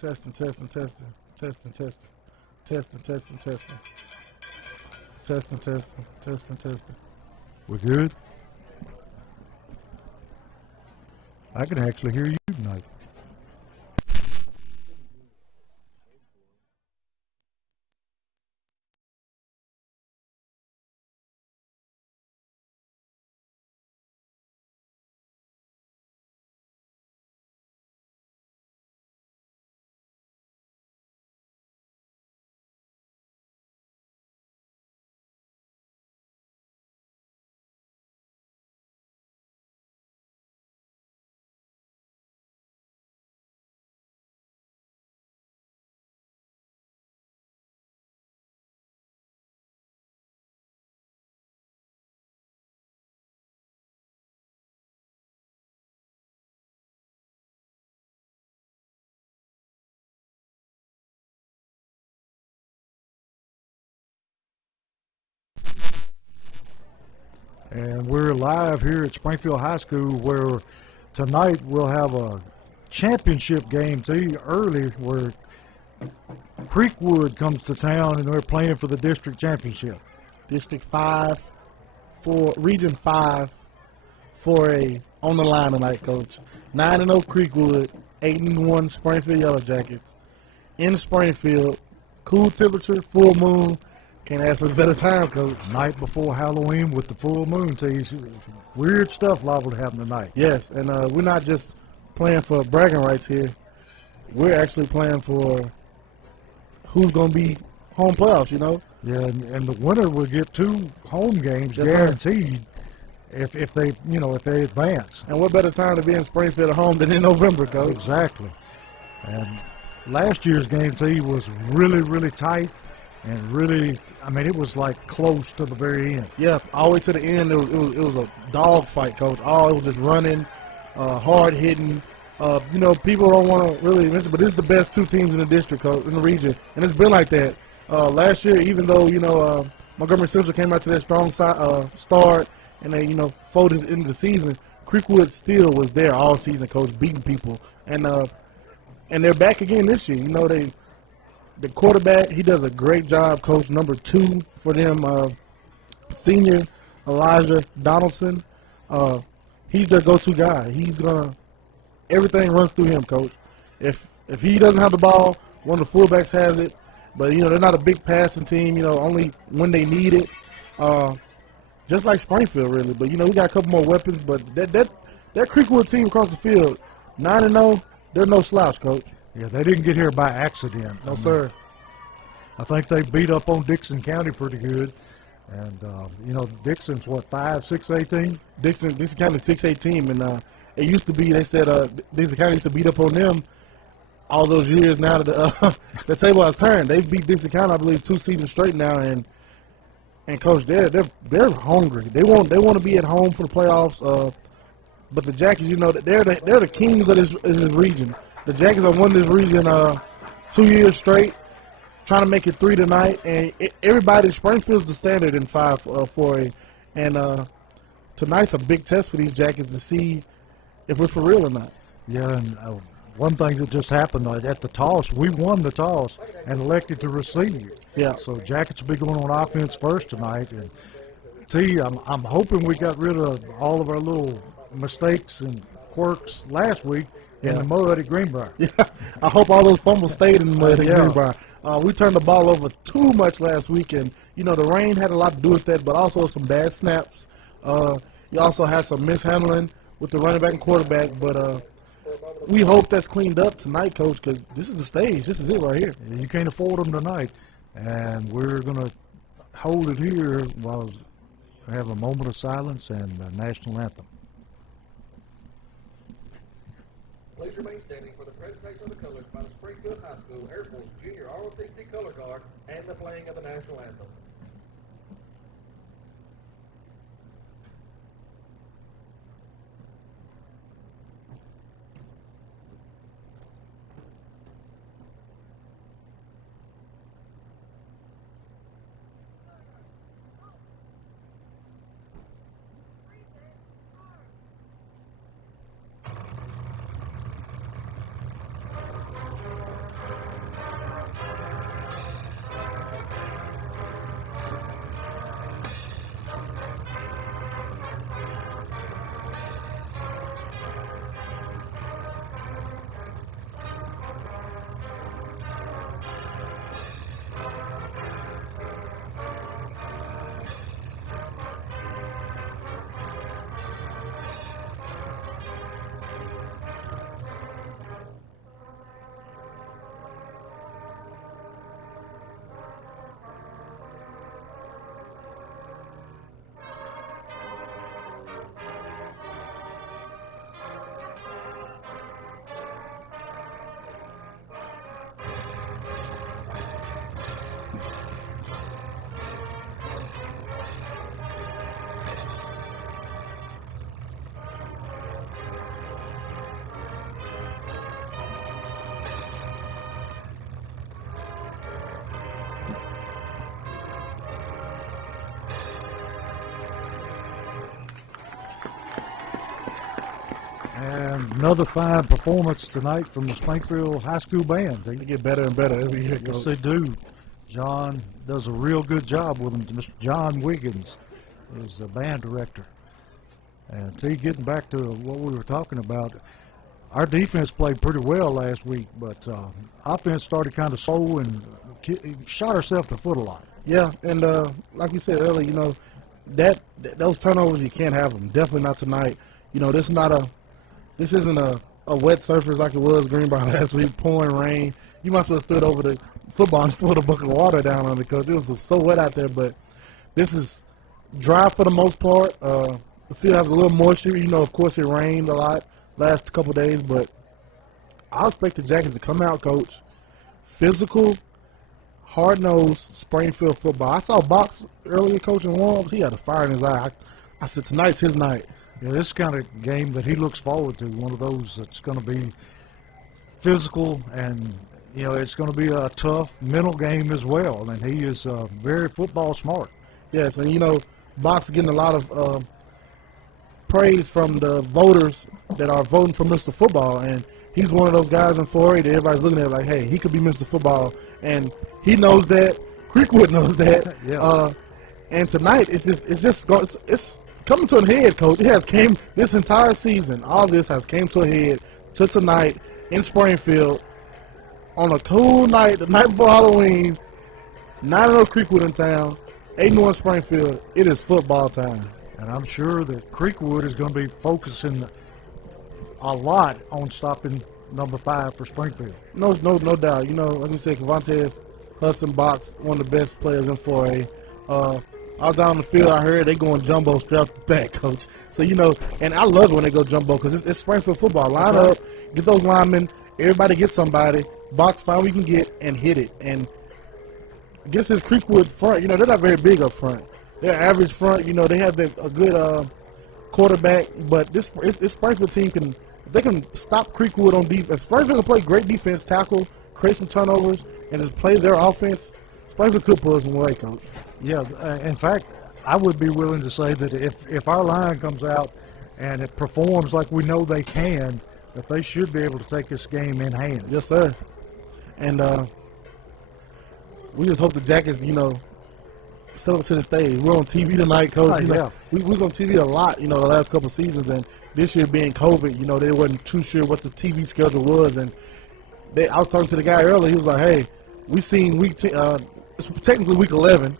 Testing, testing, testing, testing, testing, testing, testing, testing, testing, testing, testing, testing. We're good? I can actually hear you tonight. And we're live here at Springfield High School, where tonight we'll have a championship game early, where Creekwood comes to town and they're playing for the district championship. District 5 for Region 5 on the line tonight, Coach. 9-0 Creekwood, 8-1 Springfield Yellow Jackets. In Springfield, cool temperature, full moon. Can't ask for a better time, Coach. Night before Halloween with the full moon. Weird stuff liable to happen tonight. Yes, and we're not just playing for bragging rights here. We're actually playing for who's going to be home playoffs, you know? Yeah, and the winner will get 2 home games guaranteed if they advance. And what better time to be in Springfield at home than in November, Coach? Exactly. And last year's game was really, really tight. And really, I mean, it was like close to the very end. Yeah, all the way to the end, it was a dog fight, Coach. It was just running, hard hitting. People don't want to really mention, but this is the best 2 teams in the district, Coach, in the region, and it's been like that. Last year, even though Montgomery Central came out to their strong start, and they folded into the season, Creekwood still was there all season, Coach, beating people, and they're back again this year. The quarterback, he does a great job, Coach. Number 2 for them, senior Elijah Donaldson. He's their go-to guy. Everything runs through him, Coach. If he doesn't have the ball, one of the fullbacks has it. But they're not a big passing team. Only when they need it. Just like Springfield, really. But we got a couple more weapons. But that Creekwood team across the field, 9-0, they're no slouch, Coach. Yeah, they didn't get here by accident. No, sir. I think they beat up on Dixon County pretty good. And, Dixon's what, 5-6-8 team? Dixon County 6-8 team. And it used to be, they said Dixon County used to beat up on them all those years. Now that the table has turned. They've beat Dixon County, I believe, 2 seasons straight now. And Coach, they're hungry. They want to be at home for the playoffs. But the Jackets, they're the kings of this region. The Jackets have won this region 2 years straight, trying to make it 3 tonight. And Springfield's the standard in 5-4A. And tonight's a big test for these Jackets to see if we're for real or not. Yeah, and one thing that just happened at the toss, we won the toss and elected to receive. Yeah. So Jackets will be going on offense first tonight. And I'm hoping we got rid of all of our little mistakes and quirks last week in the mud at Greenbrier. Yeah, I hope all those fumbles stayed in the mud at Greenbrier. We turned the ball over too much last week, and the rain had a lot to do with that, but also some bad snaps. You also had some mishandling with the running back and quarterback, but we hope that's cleaned up tonight, Coach, because this is the stage. This is it right here. You can't afford them tonight, and we're going to hold it here while we have a moment of silence and the national anthem. Please remain standing for the presentation of the colors by the Springfield High School Air Force Junior ROTC Color Guard and the playing of the national anthem. And another fine performance tonight from the Springfield High School band. They get better and better every year, Yes, Coach. they do. John does a real good job with them. Mr. John Wiggins is the band director. And T, getting back to what we were talking about, our defense played pretty well last week, but offense started kind of slow and shot herself in the foot a lot. Yeah, and like you said earlier, you know, those turnovers, you can't have them. Definitely not tonight. You know, this isn't a wet surface like it was Greenbrier last week, pouring rain. You must have stood over the football and poured a bucket of water down on it because it was so wet out there. But this is dry for the most part. The field has a little moisture. You know, of course, it rained a lot last couple of days, but I expect the Jackets to come out, Coach, physical, hard-nosed Springfield football. I saw Box earlier coaching warm-ups. He had a fire in his eye. I said, tonight's his night. Yeah, this kind of game that he looks forward to, one of those that's going to be physical and, you know, it's going to be a tough mental game as well. And he is very football smart. Yes, and, you know, Box is getting a lot of praise from the voters that are voting for Mr. Football, and he's one of those guys in 4A that everybody's looking at like, hey, he could be Mr. Football, and he knows that. Creekwood knows that. Yeah. And tonight, it's coming to a head, Coach. It has came this entire season. All this has came to a head to tonight in Springfield on a cool night, the night before Halloween. 9-0 Creekwood in town, 8-1 Springfield. It is football time. And I'm sure that Creekwood is going to be focusing a lot on stopping number 5 for Springfield. No doubt. You know, like we said, Cavantes Hudson Box, one of the best players in 4A. I was down the field, I heard they going jumbo straight off the back, Coach. So, you know, and I love when they go jumbo because it's Springfield football. Line up, get those linemen, everybody get somebody, box find we can get, and hit it. And against this Creekwood front, you know, they're not very big up front. They're average front. You know, they have a good quarterback, but this Springfield team if they can stop Creekwood on defense. Springfield can play great defense, tackle, create some turnovers, and just play their offense. Springfield could pull us away, Coach. Yeah, in fact, I would be willing to say that if our line comes out and it performs like we know they can, that they should be able to take this game in hand. Yes, sir. And we just hope the Jackets, you know, step up to the stage. We're on TV tonight, Coach. You know, we was on TV a lot, you know, the last couple of seasons, and this year being COVID, you know, they wasn't too sure what the TV schedule was, and I was talking to the guy earlier. He was like, "Hey, we seen it's technically week 11.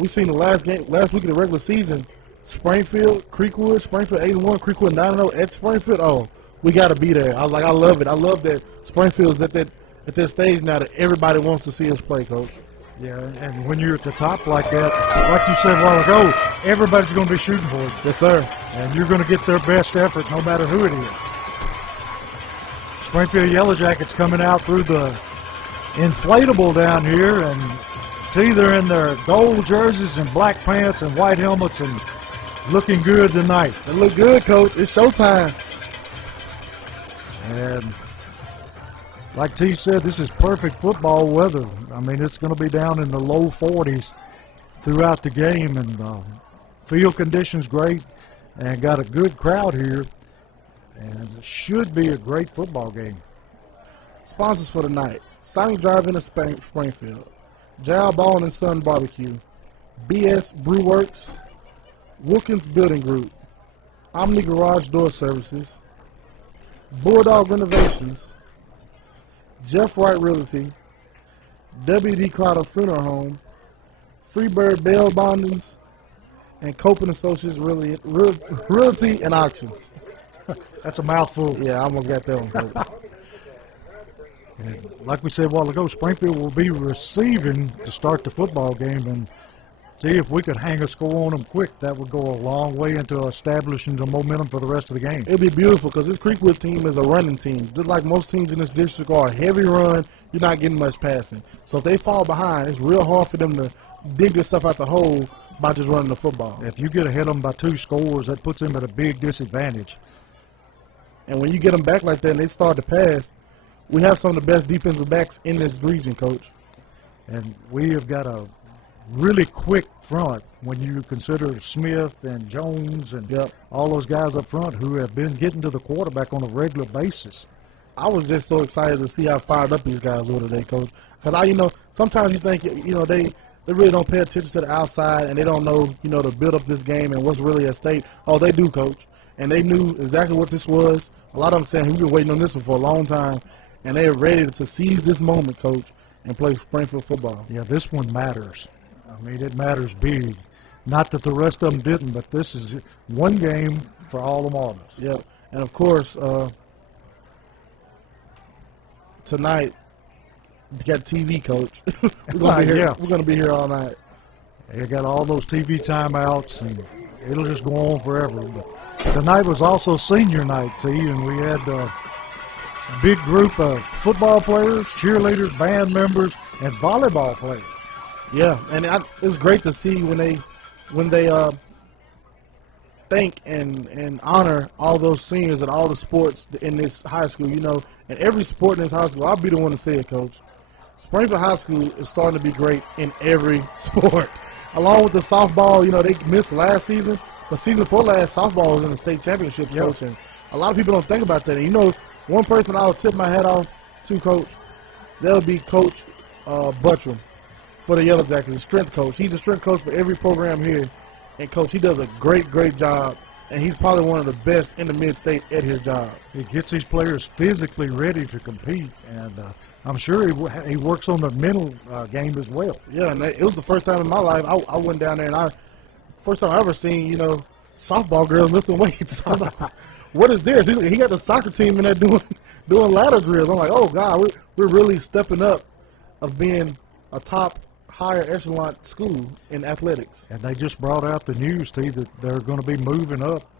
We seen the last week of the regular season. Springfield, Creekwood, Springfield 8-1, Creekwood 9-0 at Springfield. Oh, we got to be there." I was like, "I love it. I love that Springfield's at that stage now that everybody wants to see us play, Coach." Yeah, and when you're at the top like that, like you said a while ago, everybody's going to be shooting for you. Yes, sir. And you're going to get their best effort no matter who it is. Springfield Yellow Jackets coming out through the inflatable down here, and they're in their gold jerseys and black pants and white helmets and looking good tonight. They look good, Coach. It's showtime. And like T said, this is perfect football weather. I mean, it's going to be down in the low 40s throughout the game, and field conditions great, and got a good crowd here, and it should be a great football game. Sponsors for the night: Sonic Drive-In of Springfield, Jal Ball and Son Barbecue, BS Brew Works, Wilkins Building Group, Omni Garage Door Services, Bulldog Renovations, Jeff Wright Realty, W.D. Crowder Funeral Home, Freebird Bail Bondings, and Copen Associates Realty and Auctions. That's a mouthful. Yeah, I almost got that one, Coach. And like we said a while ago, Springfield will be receiving to start the football game, and see if we could hang a score on them quick. That would go a long way into establishing the momentum for the rest of the game. It'd be beautiful because this Creekwood team is a running team. Just like most teams in this district are a heavy run, you're not getting much passing. So if they fall behind, it's real hard for them to dig their stuff out the hole by just running the football. If you get ahead of them by 2 scores, that puts them at a big disadvantage. And when you get them back like that and they start to pass, we have some of the best defensive backs in this region, Coach. And we have got a really quick front when you consider Smith and Jones and all those guys up front who have been getting to the quarterback on a regular basis. I was just so excited to see how fired up these guys were today, Coach. Because sometimes you think, they really don't pay attention to the outside and they don't know, to build up this game and what's really at stake. Oh, they do, Coach. And they knew exactly what this was. A lot of them saying, we've been waiting on this one for a long time. And they're ready to seize this moment, Coach, and play Springfield football. Yeah, this one matters. I mean, it matters big. Not that the rest of them didn't, but this is one game for all the Marbles. Yep. And, of course, tonight, you got TV, Coach. We're gonna be here all night. You got all those TV timeouts, and it'll just go on forever. But tonight was also senior night, and we had a big group of football players, cheerleaders, band members, and volleyball players. Yeah, and it was great to see when they thank and honor all those seniors at all the sports in this high school. And every sport in this high school, I'll be the one to say it, Coach. Springfield High School is starting to be great in every sport. Along with the softball, they missed last season, but season before last, softball was in the state championship, Coach. And a lot of people don't think about that. And one person I would tip my hat off to, Coach, that would be Coach Buttram for the Yellow Jackets, the strength coach. He's the strength coach for every program here. And, Coach, he does a great, great job. And he's probably one of the best in the mid-state at his job. He gets these players physically ready to compete, and I'm sure he works on the mental game as well. Yeah, and it was the first time in my life I went down there, and first time I ever seen, softball girls lifting weights. I'm like, what is this? He got the soccer team in there doing ladder drills. I'm like, oh, God, we're really stepping up of being a top higher echelon school in athletics. And they just brought out the news, T, that they're going to be moving up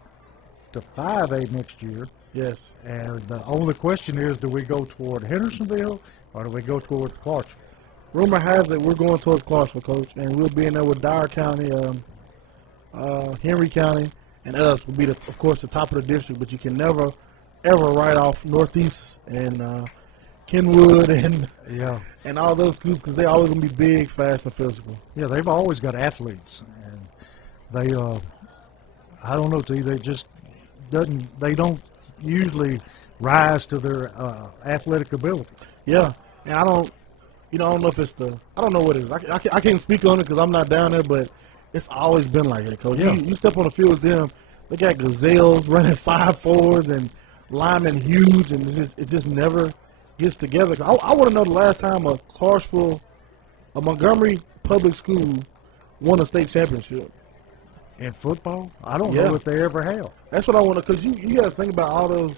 to 5A next year. Yes. And the only question is, do we go toward Hendersonville or do we go toward Clarksville? Rumor has it we're going towards Clarksville, Coach, and we'll be in there with Dyer County, Henry County, and us will be, of course, the top of the district, but you can never, ever write off Northeast and Kenwood and all those schools because they're always going to be big, fast, and physical. Yeah, they've always got athletes, and they, I don't know, T, they don't usually rise to their athletic ability. Yeah, and I don't know if it's I don't know what it is. I can't speak on it because I'm not down there, but it's always been like that, Coach. Yeah. You step on the field with them, they got gazelles running 5.4s and linemen huge, and it just never gets together. I want to know the last time a Montgomery public school won a state championship. In football, I don't know if they ever have. That's what I want to, because you got to think about all those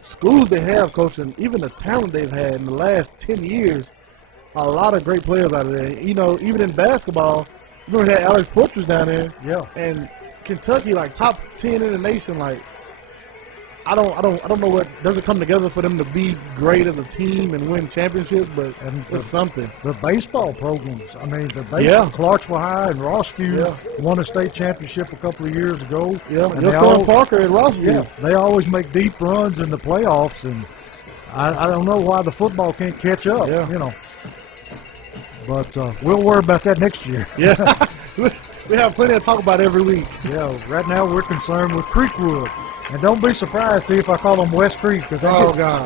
schools they have, Coach, and even the talent they've had in the last 10 years. A lot of great players out of there. Even in basketball, you remember they had Alex Porters down there. Yeah. And Kentucky, like top 10 in the nation. Like, I don't know what doesn't come together for them to be great as a team and win championships, but it's something. The baseball programs, I mean, Clarksville High and Rossview won a state championship a couple of years ago. Yeah, and your son Parker at Rossview. Yeah, they always make deep runs in the playoffs, and I don't know why the football can't catch up. Yeah. But we'll worry about that next year. Yeah, we have plenty to talk about every week. Yeah, right now we're concerned with Creekwood. And don't be surprised, Steve, if I call them West Creek, because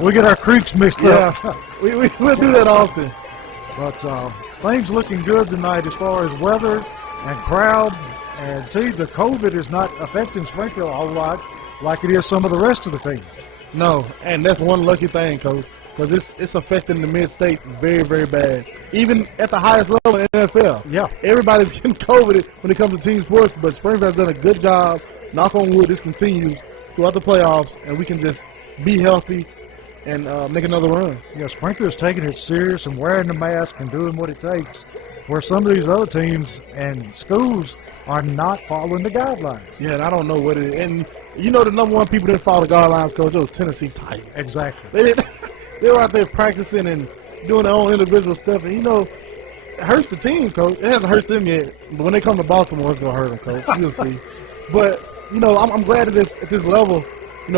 we get our creeks mixed up. We'll do that often. But things looking good tonight as far as weather and crowd. And see, the COVID is not affecting Springfield a whole lot like it is some of the rest of the teams. No, and that's one lucky thing, Coach, because it's affecting the mid-state very, very bad. Even at the highest level in the NFL. Yeah. Everybody's getting COVID when it comes to team sports, but Springfield's done a good job. Knock on wood, this continues throughout the playoffs, and we can just be healthy and make another run. Yeah, Springfield's taking it serious and wearing the mask and doing what it takes, where some of these other teams and schools are not following the guidelines. Yeah, and I don't know what it is. And the number one people that follow the guidelines, Coach, those Tennessee Titans. Exactly. They were out there practicing and doing their own individual stuff, and it hurts the team, Coach. It hasn't hurt them yet, but when they come to Baltimore, it's going to hurt them, Coach. You'll see. But I'm glad at this level.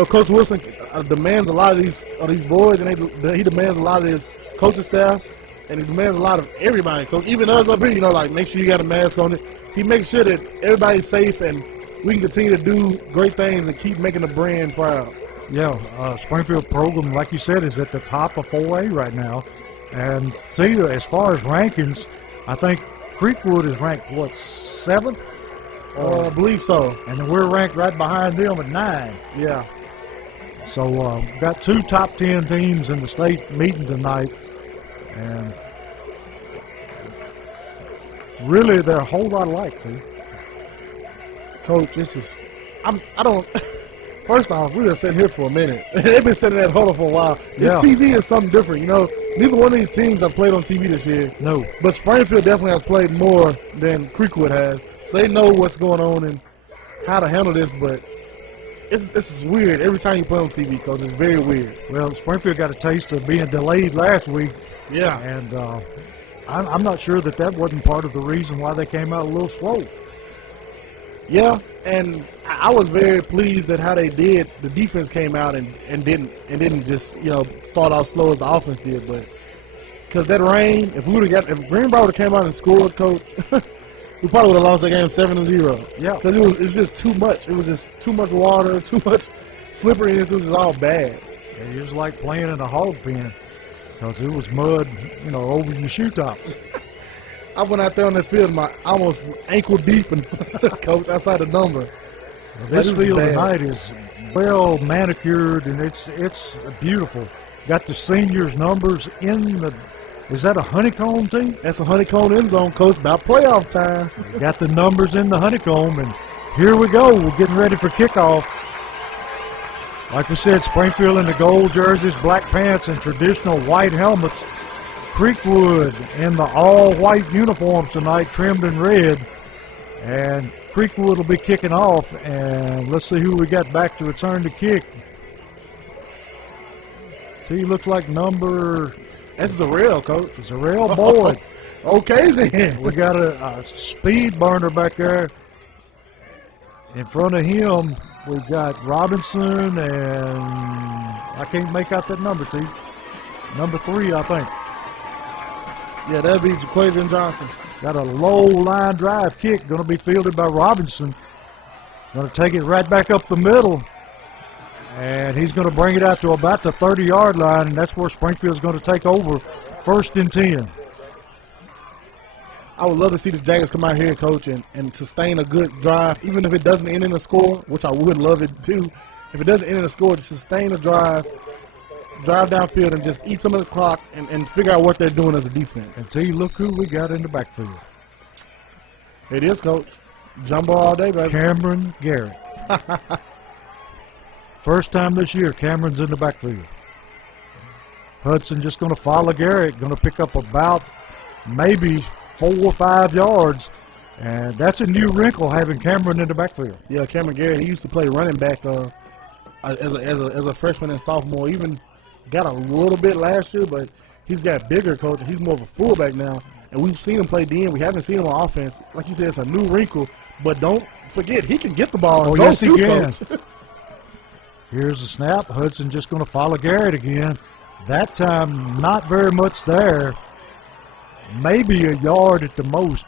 Coach Wilson demands a lot of these boys, and he demands a lot of his coaching staff. and he demands a lot of everybody. Coach, even us up here, you know, like make sure you got a mask on it. He makes sure that everybody's safe and we can continue to do great things and keep making the brand proud. Yeah, Springfield program, like you said, is at the top of 4A right now. And see, as far as rankings, I think Creekwood is ranked, what, 7th? I believe so. And then we're ranked right behind them at 9. Yeah. So got 2 top 10 teams in the state meeting tonight. And really, they're a whole lot alike, too. Coach, I don't, first off, we were sitting here for a minute. They've been sitting in that huddle for a while. Yeah. This TV is something different, you know. Neither one of these teams have played on TV this year. No. But Springfield definitely has played more than Creekwood has. So they know what's going on and how to handle this, but it's weird every time you play on TV, Coach. It's very weird. Well, Springfield got a taste of being delayed last week. Yeah. And I'm not sure that wasn't part of the reason why they came out a little slow. Yeah, and I was very pleased at how they did. The defense came out and didn't just, you know, start out slow as the offense did, but because that rain, if Greenbrier would have came out and scored, Coach, we probably would have lost the game 7-0. Yeah, because it was just too much. It was just too much water, too much slipperiness. It was just all bad. Yeah, it was like playing in a hog pen because it was mud, you know, over your shoe tops. I went out there on that field, my almost ankle deep, and Coach outside the number. Well, this field tonight is well manicured and it's beautiful. Got the seniors' numbers in the. Is that a honeycomb team? That's a honeycomb end zone, Coach. About playoff time. Got the numbers in the honeycomb, and here we go. We're getting ready for kickoff. Like we said, Springfield in the gold jerseys, black pants, and traditional white helmets. Creekwood in the all-white uniforms tonight, trimmed in red. And Creekwood will be kicking off, and let's see who we got back to return the kick. See, looks like number... That's Zarrell, Coach. Zarrell Boyd. Okay, then. We got a speed burner back there. In front of him, we've got Robinson, and I can't make out that number, T. Number 3, I think. Yeah, that'd be Jaquavian Johnson. Got a low line drive kick going to be fielded by Robinson. Going to take it right back up the middle. And he's going to bring it out to about the 30-yard line, and that's where Springfield's going to take over, 1st and 10. I would love to see the Jaggers come out here, Coach, and sustain a good drive, even if it doesn't end in a score, which I would love it too. If it doesn't end in a score, just sustain a drive downfield and just eat some of the clock and figure out what they're doing as a defense. And see, look who we got in the backfield. It is, Coach. Jumbo all day, baby. Cameron Garrett. First time this year, Cameron's in the backfield. Hudson just going to follow Garrett, going to pick up about maybe 4 or 5 yards. And that's a new wrinkle, having Cameron in the backfield. Yeah, Cameron Garrett, he used to play running back as a freshman and sophomore. Even got a little bit last year, but he's got bigger, Coach, and he's more of a fullback now. And we've seen him play DN. We haven't seen him on offense. Like you said, it's a new wrinkle. But don't forget, he can get the ball. Oh, yes, he can. Here's the snap. Hudson just going to follow Garrett again. That time, not very much there. Maybe a yard at the most.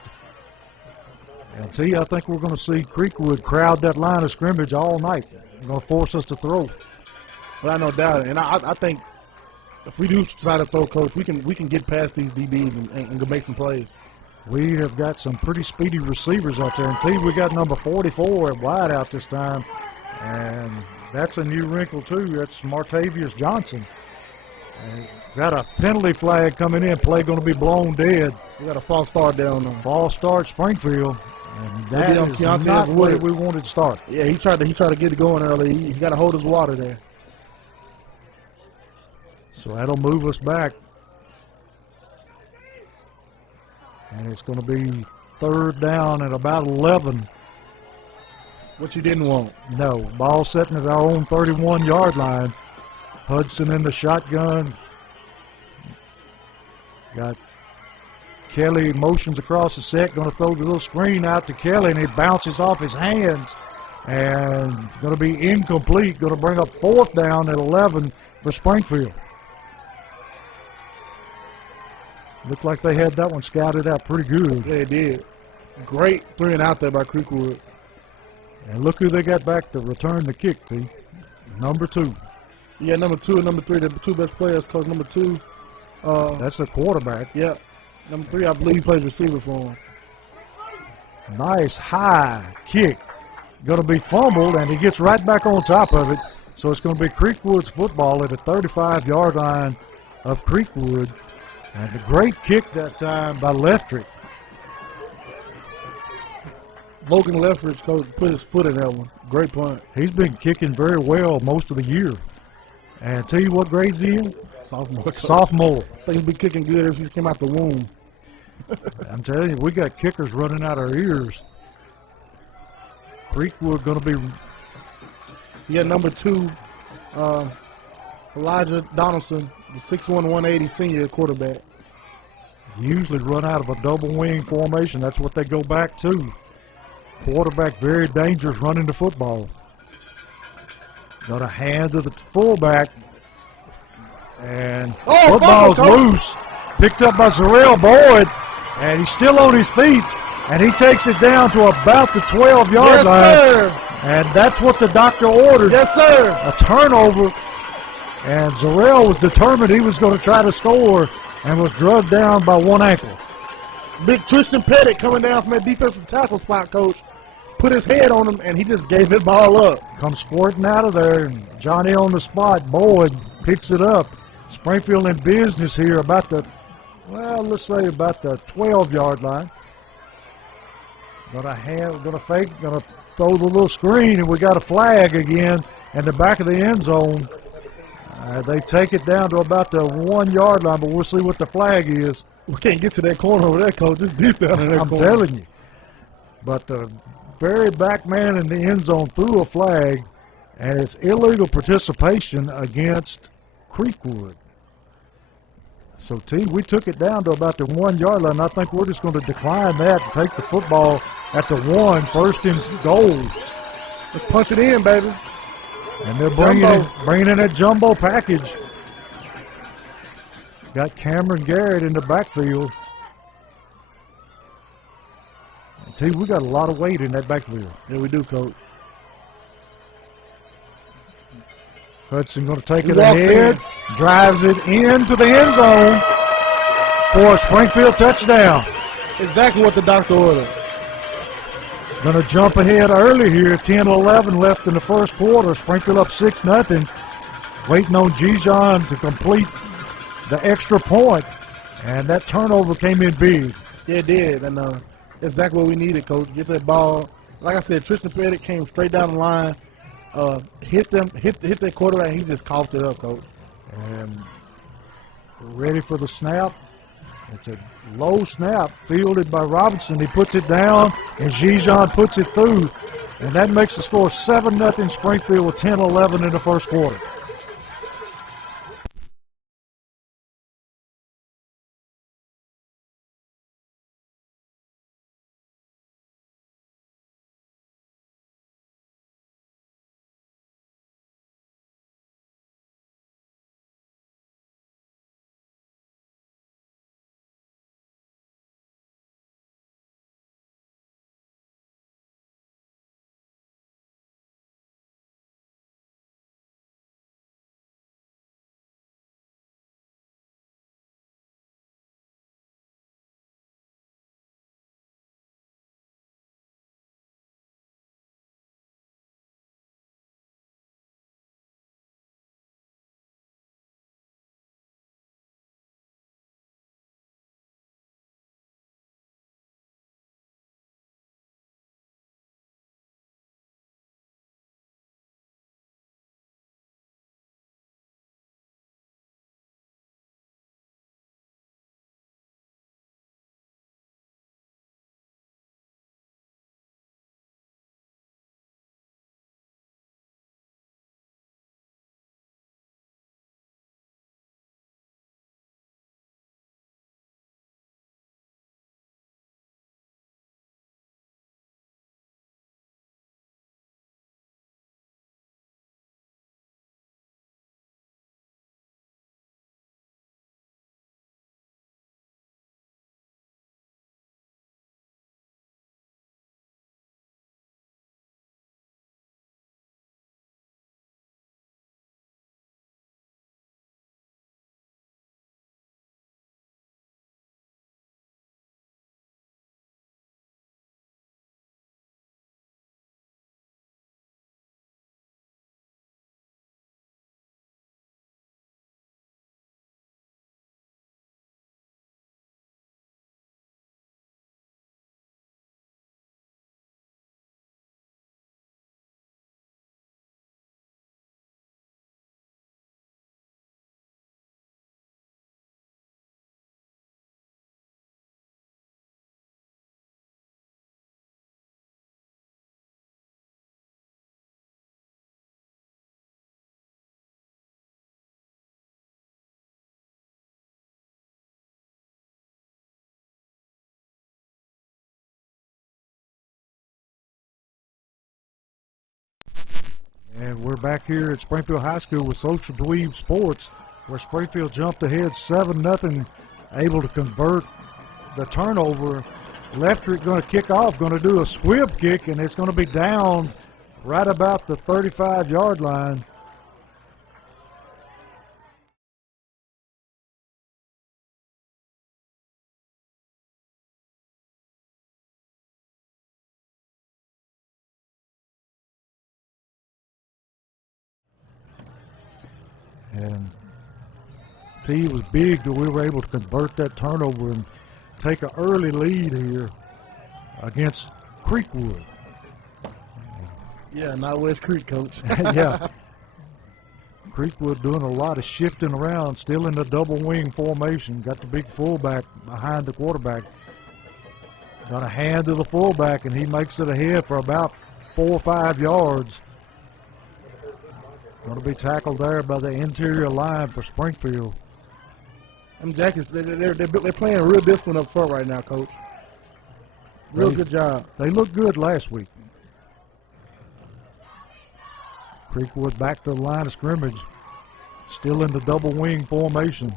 And see, I think we're going to see Creekwood crowd that line of scrimmage all night. They're going to force us to throw. Well, I no doubt. And I think if we do try to throw, Coach, we can get past these DBs and go make some plays. We have got some pretty speedy receivers out there. And see, we got number 44 at wide out this time. And that's a new wrinkle, too. That's Martavius Johnson. And got a penalty flag coming in. Play going to be blown dead. We got a false start down there. False start Springfield. And that is not the way we wanted to start. Yeah, he tried to get it going early. He got to hold his water there. So that'll move us back. And it's going to be 3rd down at about 11. What you didn't want. No. Ball setting at our own 31-yard line. Hudson in the shotgun. Got Kelly motions across the set. Going to throw the little screen out to Kelly, and it bounces off his hands. And going to be incomplete. Going to bring up 4th down at 11 for Springfield. Looked like they had that one scouted out pretty good. Yeah, it did. Great 3 and out there by Creekwood. And look who they got back to return the kick, T. Number 2. Yeah, number 2 and number 3, the 2 best players. Coach number 2. That's the quarterback. Yeah. Number 3, I believe, plays receiver for him. Nice high kick. Going to be fumbled, and he gets right back on top of it. So it's going to be Creekwood's football at the 35-yard line of Creekwood. And a great kick that time by Leftrick. Logan Leffridge, coach, put his foot in that one. Great punt. He's been kicking very well most of the year. And tell you what grades he in? Sophomore. Coach. Sophomore. I think he's been kicking good ever since he came out the womb. I'm telling you, we got kickers running out our ears. Creekwood going to be. Yeah, number 2, Elijah Donaldson, the 6'1", 180 senior quarterback. Usually run out of a double wing formation. That's what they go back to. Quarterback very dangerous running the football. Got a hand to the fullback. And football's loose. Picked up by Zarrell Boyd. And he's still on his feet. And he takes it down to about the 12-yard line. Sir. And that's what the doctor ordered. Yes, sir. A turnover. And Zarrell was determined he was going to try to score and was drugged down by one ankle. Big Tristan Pettit coming down from that defensive tackle spot, coach. Put his head on him, and he just gave it ball up. Comes squirting out of there, and Johnny on the spot. Boyd picks it up. Springfield in business here about the, well, let's say about the 12-yard line. Gonna fake, gonna throw the little screen, and we got a flag again in the back of the end zone. They take it down to about the 1-yard line, but we'll see what the flag is. We can't get to that corner over there, coach. It's deep down in that I'm corner. telling you. But the very back man in the end zone threw a flag, and it's illegal participation against Creekwood. So, T, we took it down to about the 1-yard line. I think we're just going to decline that and take the football at the 1, first and goal. Let's punch it in, baby. And they're bringing in a jumbo package. Got Cameron Garrett in the backfield. And T, we got a lot of weight in that backfield. Yeah, we do, coach. Hudson going to take it ahead, drives it into the end zone for a Springfield touchdown. Exactly what the doctor ordered. Going to jump ahead early here, 10-11 left in the first quarter. Springfield up 6-0. Waiting on Gijon to complete the extra point, and that turnover came in big. Yeah, it did, and exactly what we needed, coach. Get that ball. Like I said, Tristan Pettit came straight down the line, hit that quarterback, and he just coughed it up, coach. And ready for the snap. It's a low snap, fielded by Robinson. He puts it down, and Gijon puts it through. And that makes the score 7-0 Springfield with 10-11 in the first quarter. We're back here at Springfield High School with Social Dweeb Sports, where Springfield jumped ahead 7-0, able to convert the turnover. Leftrick going to kick off, going to do a squib kick, and it's going to be down right about the 35-yard line. And T was big that we were able to convert that turnover and take an early lead here against Creekwood. Yeah, not West Creek, Coach. Yeah. Creekwood doing a lot of shifting around, still in the double wing formation. Got the big fullback behind the quarterback. Got a hand to the fullback, and he makes it ahead for about 4 or 5 yards. Going to be tackled there by the interior line for Springfield. Them Jackets, they're playing a real discipline up front right now, Coach. Real good job. They looked good last week. Creekwood back to the line of scrimmage. Still in the double wing formation.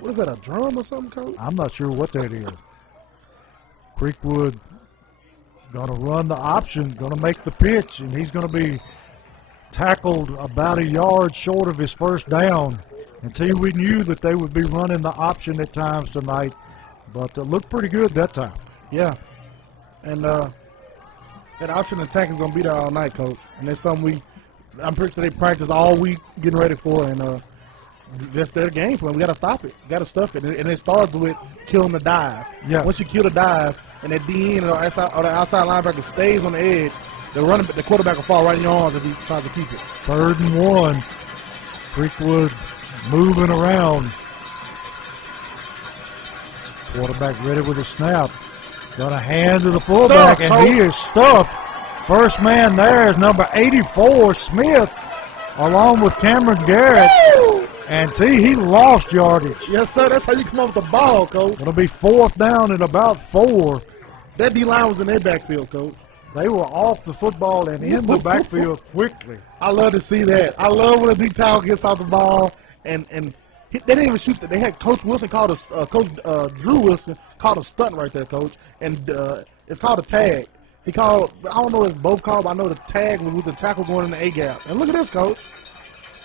What is that, a drum or something, Coach? I'm not sure what that is. Creekwood going to run the option, going to make the pitch, and he's going to be tackled about a yard short of his first down. Until we knew that they would be running the option at times tonight, but it looked pretty good that time. Yeah. And that option attack is going to be there all night, Coach. And that's something I'm pretty sure they practice all week getting ready for, and that's their game plan. We got to stop it. We got to stuff it. And it starts with killing the dive. Yeah. Once you kill the dive, and that DN or the outside linebacker stays on the edge, the quarterback will fall right in your arms if he tries to keep it. 3rd and 1. Creekwood moving around. Quarterback ready with a snap. Got a hand to the fullback, and he is stuffed. First man there is number 84, Smith, along with Cameron Garrett. Woo! And he lost yardage. Yes, sir. That's how you come up with the ball, Coach. It'll be 4th down and about 4. That D-line was in their backfield, Coach. They were off the football and in the backfield quickly. I love to see that. I love when a D tackle gets off the ball and they didn't even shoot. They had Coach Wilson called Drew Wilson called a stunt right there, Coach, and it's called a tag. He called. I don't know if it's both called, but I know the tag was with the tackle going in the A gap. And look at this, Coach.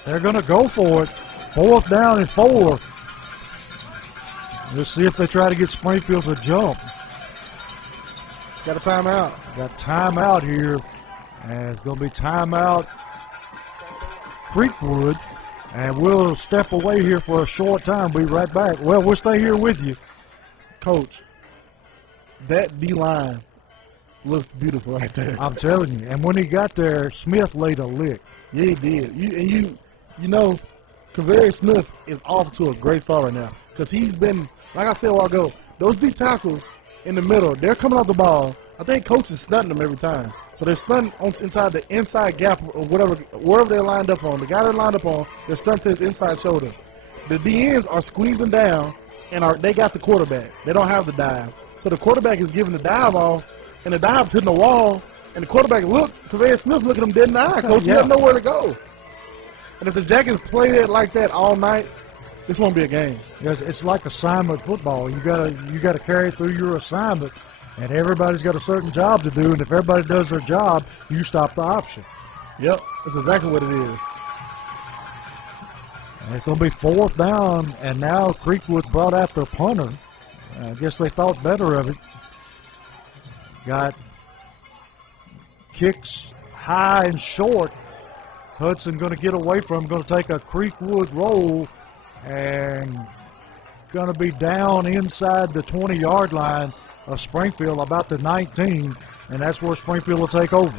They're going to go for it. 4th down and 4. Let's see if they try to get Springfield to jump. Got a timeout. Got timeout here. And it's going to be timeout Creekwood. And we'll step away here for a short time. Be right back. Well, we'll stay here with you. Coach, that D-line looks beautiful right there. I'm telling you. And when he got there, Smith laid a lick. Yeah, he did. You know, Kaveri Smith is off to a great start right now because he's been, like I said a while ago, those D tackles in the middle, they're coming off the ball. I think Coach is stunting them every time. So they're stunting inside the inside gap or wherever they're lined up on. The guy they're lined up on, they're stunting to his inside shoulder. The DNs are squeezing down, and they got the quarterback. They don't have the dive. So the quarterback is giving the dive off, and the dive's hitting the wall, and the quarterback looks, Kaveri Smith looking at him dead in the eye. Coach, he doesn't know where to go. And if the Jackets play it like that all night, this won't be a game. It's like assignment football. You gotta carry through your assignment, and everybody's got a certain job to do. And if everybody does their job, you stop the option. Yep, that's exactly what it is. And it's gonna be 4th down, and now Creekwood brought out their punter. I guess they thought better of it. Got kicks high and short. Hudson going to get away from him, going to take a Creekwood roll, and going to be down inside the 20-yard line of Springfield, about the 19, and that's where Springfield will take over.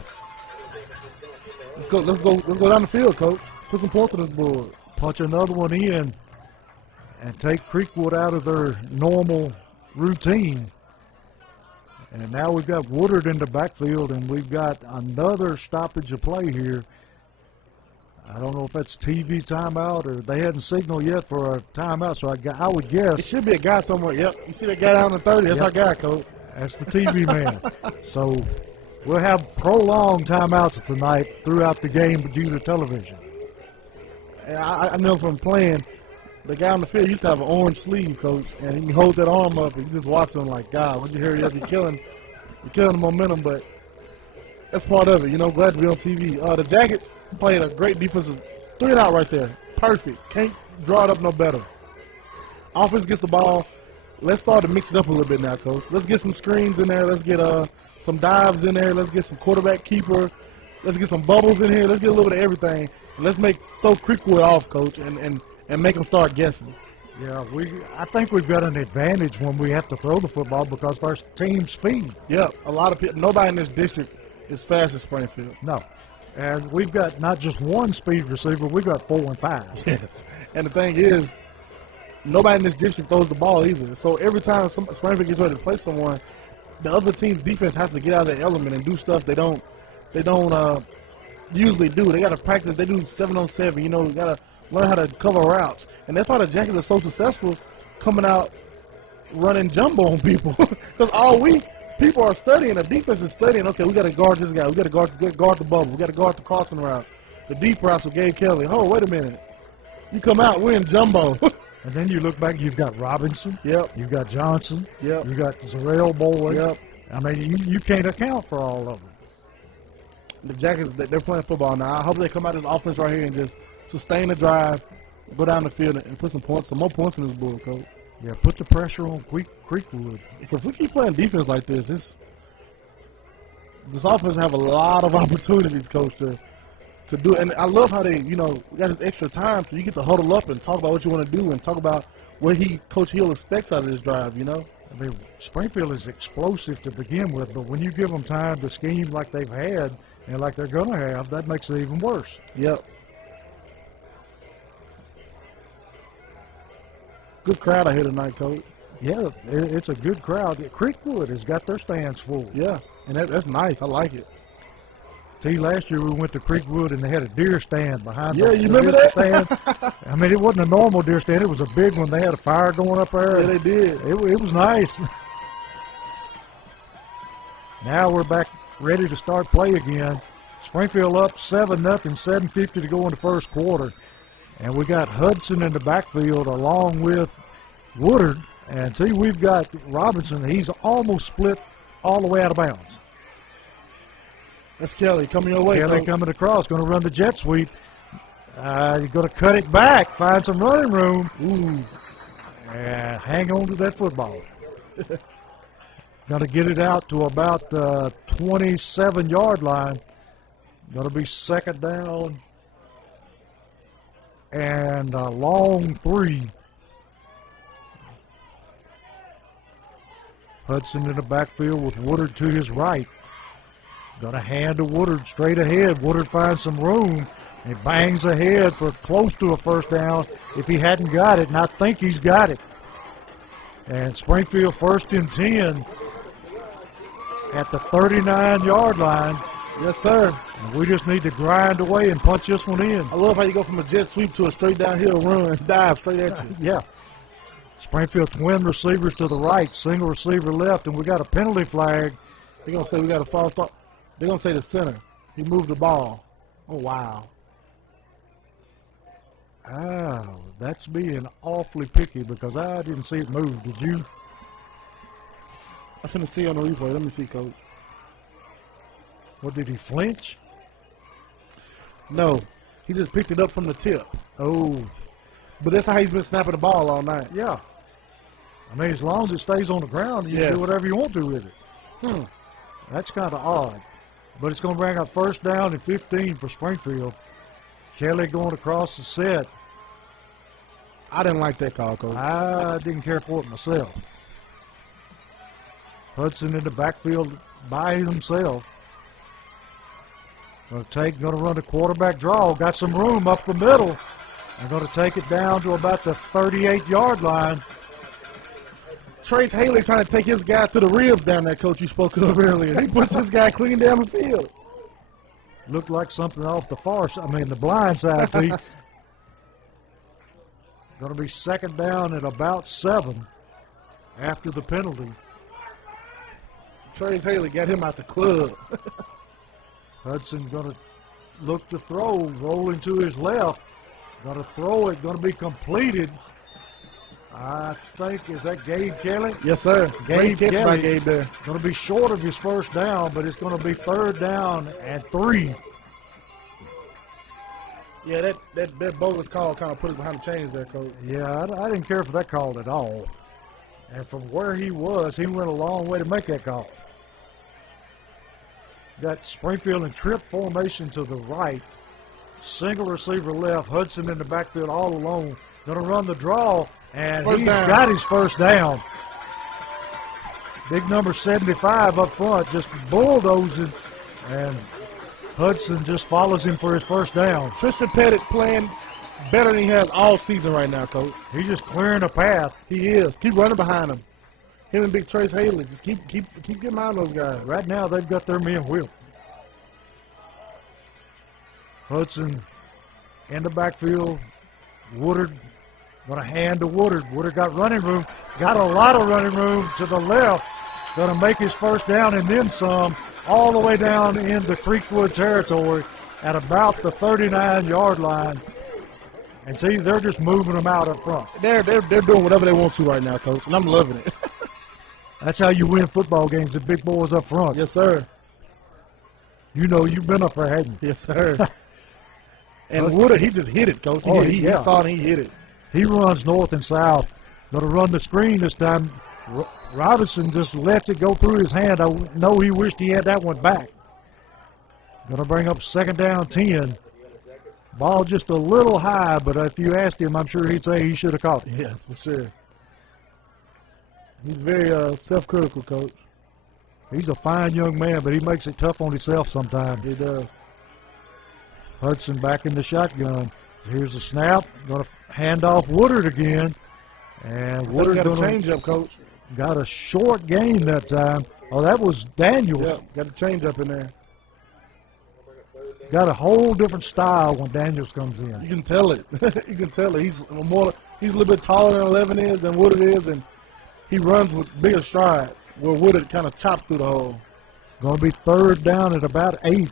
Let's go down the field, Coach. Put some points on this board. Punch another one in and take Creekwood out of their normal routine. And now we've got Woodard in the backfield, and we've got another stoppage of play here. I don't know if that's TV timeout or they hadn't signaled yet for a timeout, so I would guess. It should be a guy somewhere. Yep. You see that guy down in the 30? That's our guy, Coach. That's the TV man. So We'll have prolonged timeouts tonight throughout the game due to television. And I know from playing, the guy on the field used to have an orange sleeve, coach, and he can hold that arm up and you just watch him like, God, would you hurry up? You're killing the momentum, but that's part of it. You know, glad to be on TV. The Jackets played a great defensive 3 and out right there. Perfect. Can't draw it up no better. Offense gets the ball. Let's start to mix it up a little bit now, coach. Let's get some screens in there. Let's get some dives in there. Let's get some quarterback keeper. Let's get some bubbles in here. Let's get a little bit of everything. And let's throw Creekwood off, coach, and make them start guessing. Yeah, I think we've got an advantage when we have to throw the football because of our team speed. Yeah, a lot of people. Nobody in this district is fast as Springfield. No. And we've got not just one speed receiver, we've got 4 and 5. Yes. And the thing is, nobody in this district throws the ball either. So every time Springfield gets ready to play someone, the other team's defense has to get out of their element and do stuff they don't usually do. They got to practice. They do 7-on-7. You know, got to learn how to cover routes. And that's why the Jackets are so successful coming out running jumbo on people. Because all week, people are studying. The defense is studying. Okay, we got to guard this guy. We got to guard the bubble. We got to guard the crossing route. The deep routes with Gabe Kelly. Oh, wait a minute. You come out, we're in jumbo. And then you look back, you've got Robinson. Yep. You've got Johnson. Yep. You've got Zarrell Boyd. Yep. I mean, you can't account for all of them. The Jackets, they're playing football now. I hope they come out of this offense right here and just sustain the drive, go down the field, and put some more points in this board, coach. Yeah, put the pressure on Creekwood. If we keep playing defense like this offense have a lot of opportunities, coach, to do it. And I love how they, got this extra time so you get to huddle up and talk about what you want to do and talk about what Coach Hill expects out of this drive, I mean, Springfield is explosive to begin with, but when you give them time to scheme like they've had and like they're going to have, that makes it even worse. Yep. Good crowd out here tonight, coach. Yeah, it's a good crowd. Creekwood has got their stands full. Yeah, and that's nice. I like it. See, last year we went to Creekwood and they had a deer stand behind the you remember that? Stand. I mean, it wasn't a normal deer stand. It was a big one. They had a fire going up there. Yeah, they did. It was nice. Now we're back ready to start play again. Springfield up 7-0, 7:50 to go in the first quarter. And we got Hudson in the backfield along with Woodard. And see, we've got Robinson. He's almost split all the way out of bounds. That's Kelly coming your way. Kelly coming across, going to run the jet sweep. You're going to cut it back, find some running room. Ooh, hang on to that football. Going to get it out to about the 27-yard line. Going to be second down and a long 3. Hudson in the backfield with Woodard to his right. Going to hand to Woodard straight ahead. Woodard finds some room. He bangs ahead for close to a first down if he hadn't got it, and I think he's got it. And Springfield 1st and 10 at the 39-yard line. Yes, sir. And we just need to grind away and punch this one in. I love how you go from a jet sweep to a straight downhill run, dive straight at you. Yeah. Springfield twin receivers to the right, single receiver left, and we got a penalty flag. They're going to say we got a false start. They're going to say the center. He moved the ball. Oh, wow. That's being awfully picky because I didn't see it move. Did you? I finna see on the replay. Let me see, coach. What, did he flinch? No. He just picked it up from the tip. Oh. But that's how he's been snapping the ball all night. Yeah. I mean, as long as it stays on the ground, you can do whatever you want to with it. That's kind of odd. But it's going to bring up first down and 15 for Springfield. Kelly going across the set. I didn't like that call, coach. I didn't care for it myself. Hudson in the backfield by himself. Going to run the quarterback draw. Got some room up the middle. They're going to take it down to about the 38-yard line. Trace Haley trying to take his guy to the ribs down there, coach, you spoke of earlier. He puts this guy clean down the field. Looked like something off the blind side, Pete. Going to be second down at about 7 after the penalty. Trace Haley got him out the club. Hudson's going to look to throw, rolling to his left. Going to throw it, going to be completed. I think, is that Gabe Kelly? Yes, sir. Gabe Great catch by Kelly. Gabe there. Going to be short of his first down, but it's going to be 3rd down and 3. Yeah, that bogus call kind of put us behind the chains there, Coach. Yeah, I didn't care for that call at all. And from where he was, he went a long way to make that call. Got Springfield in trip formation to the right. Single receiver left. Hudson in the backfield all alone. Going to run the draw, and First he's down. got his first down. Big number 75 up front, just bulldozing, and Hudson just follows him for his first down. Tristan Pettit playing better than he has all season right now, Coach. He's just clearing a path. He is. Keep running behind him. Him and Big Trace Haley. Just keep getting behind those guys. Right now, they've got their men wheeled. Hudson in the backfield. Woodard going to hand to Woodard. Woodard got running room. Got a lot of running room to the left. Going to make his first down and then some, all the way down into Creekwood territory at about the 39-yard line. And see, they're just moving them out up front. They're doing whatever they want to right now, Coach, and I'm loving it. That's how you win football games, the big boys up front. Yes, sir. You know, you've been up there, hadn't you? Yes, sir. And Woodard, he just hit it, Coach. He saw it and he hit it. He runs north and south. Going to run the screen this time. Robinson just lets it go through his hand. I know he wished he had that one back. Going to bring up 2nd down 10. Ball just a little high, but if you asked him, I'm sure he'd say he should have caught it. Yes, for sure. He's very self-critical, Coach. He's a fine young man, but he makes it tough on himself sometimes. He does. Hudson back in the shotgun. Here's the snap. Going to hand off Woodard again. And Woodard got a change up, Coach. Got a short gain that time. Oh, that was Daniels. Yeah, got a change up in there. Got a whole different style when Daniels comes in. You can tell it. You can tell it. He's a little bit taller than 11 is than Woodard is, and he runs with bigger strides, where Woodard kind of chopped through the hole. Going to be 3rd down at about 8.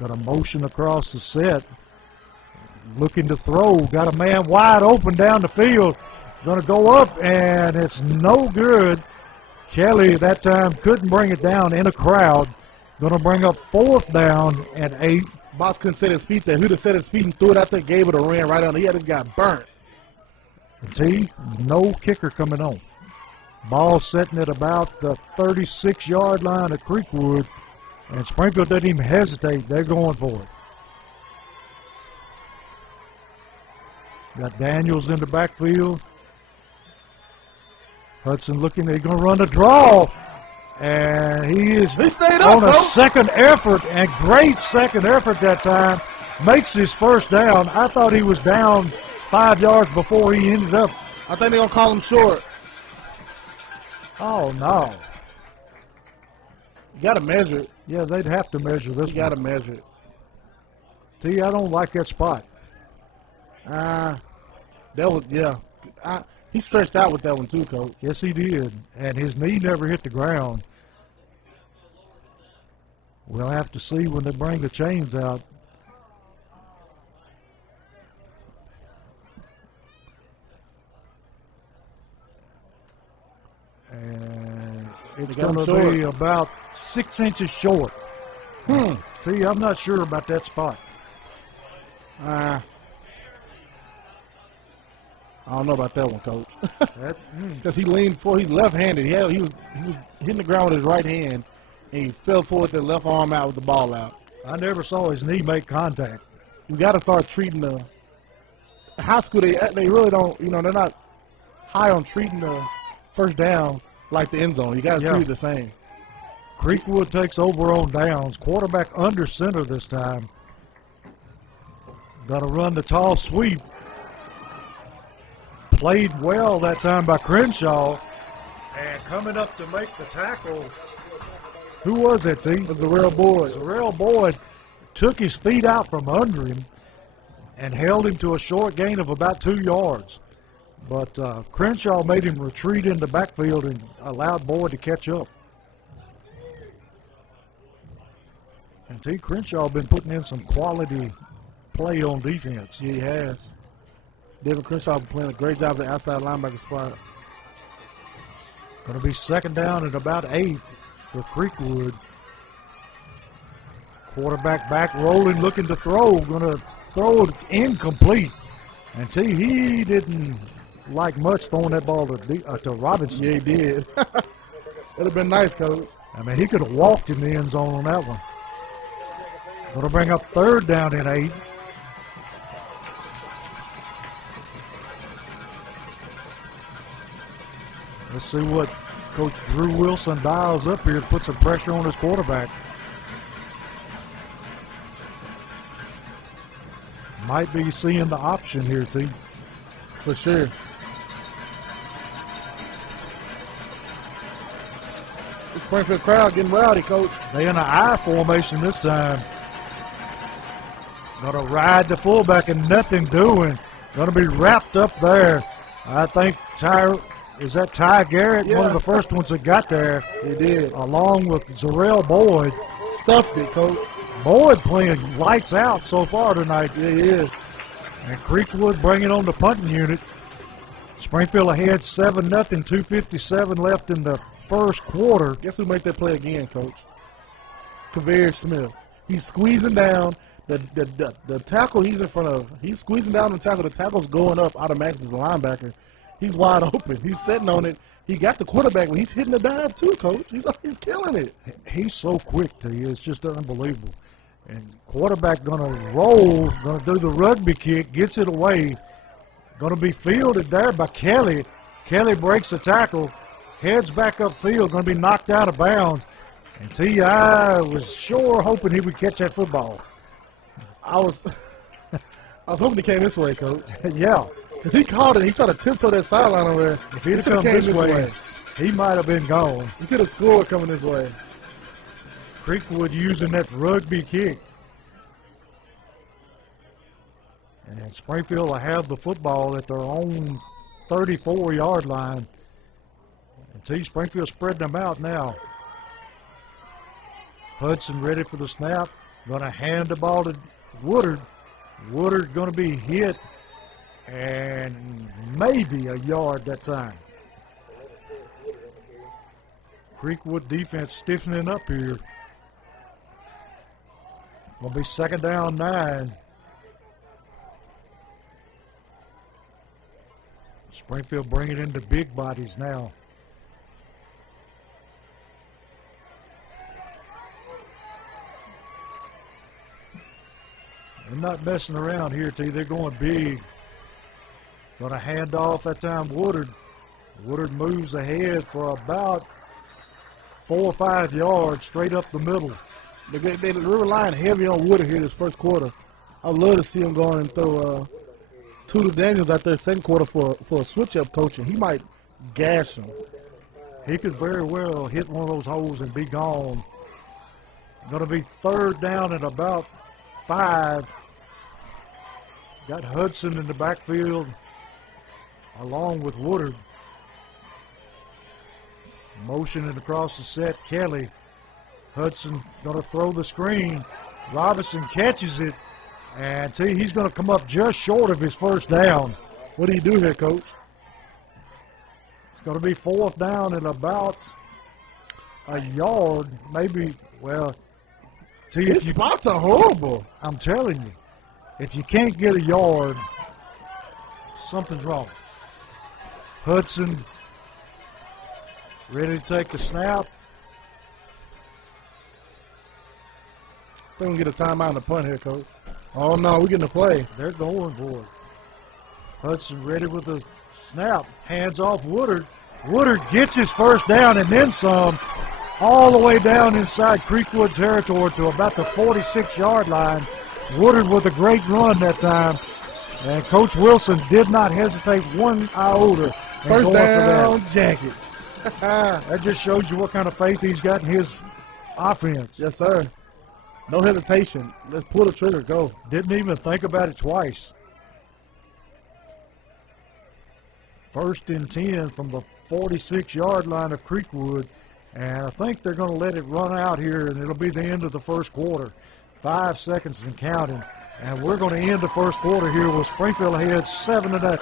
Got a motion across the set. Looking to throw. Got a man wide open down the field. Going to go up, and it's no good. Kelly that time couldn't bring it down in a crowd. Going to bring up 4th down and 8. Boss couldn't set his feet there. Who'd have set his feet and threw it out there, gave it a ran right on. He had this guy burnt. See, no kicker coming on. Ball sitting at about the 36-yard line of Creekwood. And Springfield doesn't even hesitate. They're going for it. Got Daniels in the backfield. Hudson looking. He's going to run a draw. And he stayed on up, a second effort, and great second effort that time. Makes his first down. I thought he was down 5 yards before he ended up. I think they're going to call him short. Oh, no. You got to measure it. Yeah, they'd have to measure this You got to measure it. See, I don't like that spot. That was, yeah. He stretched out with that one too, Coach. Yes, he did. And his knee never hit the ground. We'll have to see when they bring the chains out. And it's going to be about 6 inches short. See, I'm not sure about that spot. I don't know about that one, Coach. Because he leaned forward. He's left-handed. He was hitting the ground with his right hand, and he fell forward with the left arm out with the ball out. I never saw his knee make contact. We got to start treating the high school. They really don't. You know, they're not high on treating the first down like the end zone. You got to treat it the same. Creekwood takes over on downs. Quarterback under center this time. Got to run the tall sweep. Played well that time by Crenshaw. And coming up to make the tackle, who was it, T? It was Zarrell Boyd. Zarrell Boyd took his feet out from under him and held him to a short gain of about 2 yards. But Crenshaw made him retreat in the backfield and allowed Boyd to catch up. And T. Crenshaw been putting in some quality play on defense. Yeah, he has. David Crenshaw playing a great job at the outside linebacker spot. Going to be second down at about 8 for Creekwood. Quarterback back rolling, looking to throw. Going to throw it incomplete. And see, he didn't like much throwing that ball to Robinson. Yeah, he did. It'd have been nice, Coach. I mean, he could have walked in the end zone on that one. Going to bring up third down and 8. Let's see what Coach Drew Wilson dials up here, put some pressure on his quarterback. Might be seeing the option here, T. For sure. The Springfield crowd getting rowdy, Coach. They in an I formation this time. Going to ride the fullback and nothing doing. Going to be wrapped up there. I think is that Ty Garrett? Yeah. One of the first ones that got there. He did. Along with Zarrell Boyd. Stuffed it, Coach. Boyd playing lights out so far tonight. Yeah, he is. And Creekwood bringing on the punting unit. Springfield ahead 7-0, 2:57 left in the first quarter. Guess who made that play again, Coach? Kavir Smith. He's squeezing down the tackle he's in front of. He's squeezing down the tackle. The tackle's going up automatically to the linebacker. He's wide open. He's sitting on it. He got the quarterback, but he's hitting the dive too, Coach. He's killing it. He's so quick to you. It's just unbelievable. And quarterback going to roll, going to do the rugby kick, gets it away. Going to be fielded there by Kelly. Kelly breaks the tackle, heads back upfield, going to be knocked out of bounds. And see, I was sure hoping he would catch that football. I was hoping he came this way, Coach. Yeah. Because he caught it. He tried to tiptoe that sideline over there. If he'd have come this way, he might have been gone. He could have scored coming this way. Creekwood using that rugby kick. And Springfield will have the football at their own 34-yard line. And see, Springfield spreading them out now. Hudson ready for the snap. Going to hand the ball to Woodard. Woodard going to be hit and maybe a yard that time. Creekwood defense stiffening up here. Going to be second down 9. Springfield bringing in the big bodies now. They're not messing around here, T. They're going big. Going to hand off that time Woodard. Woodard moves ahead for about 4 or 5 yards straight up the middle. They're relying heavy on Woodard here this first quarter. I'd love to see him going and throw Tudor Daniels out there second quarter for a switch-up coach, and he might gash him. He could very well hit one of those holes and be gone. Going to be third down at about 5. Got Hudson in the backfield along with Woodard. Motioning across the set, Kelly. Hudson going to throw the screen. Robinson catches it. And he's going to come up just short of his first down. What do you do here, Coach? It's going to be fourth down at about a yard, maybe. Well, His spots are horrible. I'm telling you, if you can't get a yard, something's wrong. Hudson ready to take the snap. They're going to get a timeout and a punt here, Coach. Oh, no, we're getting a play. They're going for it. Hudson ready with the snap. Hands off Woodard. Woodard gets his first down and then some, all the way down inside Creekwood territory to about the 46-yard line. Woodard with a great run that time. And Coach Wilson did not hesitate one iota. First down, Jacket. That just shows you what kind of faith he's got in his offense. Yes, sir. No hesitation. Let's pull the trigger, go. Didn't even think about it twice. First and 10 from the 46-yard line of Creekwood. And I think they're going to let it run out here, and it'll be the end of the first quarter. 5 seconds and counting. And we're going to end the first quarter here with Springfield ahead 7-0.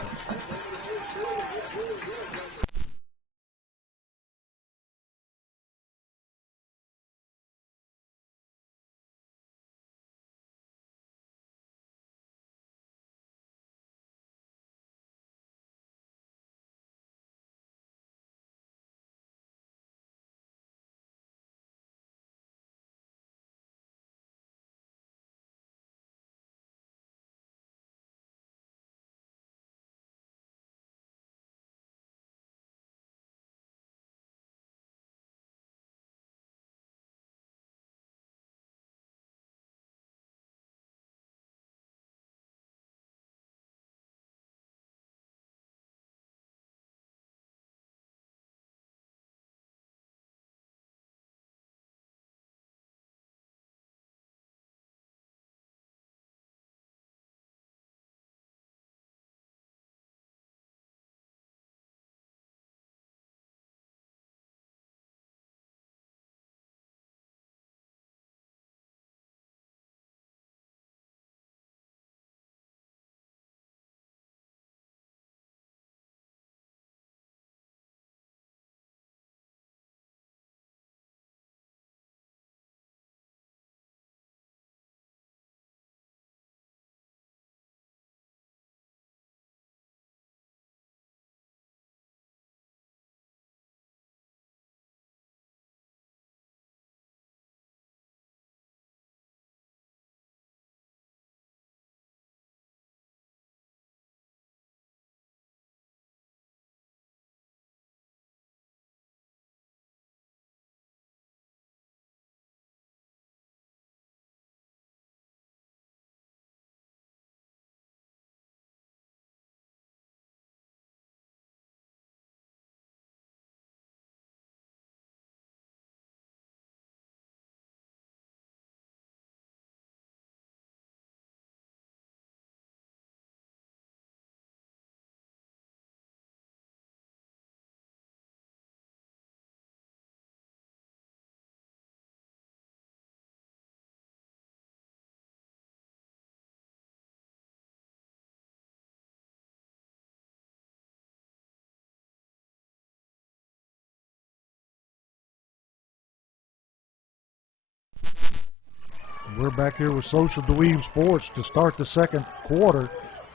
We're back here with Social Dweeb Sports to start the second quarter.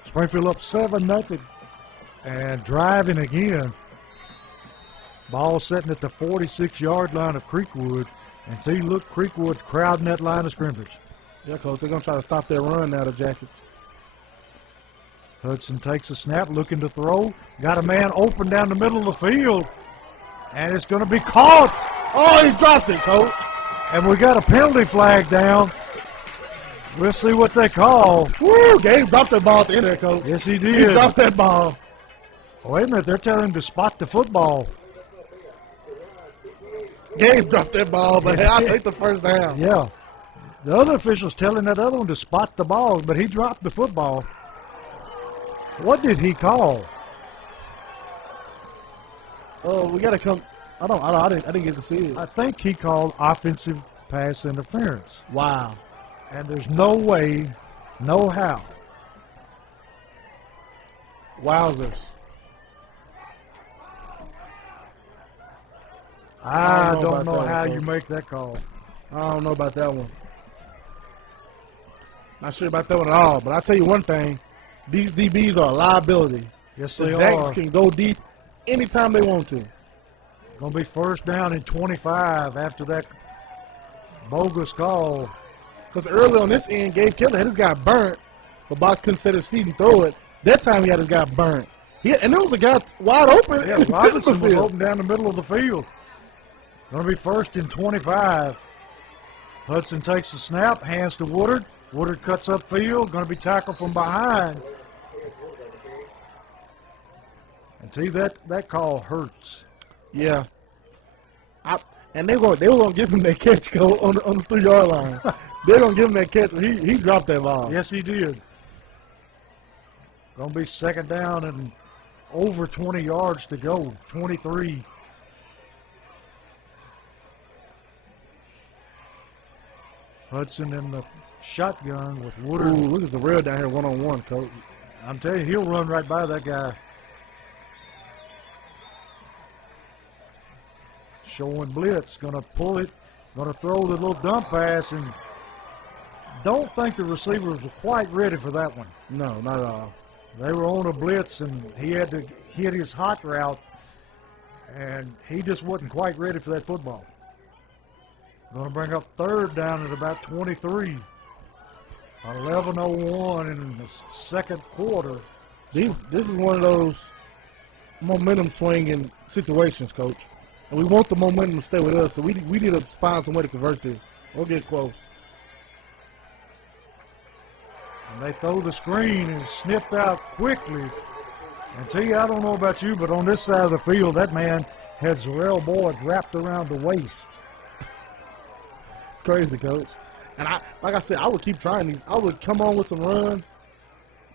Springfield up 7-0 and driving again. Ball sitting at the 46-yard line of Creekwood. And see, look, Creekwood crowding that line of scrimmage. Yeah, Coach, they're going to try to stop their run now, the Jackets. Hudson takes a snap, looking to throw. Got a man open down the middle of the field. And it's going to be caught. Oh, he dropped it, Coach. And we got a penalty flag down. We'll see what they call. Woo, Gabe dropped that ball at the end of there, Coach. Yes, he He did. dropped that ball. Wait a minute, they're telling him to spot the football. Gabe dropped that ball, but hey, I'll take the first down. Yeah. The other official's telling that other one to spot the ball, but he dropped the football. What did he call? Oh, we got to come. I didn't get to see it. I think he called offensive pass interference. Wow. And there's no way, no how. Wowzers. I don't about know that, how Coach. you make that call. I don't know about that one. Not sure about that one at all. But I'll tell you one thing. These DBs are a liability. Yes, The they Jackets are. can go deep anytime they want to. Going to be first down and 25 after that bogus call. Because early on this end, Gabe Keller had his guy burnt, but Box couldn't set his feet and throw it. That time he had his guy burnt. And there was a guy wide open. Yeah, in the Robinson was field. open down the middle of the field. Going to be first and 25. Hudson takes the snap, hands to Woodard. Woodard cuts upfield, going to be tackled from behind. And see, that call hurts. Yeah. And they were going to give him that catch go on the 3-yard line. They're going to give him that catch. He dropped that ball. Yes, he did. Going to be second down and over 20 yards to go, 23. Hudson in the shotgun with Woodard. Ooh, look at the rail down here one-on-one, Coach. I'm telling you, he'll run right by that guy. Showing blitz, going to pull it, going to throw the little dump pass, and don't think the receivers were quite ready for that one. No, not at all. They were on a blitz, and he had to hit his hot route, and he just wasn't quite ready for that football. Going to bring up third down at about 23. 11:01 in the second quarter. This is one of those momentum swinging situations, Coach. And we want the momentum to stay with us, so we need to find some way to convert this or get close. And they throw the screen and snipped out quickly. And T, I don't know about you, but on this side of the field, that man had Zarrell Boyd wrapped around the waist. It's crazy, Coach. And like I said, I would keep trying these. I would come on with some runs,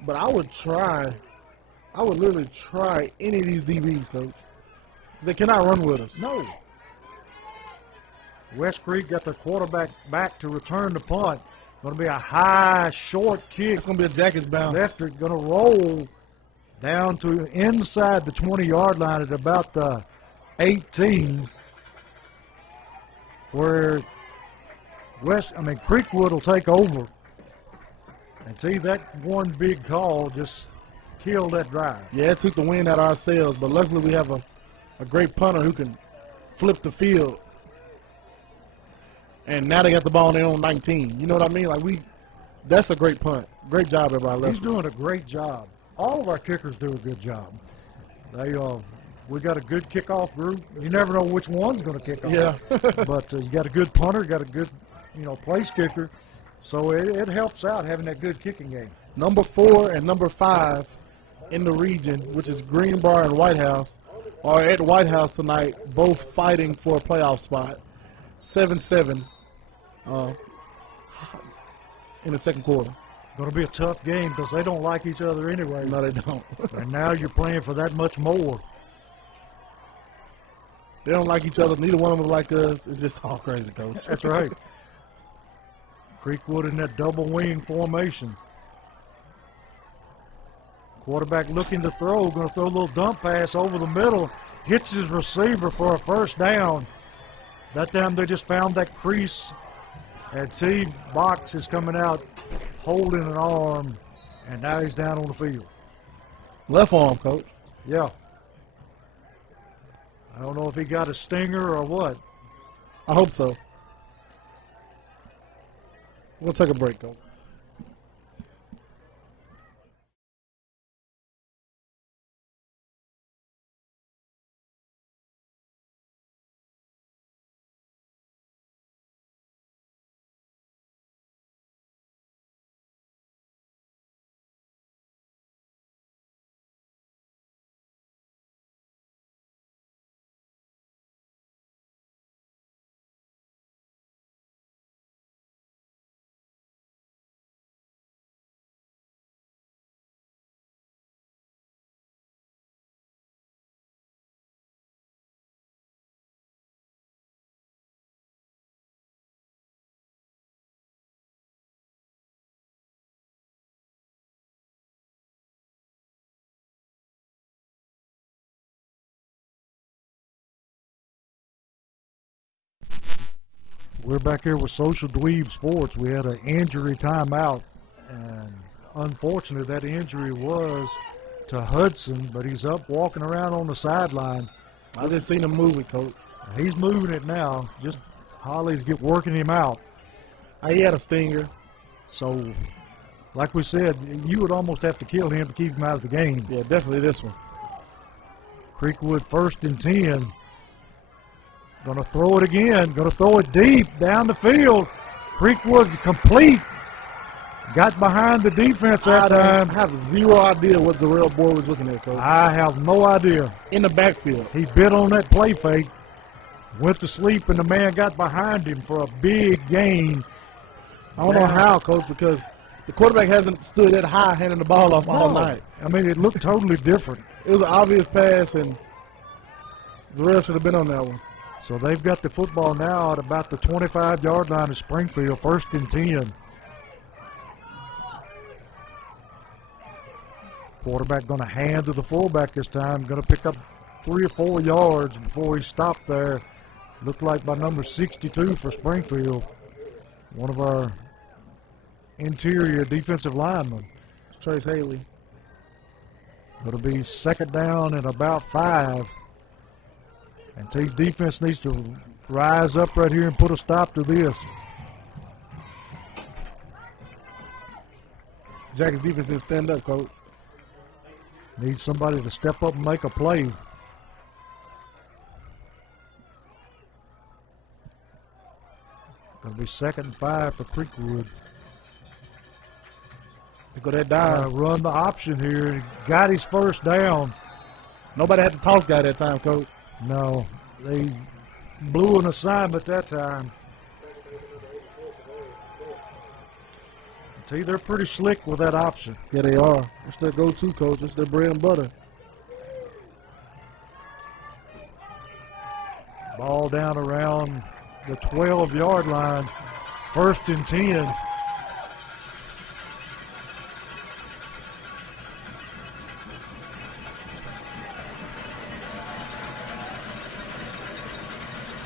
but I would literally try any of these DBs, Coach. They cannot run with us. No. West Creek got the quarterback back to return the punt. Going to be a high, short kick. It's going to be a jackets bounce. Lester going to roll down to inside the 20-yard line at about the 18, where Creekwood will take over. And see, that one big call just killed that drive. Yeah, it took the wind out of our sails, but luckily we have a great punter who can flip the field. And now they got the ball on their own 19. You know what I mean? That's a great punt. Great job, everybody. He's doing a great job. All of our kickers do a good job. We got a good kickoff group. You never know which one's going to kick off. Yeah. But you got a good punter, got a good, place kicker. So it helps out having that good kicking game. Number 4 and number 5 in the region, which is Greenbrier and White House, are at White House tonight, both fighting for a playoff spot. 7-7 in the second quarter. Going to be a tough game because they don't like each other anyway. No, they don't. And now you're playing for that much more. They don't like each other. Neither one of them like us. It's just all crazy, Coach. That's right. Creekwood in that double wing formation. Quarterback looking to throw. Going to throw a little dump pass over the middle. Hits his receiver for a first down. That time they just found that crease. And T. Box is coming out holding an arm. And now he's down on the field. Left arm, Coach. Yeah. I don't know if he got a stinger or what. I hope so. We'll take a break, Coach. We're back here with Social Dweeb Sports. We had an injury timeout, and unfortunately that injury was to Hudson, but he's up walking around on the sideline. I just seen him move it, Coach. He's moving it now. Just Holly's working him out. He had a stinger. So, like we said, you would almost have to kill him to keep him out of the game. Yeah, definitely this one. Creekwood 1st and 10. Going to throw it again. Going to throw it deep down the field. Creekwood complete. Got behind the defense that time. I have zero idea what the real boy was looking at, Coach. I have no idea. In the backfield. He bit on that play fake, went to sleep, and the man got behind him for a big gain. I don't know how, Coach, because the quarterback hasn't stood that high handing the ball off all night. I mean, it looked totally different. It was an obvious pass, and the ref should have been on that one. So they've got the football now at about the 25-yard line of Springfield, 1st and 10. Quarterback going to hand to the fullback this time. Going to pick up 3 or 4 yards before he stopped there. Looked like by number 62 for Springfield, one of our interior defensive linemen. Trace Haley. It'll be 2nd down and about 5. And T's defense needs to rise up right here and put a stop to this. Jackie's defense didn't stand up, Coach. Needs somebody to step up and make a play. Going to be 2nd and 5 for Creekwood. They go that dive. Run the option here. Got his 1st down. Nobody had to toss guy that time, Coach. No, they blew an assignment that time. See, they're pretty slick with that option. Yeah, they are. It's their go-to, Coach. It's their bread and butter. Ball down around the 12-yard line. 1st and 10.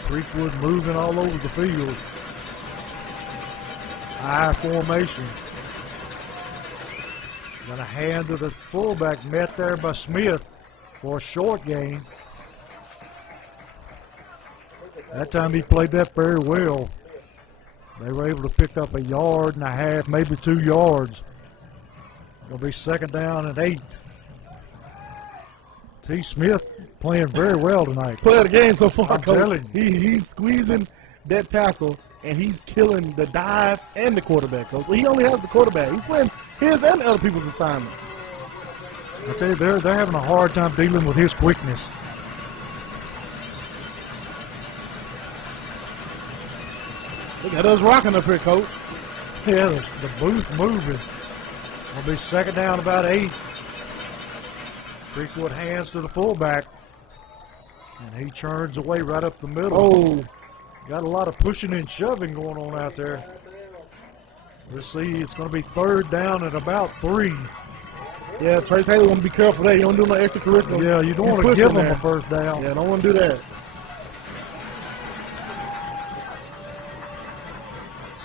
Creekwood moving all over the field. High formation. Got a hand to the fullback, met there by Smith for a short gain. That time he played that very well. They were able to pick up 1.5 yards, maybe 2 yards. It'll be 2nd down and 8. T. Smith playing very well tonight. Play of the game so far, I'm Coach. telling you. He's squeezing that tackle, and he's killing the dive and the quarterback, Coach. Well, he only has the quarterback. He's playing his and other people's assignments. I tell you, they're having a hard time dealing with his quickness. Look at us rocking up here, Coach. Yeah, the booth moving. It'll be 2nd down, about 8. Creekwood hands to the fullback, and he churns away right up the middle. Oh, Got a lot of pushing and shoving going on out there. We'll see. It's going to be 3rd down and about 3. yeah, Trace Haley want to be careful there. You don't do no extracurricular. Yeah, you don't He's want to pushing give them there. a 1st down. Yeah, don't want to do that.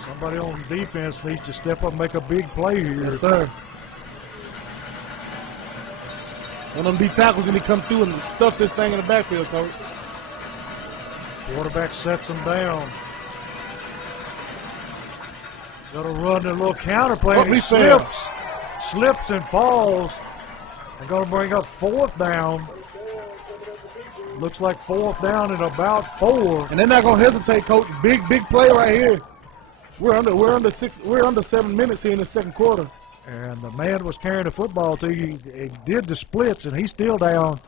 Somebody on defense needs to step up and make a big play here. Yes, sir. One of them D tackles when he come through and stuff this thing in the backfield, Coach. Quarterback sets him down. Got to run a little counter play. What And he we fail. slips and falls. They're going to bring up 4th down. Looks like 4th down and about 4. And they're not gonna hesitate, Coach. Big play right here. We're under 7 minutes here in the 2nd quarter. And the man was carrying the football to you. He did the splits, and he's still down.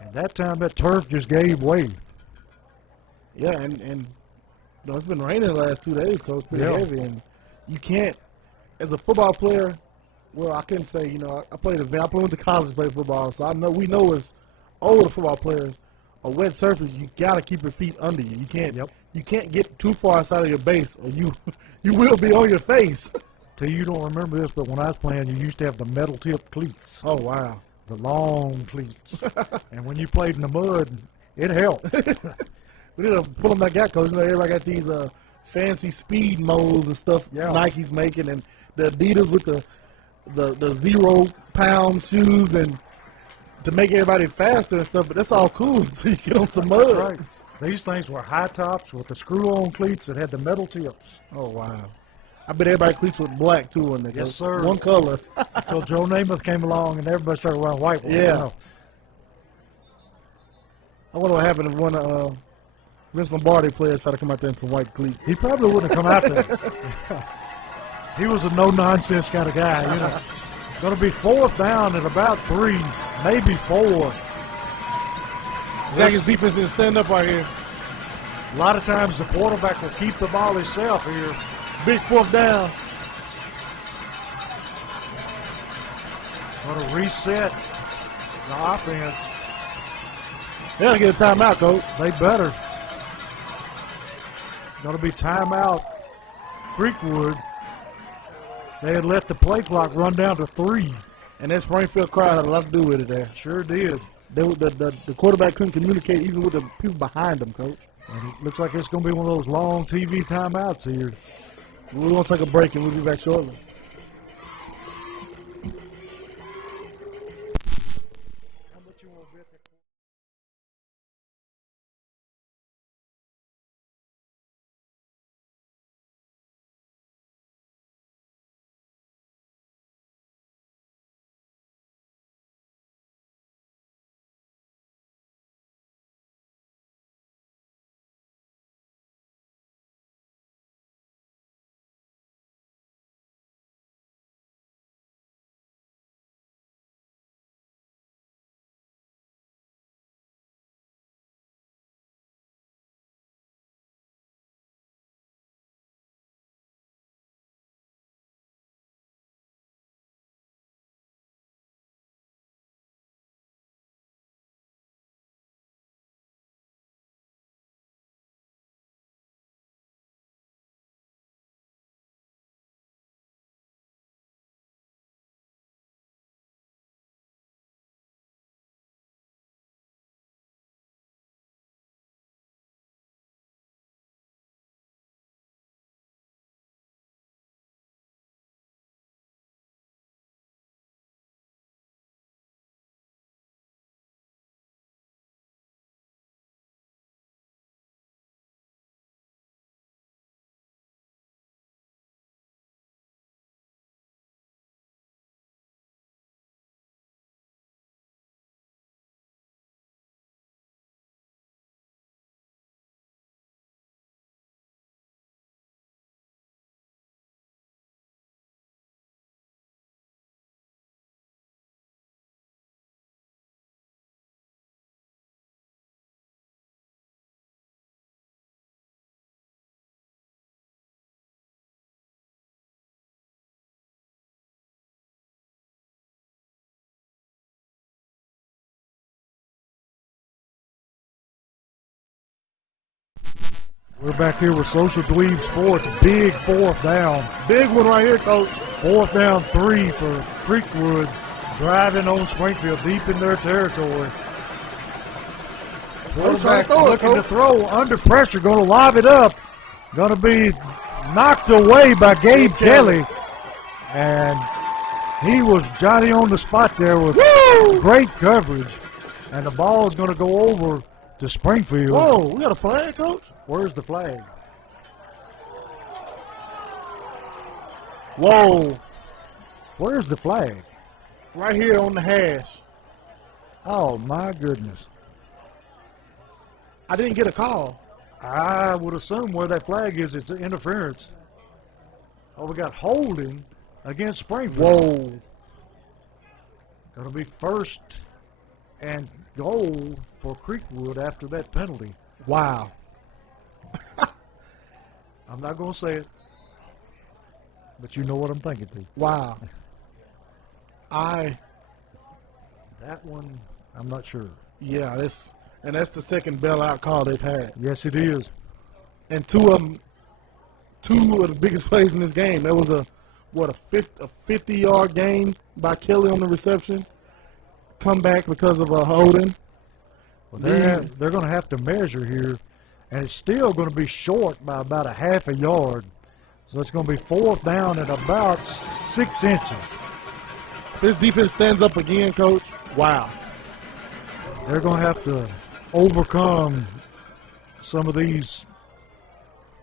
And that time that turf just gave way. Yeah, and you know, it's been raining the last 2 days, Coach, pretty Yeah. heavy. And you can't, as a football player, well, I couldn't say, you know, I played with the college to play football, so we know as older football players, a wet surface, you got to keep your feet under you. You can't get too far outside of your base, or you will be on your face. Till you don't remember this, but when I was playing, you used to have the metal tip cleats. Oh, wow. The long cleats. And when you played in the mud, it helped. We need to pull them back out, Coach. You know, everybody got these fancy speed modes and stuff Nike's making, and the Adidas with the 0 pound shoes, and to make everybody faster and stuff, but that's all cool until you get on some mud. That's right. These things were high tops with the screw-on cleats that had the metal tips. Oh, wow. I bet everybody cleats with black, too, when they Yes, sir. One color. Until Joe Namath came along and everybody started wearing white ones. Yeah. You know. I wonder what happened if one Vince Lombardi player tried to come out there in some white cleats. He probably wouldn't have come out there. He was a no-nonsense kind of guy, you know. Going to be 4th down at about 3, maybe 4. Jackie's defense didn't stand up right here. A lot of times the quarterback will keep the ball himself here. Big 4th down. Going to reset the offense. They gotta get a timeout, Coach. They better. Going to be timeout Creekwood. They had let the play clock run down to 3. And that Springfield crowd had a lot to do with it there. Sure did. The quarterback couldn't communicate even with the people behind him, Coach. And it looks like it's going to be one of those long TV timeouts here. We're going to take a break and we'll be back shortly. We're back here with Social Dweeb Sports. Big 4th down. Big one right here, Coach. 4th down 3 for Creekwood. Driving on Springfield deep in their territory. Quarterback looking to throw under pressure. Going to lob it up. Going to be knocked away by Gabe Kelly. And he was Johnny on the spot there with great coverage. And the ball is going to go over to Springfield. Whoa, we got a flag, Coach? Where's the flag? Whoa. Where's the flag? Right here on the hash. Oh, my goodness. I didn't get a call. I would assume where that flag is, it's interference. Oh, we got holding against Springfield. Whoa. Going to be 1st and goal for Creekwood after that penalty. Wow. I'm not going to say it, but you know what I'm thinking, too. Wow. That one, I'm not sure. Yeah, that's the second bailout call they've had. Yes, it is. And two of the biggest plays in this game. That was a 50-yard gain by Kelly on the reception. Comeback because of a holding. Well, they're going to have to measure here, and it's still going to be short by about a half a yard. So it's going to be 4th down at about 6 inches. This defense stands up again, Coach. Wow. They're going to have to overcome some of these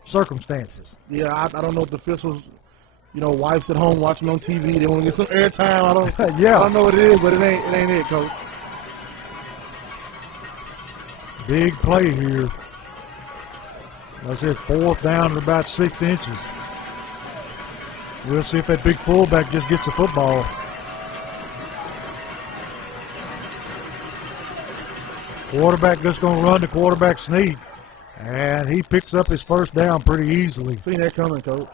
circumstances. Yeah, I don't know if the officials, wives at home watching on TV, they want to get some airtime. I don't know what it is, but it ain't it, Coach. Big play here. That's it, 4th down at about 6 inches. We'll see if that big fullback just gets the football. Quarterback just going to run the quarterback sneak, and he picks up his 1st down pretty easily. Seen that coming, Coach.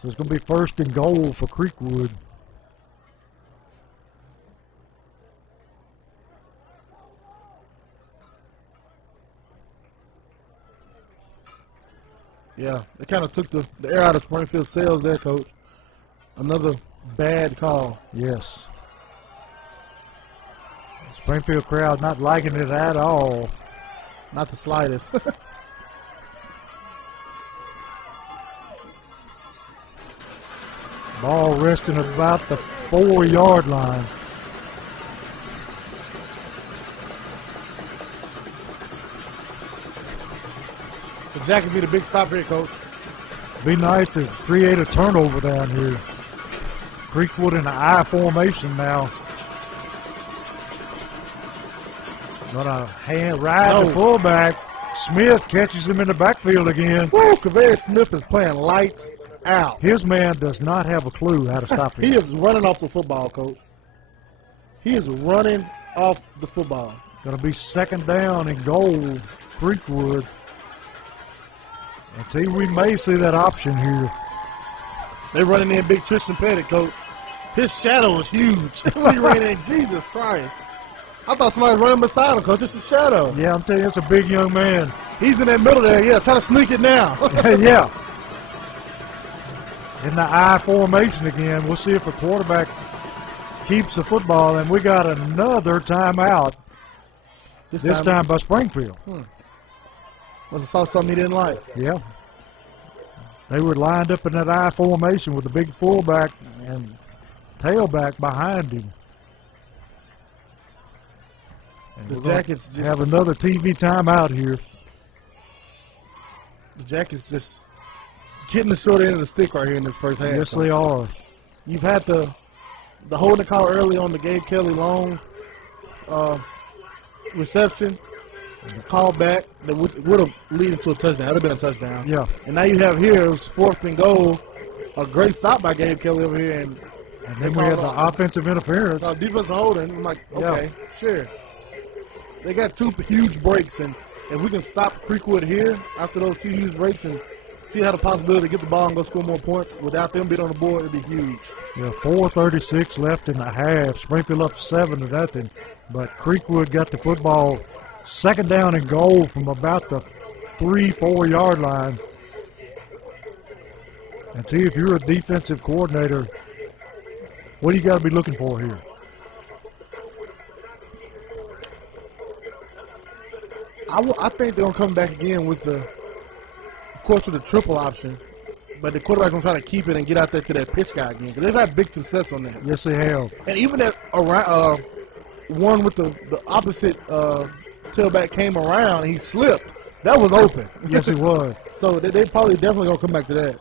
So it's going to be first and goal for Creekwood. Yeah, they kind of took the air out of Springfield's sails there, Coach. Another bad call. Yes. Springfield crowd not liking it at all. Not the slightest. Ball resting at about the 4-yard line. The Jackets need a big stop here, Coach. Be nice to create a turnover down here. Creekwood in the I formation now. Gonna ride the fullback. Smith catches him in the backfield again. Woo, Kaveri Smith is playing lights out. His man does not have a clue how to stop him. He is running off the football, Coach. He is running off the football. Gonna be second down and goal, Creekwood. And see, we may see that option here. They're running in big Tristan Pettit, Coach. His shadow is huge. When he ran in, Jesus Christ. I thought somebody was running beside him, Coach. It's a shadow. Yeah, I'm telling you, it's a big young man. He's in that middle there, yeah, trying to sneak it now. Yeah. In the I formation again. We'll see if the quarterback keeps the football, and we got another timeout. This time by Springfield. Must have saw something he didn't like. Yeah. They were lined up in that I formation with the big fullback and tailback behind him. And The we're Jackets gonna just have another TV timeout here. The Jackets just getting the short end of the stick right here in this first half. Yes, they are. You've had the holding call early on the Gabe Kelly long reception, call back that would have led to a touchdown. That would have been a touchdown. Yeah. And now you have here, it was fourth and goal. A great stop by Gabe Kelly over here. And then we had the offensive interference. Defensive holding. I'm like, okay, sure. They got two huge breaks, and if we can stop Creekwood here after those two huge breaks and still have the possibility to get the ball and go score more points without them being on the board, it'd be huge. Yeah, 4:36 left in the half. Springfield up 7-0, but Creekwood got the football second down and goal from about the 3-4 yard line. And see, if you're a defensive coordinator, what do you got to be looking for here? I think they're going to come back again with of course, with the triple option. But the quarterback's going to try to keep it and get out there to that pitch guy again. Because they've had big success on that. Yes, they have. And even that one with the opposite tailback came around and he slipped. That was open. Yes, it was. So they probably definitely going to come back to that.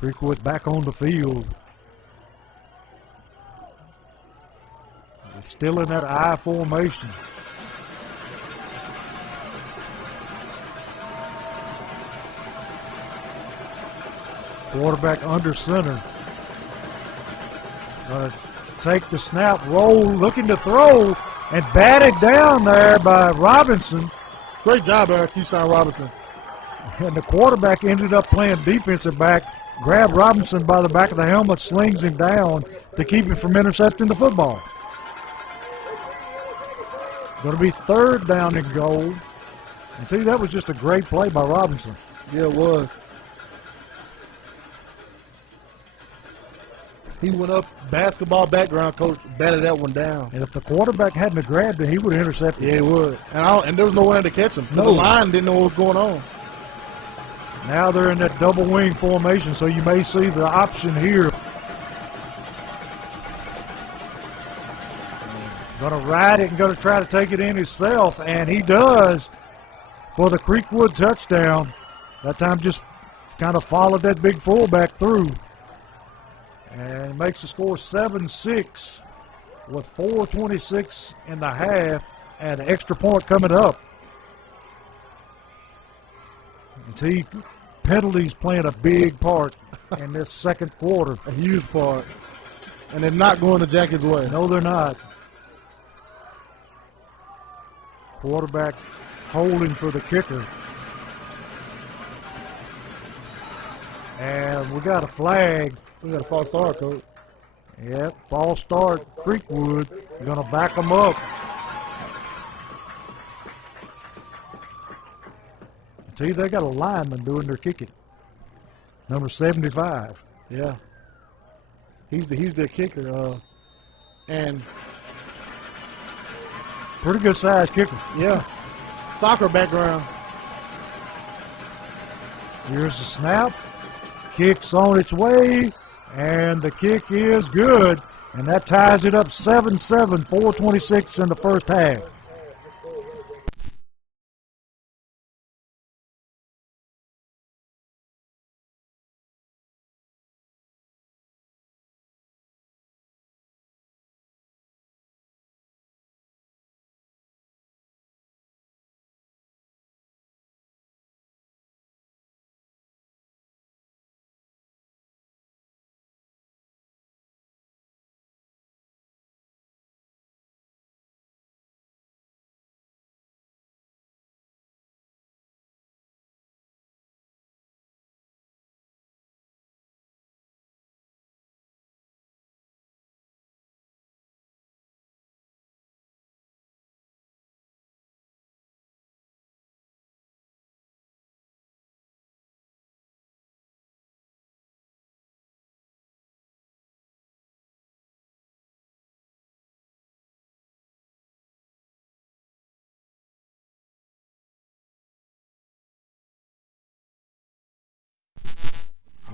Creekwood back on the field. They're still in that I formation. Quarterback under center. Take the snap, roll, looking to throw, and batted down there by Robinson. Great job, Eric Houston Robinson. And the quarterback ended up playing defensive back, grabbed Robinson by the back of the helmet, slings him down to keep him from intercepting the football. Going to be third down and goal. And see, that was just a great play by Robinson. Yeah, it was. He went up, basketball background coach, batted that one down. And if the quarterback hadn't have grabbed it, he would have intercepted it. Yeah, he would. And there was no one to catch him. No. The line didn't know what was going on. Now they're in that double wing formation, so you may see the option here. Going to ride it and going to try to take it in himself, and he does for the Creekwood touchdown. That time just kind of followed that big fullback through. And makes the score 7-6 with 4:26 in the half and an extra point coming up. And see, penalties playing a big part in this second quarter. A huge part. And they're not going the Jackets' way. No, they're not. Quarterback holding for the kicker. And we got a flag. We got a false start, Coach. Yep, false start, Creekwood. You're going to back them up. See, they got a lineman doing their kicking. Number 75. Yeah. He's their kicker. And pretty good size kicker. Yeah. Soccer background. Here's the snap. Kick's on its way. And the kick is good. And that ties it up 7-7, 4:26 in the first half.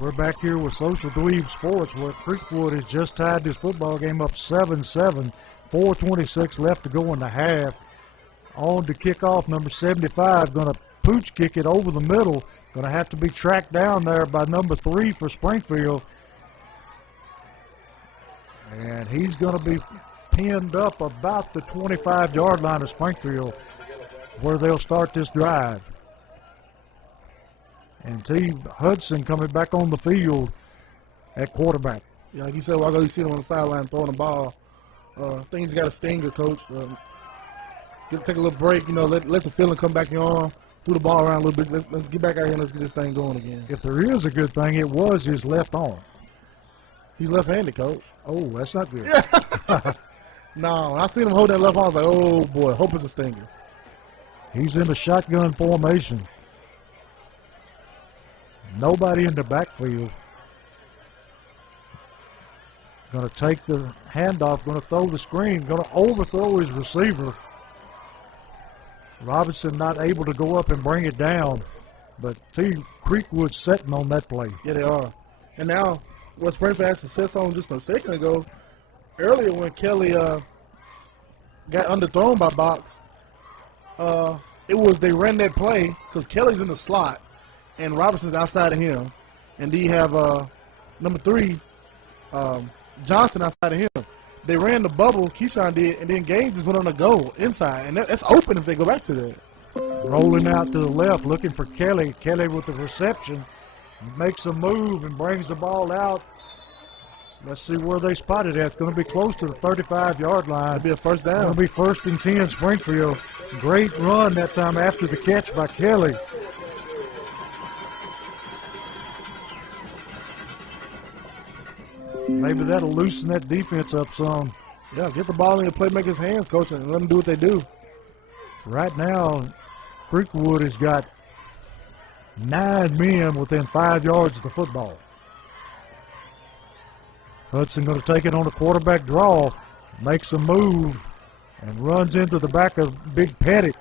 We're back here with Social Dweeb Sports, where Creekwood has just tied this football game up 7-7, 4:26 left to go in the half. On to kick off, number 75, going to pooch kick it over the middle. Going to have to be tracked down there by number 3 for Springfield. And he's going to be pinned up about the 25-yard line of Springfield, where they'll start this drive. And T. Hudson coming back on the field at quarterback. Yeah, like you said, while ago, you see him on the sideline throwing the ball. Things got a stinger, Coach. Take a little break, let the feeling come back in your arm, threw the ball around a little bit. Let's get back out here and let's get this thing going again. If there is a good thing, it was his left arm. He's left-handed, Coach. Oh, that's not good. No, I seen him hold that left arm. I was like, oh, boy, hope it's a stinger. He's in the shotgun formation. Nobody in the backfield. Going to take the handoff, going to throw the screen, going to overthrow his receiver. Robinson not able to go up and bring it down, but T. Creekwood sitting on that play. Yeah, they are. And now, what Springfield had success on just a second ago, earlier when Kelly got underthrown by Box, they ran that play because Kelly's in the slot and Robinson's outside of him. And then you have number 3, Johnson outside of him. They ran the bubble, Keyshawn did, and then Gaines just went on the goal inside. And that's open if they go back to that. Rolling out to the left, looking for Kelly. Kelly with the reception. Makes a move and brings the ball out. Let's see where they spotted it. It's going to be close to the 35-yard line. It'll be a first down. It'll be 1st and 10, Springfield. Great run that time after the catch by Kelly. Maybe that'll loosen that defense up some. Yeah, get the ball in the playmaker's hands, Coach, and let them do what they do. Right now, Creekwood has got 9 men within 5 yards of the football. Hudson going to take it on a quarterback draw, makes a move, and runs into the back of Big Pettit,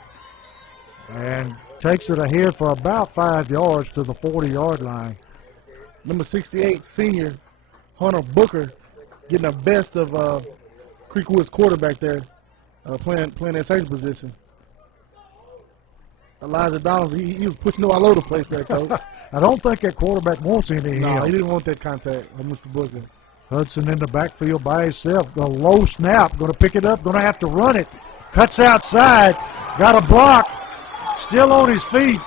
and takes it ahead for about 5 yards to the 40-yard line. Number 68, senior Hunter Booker, getting the best of Creekwood's quarterback there, playing that safety position. Elijah Donald, he was pushing all over the place there, Coach. I don't think that quarterback wants any No, help. he didn't want that contact with Mr. Booker. Hudson in the backfield by himself. A low snap. Going to pick it up. Going to have to run it. Cuts outside. Got a block. Still on his feet.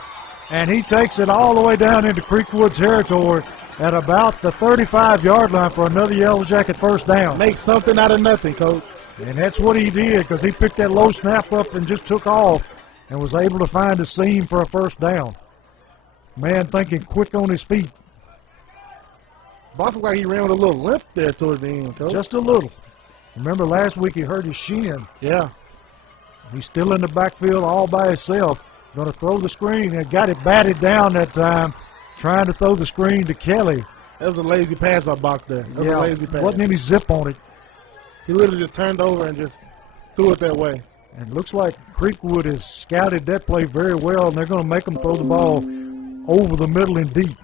And he takes it all the way down into Creekwood territory at about the 35-yard line for another Yellow Jacket first down. Make something out of nothing, Coach. And that's what he did, because he picked that low snap up and just took off and was able to find a seam for a first down. Man thinking quick on his feet. Box looked like he ran with a little limp there towards the end, Coach. Just a little. Remember last week he hurt his shin. Yeah. He's still in the backfield all by himself. Going to throw the screen and got it batted down that time, trying to throw the screen to Kelly. That was a lazy pass by Box there. That was a lazy pass. Wasn't any zip on it. He literally just turned over and just threw it that way. And it looks like Creekwood has scouted that play very well, and they're going to make him throw the ball over the middle and deep.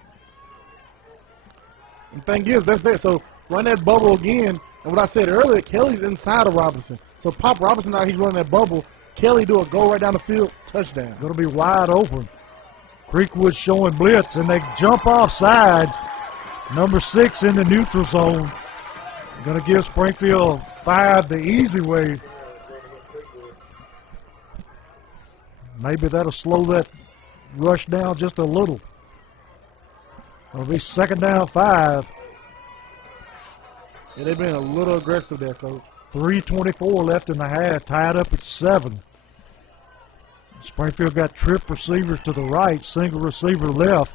And thing is, that's that. So run that bubble again. And what I said earlier, Kelly's inside of Robinson. So pop Robinson out, he's running that bubble. Kelly do a go right down the field, touchdown. Going to be wide open. Creekwood showing blitz, and they jump off sides. Number 6 in the neutral zone. Going to give Springfield 5 the easy way. Maybe that'll slow that rush down just a little. It'll be 2nd down 5. Yeah, they've been a little aggressive there, Coach. 3:24 left in the half, tied up at 7. Springfield got trip receivers to the right, single receiver left.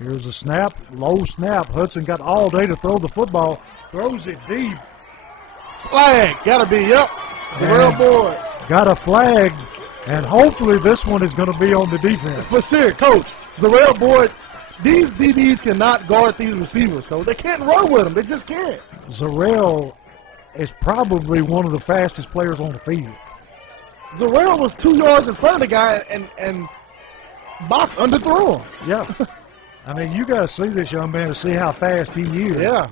Here's a snap, low snap. Hudson got all day to throw the football. Throws it deep. Flag, gotta be, yep. Real board. Got a flag, and hopefully this one is going to be on the defense. For sure, Coach. Zarel Boyd, these DBs cannot guard these receivers, Coach. They can't run with them. They just can't. Zarel is probably one of the fastest players on the field. Zarel was 2 yards in front of the guy, and Box underthrew him. Yeah. I mean, you got to see this young man to see how fast he is. Yeah.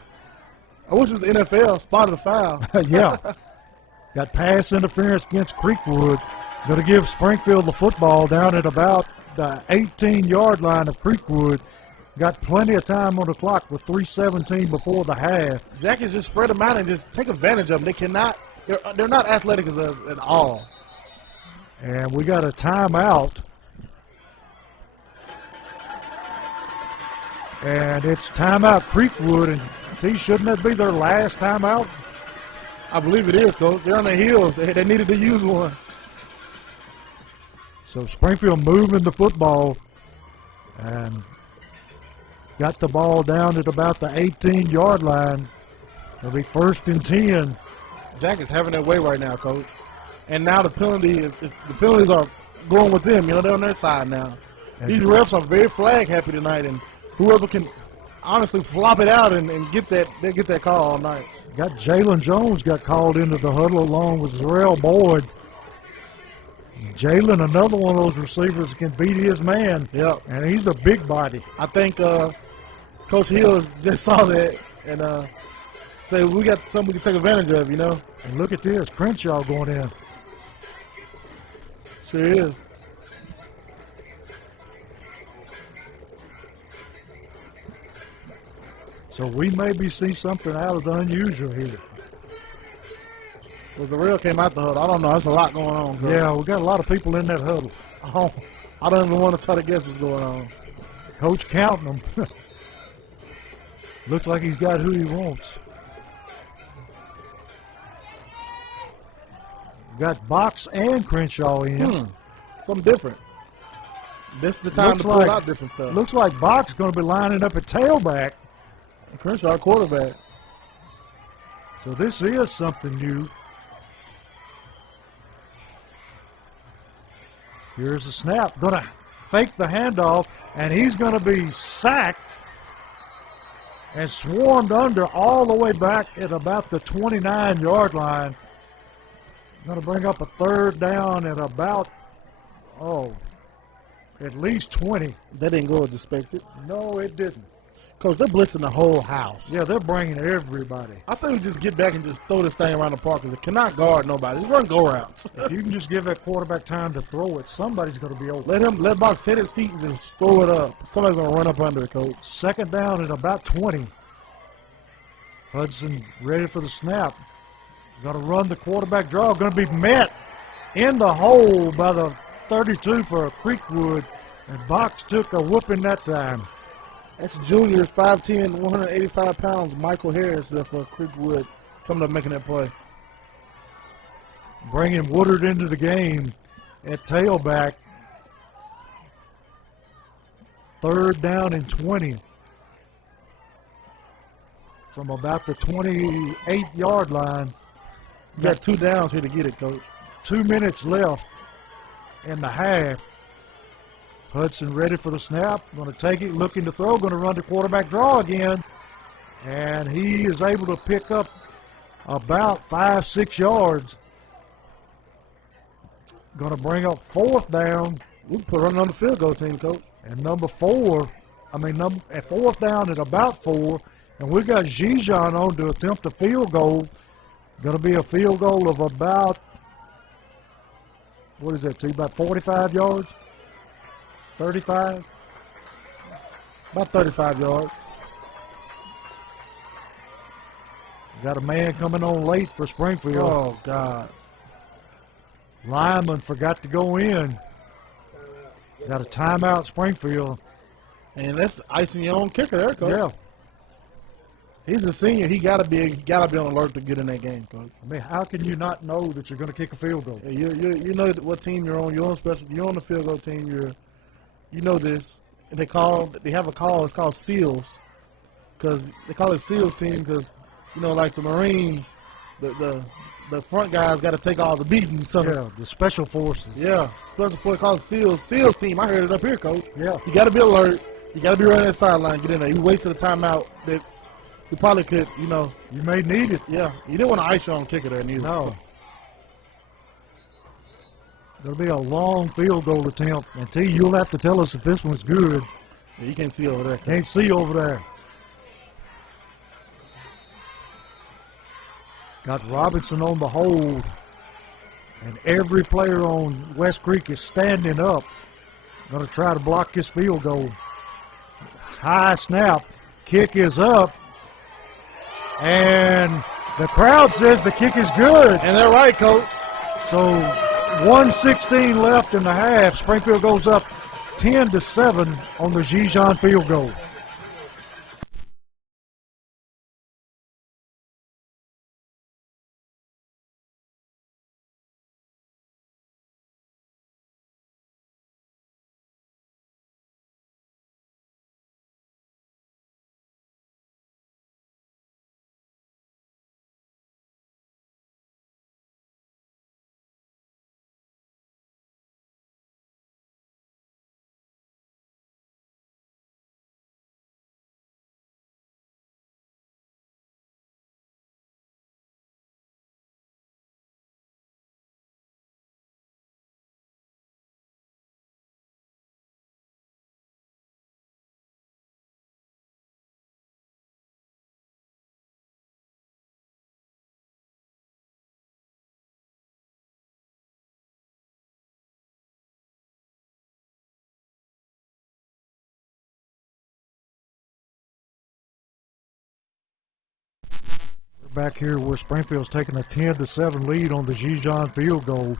I wish it was the NFL. Spotted a foul. Yeah. Got pass interference against Creekwood. Going to give Springfield the football down at about the 18-yard line of Creekwood. Got plenty of time on the clock with 3:17 before the half. Jackies just spread them out and just take advantage of them. They cannot. They're not athletic at all. And we got a timeout. And it's timeout Creekwood, and shouldn't that be their last timeout? I believe it is, Coach. They're on their heels. They needed to use one. So Springfield moving the football and got the ball down at about the 18-yard line. It'll be 1st and 10. Jack is having their way right now, Coach. And now the penalties are going with them. You know, they're on their side now. These refs are very flag happy tonight, and whoever can honestly flop it out and get that call all night. Got Jalen Jones got called into the huddle along with Zarel Boyd. Jalen, another one of those receivers, can beat his man. Yep. And he's a big body. I think Coach Hill just saw that and said, we got something we can take advantage of, you know. And look at this, Crenshaw going in. Sure is. So we maybe see something out of the unusual here. Well, the real came out the huddle. I don't know. There's a lot going on. Coach. Yeah, we got a lot of people in that huddle. Oh, I don't even want to try to guess what's going on. Coach counting them. Looks like he's got who he wants. Got Box and Crenshaw in. Something different. This is the time Looks to pull like- out different stuff. Looks like Box is going to be lining up at tailback. Crenshaw, quarterback. So this is something new. Here's the snap. Going to fake the handoff, and he's going to be sacked and swarmed under all the way back at about the 29-yard line. Going to bring up a 3rd down at about, at least 20. That didn't go as expected. No, it didn't. Coach, they're blitzing the whole house. Yeah, they're bringing everybody. I say we just get back and just throw this thing around the park because it cannot guard nobody. Just run go routes. If you can just give that quarterback time to throw it, somebody's going to be open. Let Box set his feet and just throw it up. Somebody's going to run up under it, Coach. 2nd down at about 20. Hudson ready for the snap. Going to run the quarterback draw. Going to be met in the hole by the 32 for Creekwood. And Box took a whooping that time. That's junior, 5'10", 185 pounds, Michael Harris there for Creekwood coming up making that play. Bringing Woodard into the game at tailback. 3rd down and 20 from about the 28-yard line. You got 2 downs here to get it, Coach. 2 minutes left in the half. Hudson ready for the snap. Going to take it, looking to throw. Going to run the quarterback draw again. And he is able to pick up about 5-6 yards. Going to bring up 4th down. We can put running on the field goal team, Coach. And at 4th down at about 4. And we got Zijan on to attempt a field goal. Going to be a field goal of about, what is that, T? About 45 yards? 35? About 35 yards. Got a man coming on late for Springfield. Oh, God. Lyman forgot to go in. Got a timeout, Springfield. And that's icing your own kicker there, Coach. Yeah. He's a senior. He gotta be on alert to get in that game, Coach. I mean, how can you not know that you're going to kick a field goal? Yeah, you know what team you're on. You're on special. You're on the field goal team. You know this. And they have a call. It's called SEALs, because they call it SEALs team because like the Marines, the front guys got to take all the beating. So Yeah, the special forces. yeah, special force called SEALs. SEALs team. I heard it up here, Coach. Yeah. You got to be alert. You got to be running that sideline. Get in there. You wasted a timeout that you probably could. You may need it. Yeah, you didn't want to ice your own kicker there, neither. No. It'll be a long field goal attempt. And T, you'll have to tell us if this one's good. Yeah, you can't see over there. Can't see over there. Got Robinson on the hold. And every player on West Creek is standing up. Going to try to block this field goal. High snap. Kick is up. And the crowd says the kick is good. And they're right, Coach. So 1:16 left in the half. Springfield goes up 10-7 on the Zijan field goal. Back here where Springfield's taking a 10-7 lead on the Zijan field goal.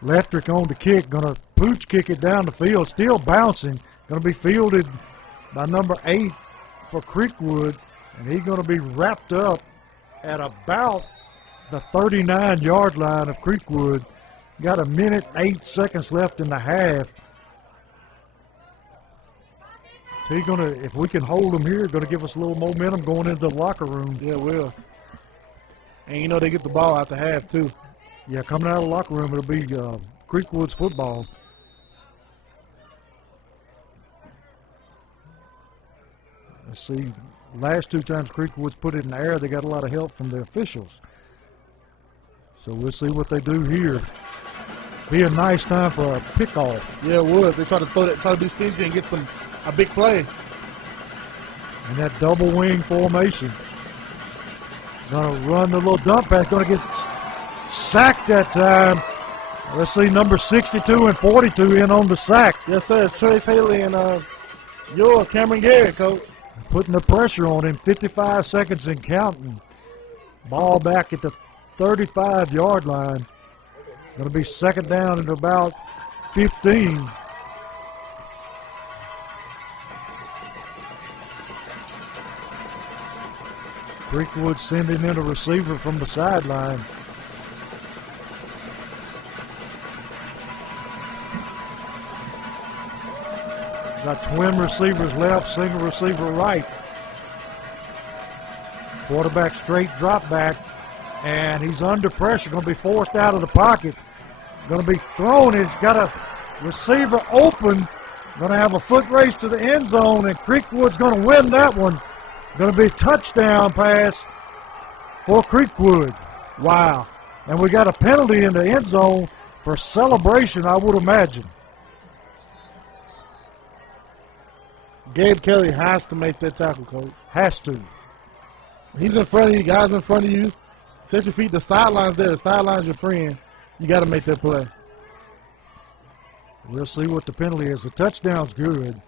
Lectrick on the kick, going to pooch kick it down the field, still bouncing. Going to be fielded by number 8 for Creekwood, and he's going to be wrapped up at about the 39-yard line of Creekwood. Got 1 minute 8 seconds left in the half. So he's going to, if we can hold him here, going to give us a little momentum going into the locker room. Yeah, it will. And they get the ball out the half, too. Yeah, coming out of the locker room, it'll be Creekwood's football. Let's see, last 2 times Creekwood's put it in the air, they got a lot of help from the officials. So we'll see what they do here. Be a nice time for a pickoff. Yeah, it would. They try to do stingy and get a big play. And that double wing formation. Going to run the little dump pass. Going to get sacked that time. Let's see, number 62 and 42 in on the sack. Yes, sir. Trace Haley and Cameron Garrett, Coach. Putting the pressure on him. 55 seconds and counting. Ball back at the 35-yard line. Going to be 2nd down at about 15. Creekwood sending in a receiver from the sideline. Got twin receivers left, single receiver right. Quarterback straight drop back, and he's under pressure, going to be forced out of the pocket. Going to be thrown. He's got a receiver open. Going to have a foot race to the end zone, and Creekwood's going to win that one. Going to be a touchdown pass for Creekwood. Wow. And we got a penalty in the end zone for celebration, I would imagine. Gabe Kelly has to make that tackle, Coach. Has to. He's in front of you, guys in front of you. Set your feet. The sideline's there. The sideline's your friend. You got to make that play. We'll see what the penalty is. The touchdown's good.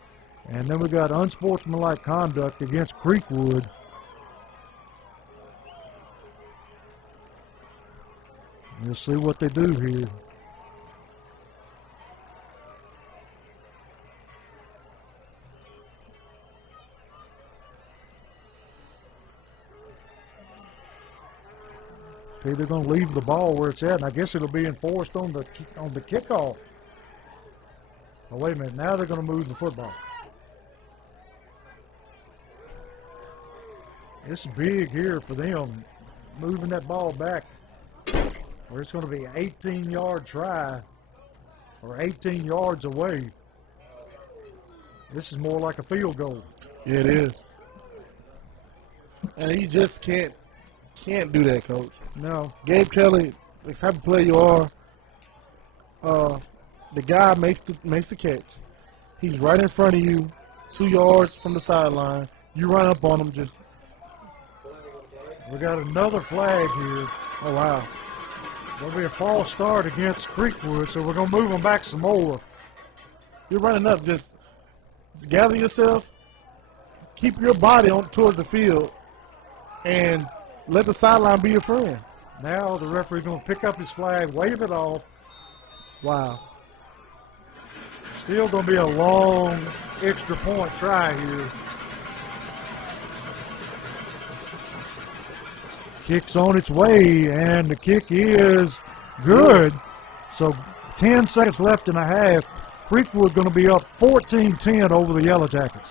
And then we got unsportsmanlike conduct against Creekwood. We'll see what they do here. They're going to leave the ball where it's at, and I guess it'll be enforced on the kickoff. Oh, wait a minute. Now they're going to move the football. It's big here for them, moving that ball back where it's going to be an 18-yard try or 18 yards away. This is more like a field goal. Yeah, it is. And he just can't do that, Coach. No. Gabe Kelly, the type of player you are, the guy makes the catch. He's right in front of you, 2 yards from the sideline. You run up on him, just. We got another flag here. Oh, wow. There'll be a false start against Creekwood, so we're going to move them back some more. You're running up, just gather yourself, keep your body on towards the field, and let the sideline be your friend. Now the referee's going to pick up his flag, wave it off. Wow. Still going to be a long extra point try here. Kick's on its way, and the kick is good. So 10 seconds left in a half. Creekwood going to be up 14-10 over the Yellow Jackets.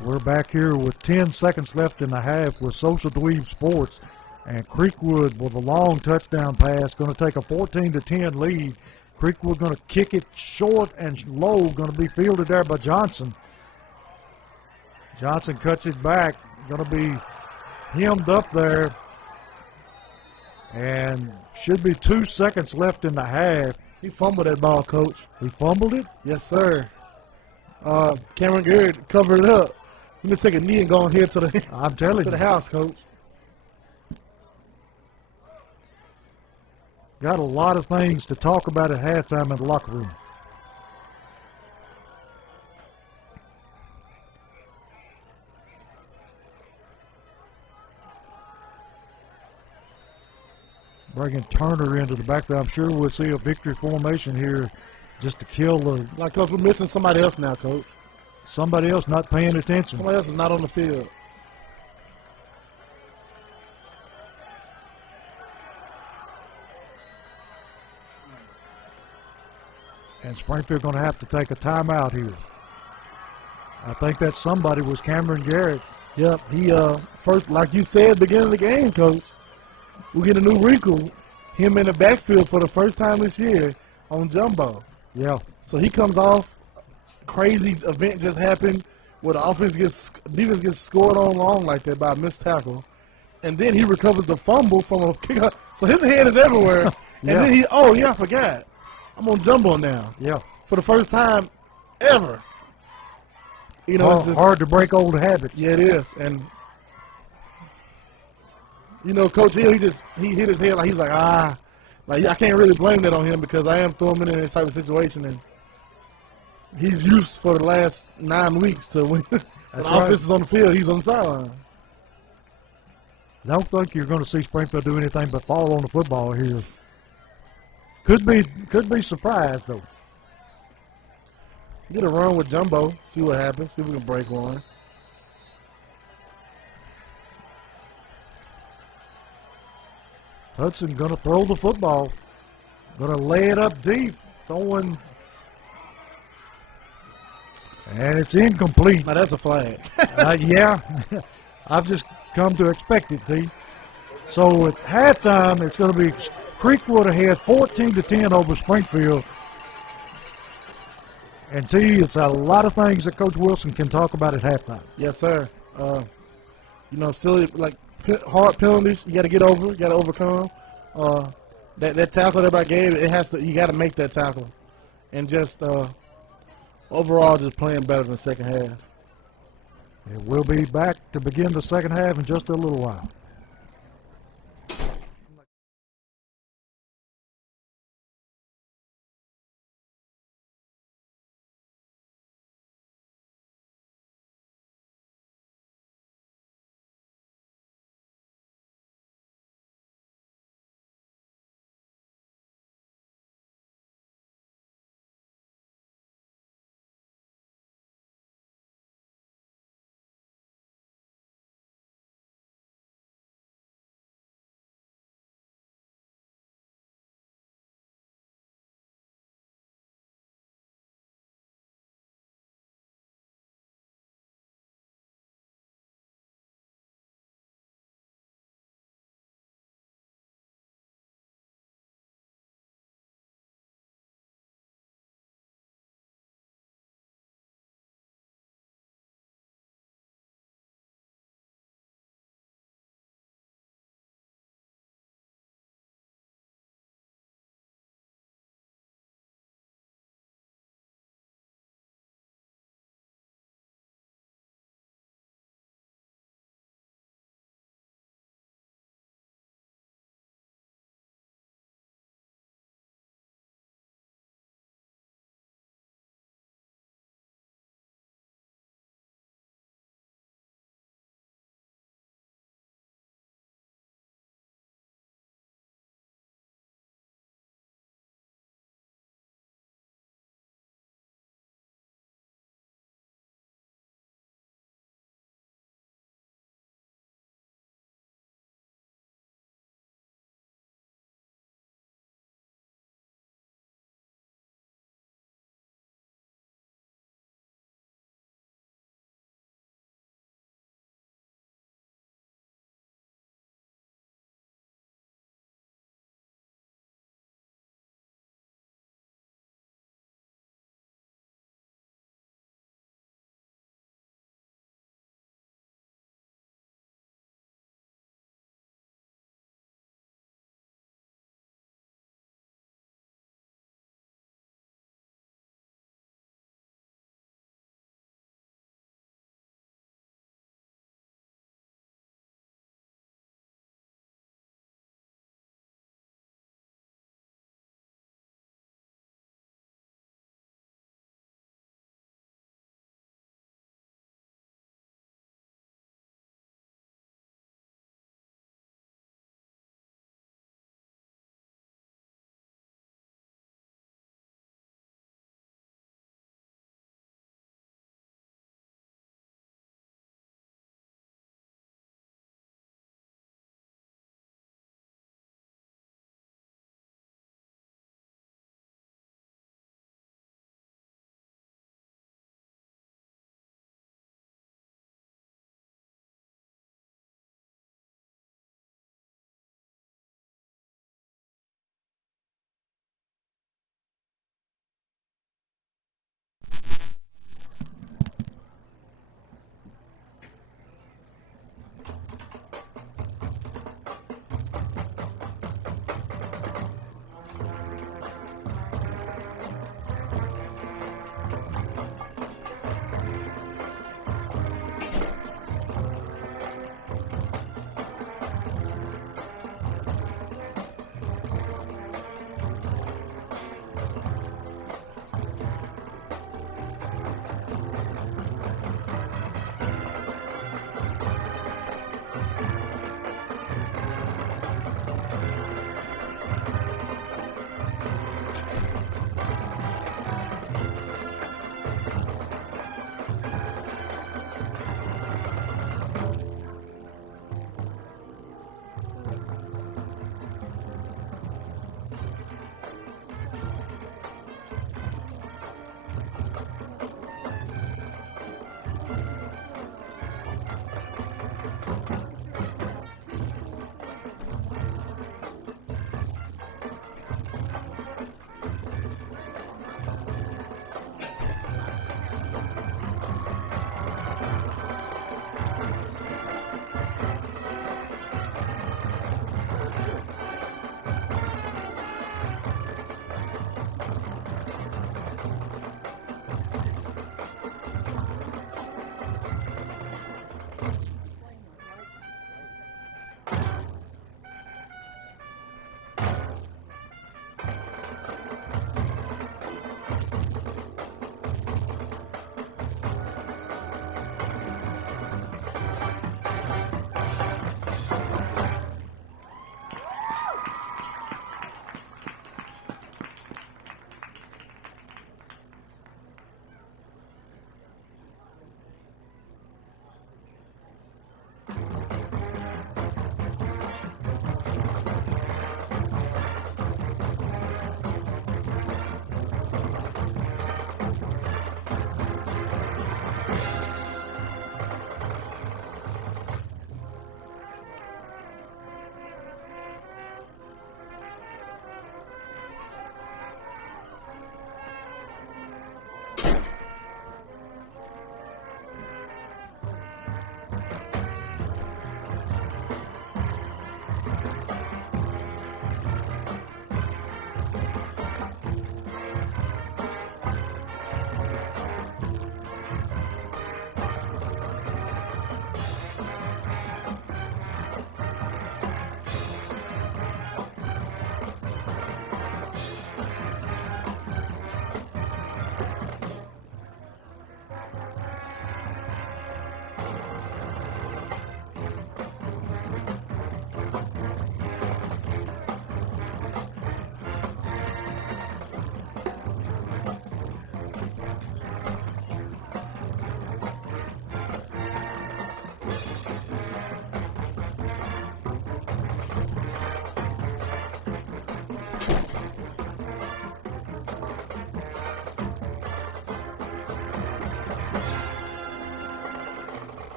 We're back here with 10 seconds left in the half with Social Dweeb Sports, and Creekwood with a long touchdown pass going to take a 14-10 lead. Creekwood going to kick it short and low, going to be fielded there by Johnson. Johnson cuts it back, going to be hemmed up there, and should be 2 seconds left in the half. He fumbled that ball, Coach. He fumbled it? Yes, sir. Cameron Garrett covered it up. Let me take a knee and go on here to the I'm telling to you. the house, Coach. Got a lot of things to talk about at halftime in the locker room. Bringing Turner into the background. I'm sure we'll see a victory formation here just to kill the... Like, Coach, we're missing somebody else now, Coach. Somebody else not paying attention. Somebody else is not on the field. And Springfield going to have to take a timeout here. I think that somebody was Cameron Garrett. Yep, he first, like you said, beginning of the game, Coach. We get a new wrinkle, him in the backfield for the first time this year on Jumbo. Yeah. So he comes off, crazy event just happened where the defense gets scored on long like that by a missed tackle, and then he recovers the fumble from a kick. So his head is everywhere. Yeah. And then I forgot. I'm on Jumbo now. Yeah. For the first time ever. You know, it's just, hard to break old habits. yeah, it is. And you know, Coach Hill, he hit his head like he's like like I can't really blame that on him because I am throwing him in this type of situation, and he's used for the last 9 weeks to when the offense is on the field, he's on the sideline. I don't think you're going to see Springfield do anything but fall on the football here. Could be surprised though. Get a run with Jumbo, see what happens, see if we can break one. Hudson going to throw the football. Going to lay it up deep. Throwing. And it's incomplete. Now that's a flag. Yeah. I've just come to expect it, T. So at halftime, it's going to be Creekwood ahead 14-10 over Springfield. And T, it's a lot of things that Coach Wilson can talk about at halftime. Yes, sir. You know, silly, like hard penalties, you got to get over, you got to overcome. That tackle that everybody gave, you got to make that tackle. And just overall, just playing better than the second half. And we'll be back to begin the second half in just a little while.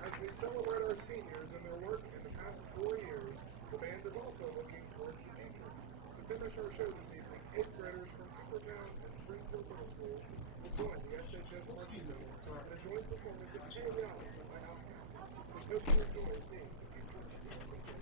As we celebrate our seniors and their work in the past 4 years, the band is also looking towards the future. To finish our show this evening, 8th graders from Coopertown and Springfield Middle School will join the SHS Marching Band in a joint performance of Kenny Allen by Outcast. We hope you enjoy seeing the future of SHS.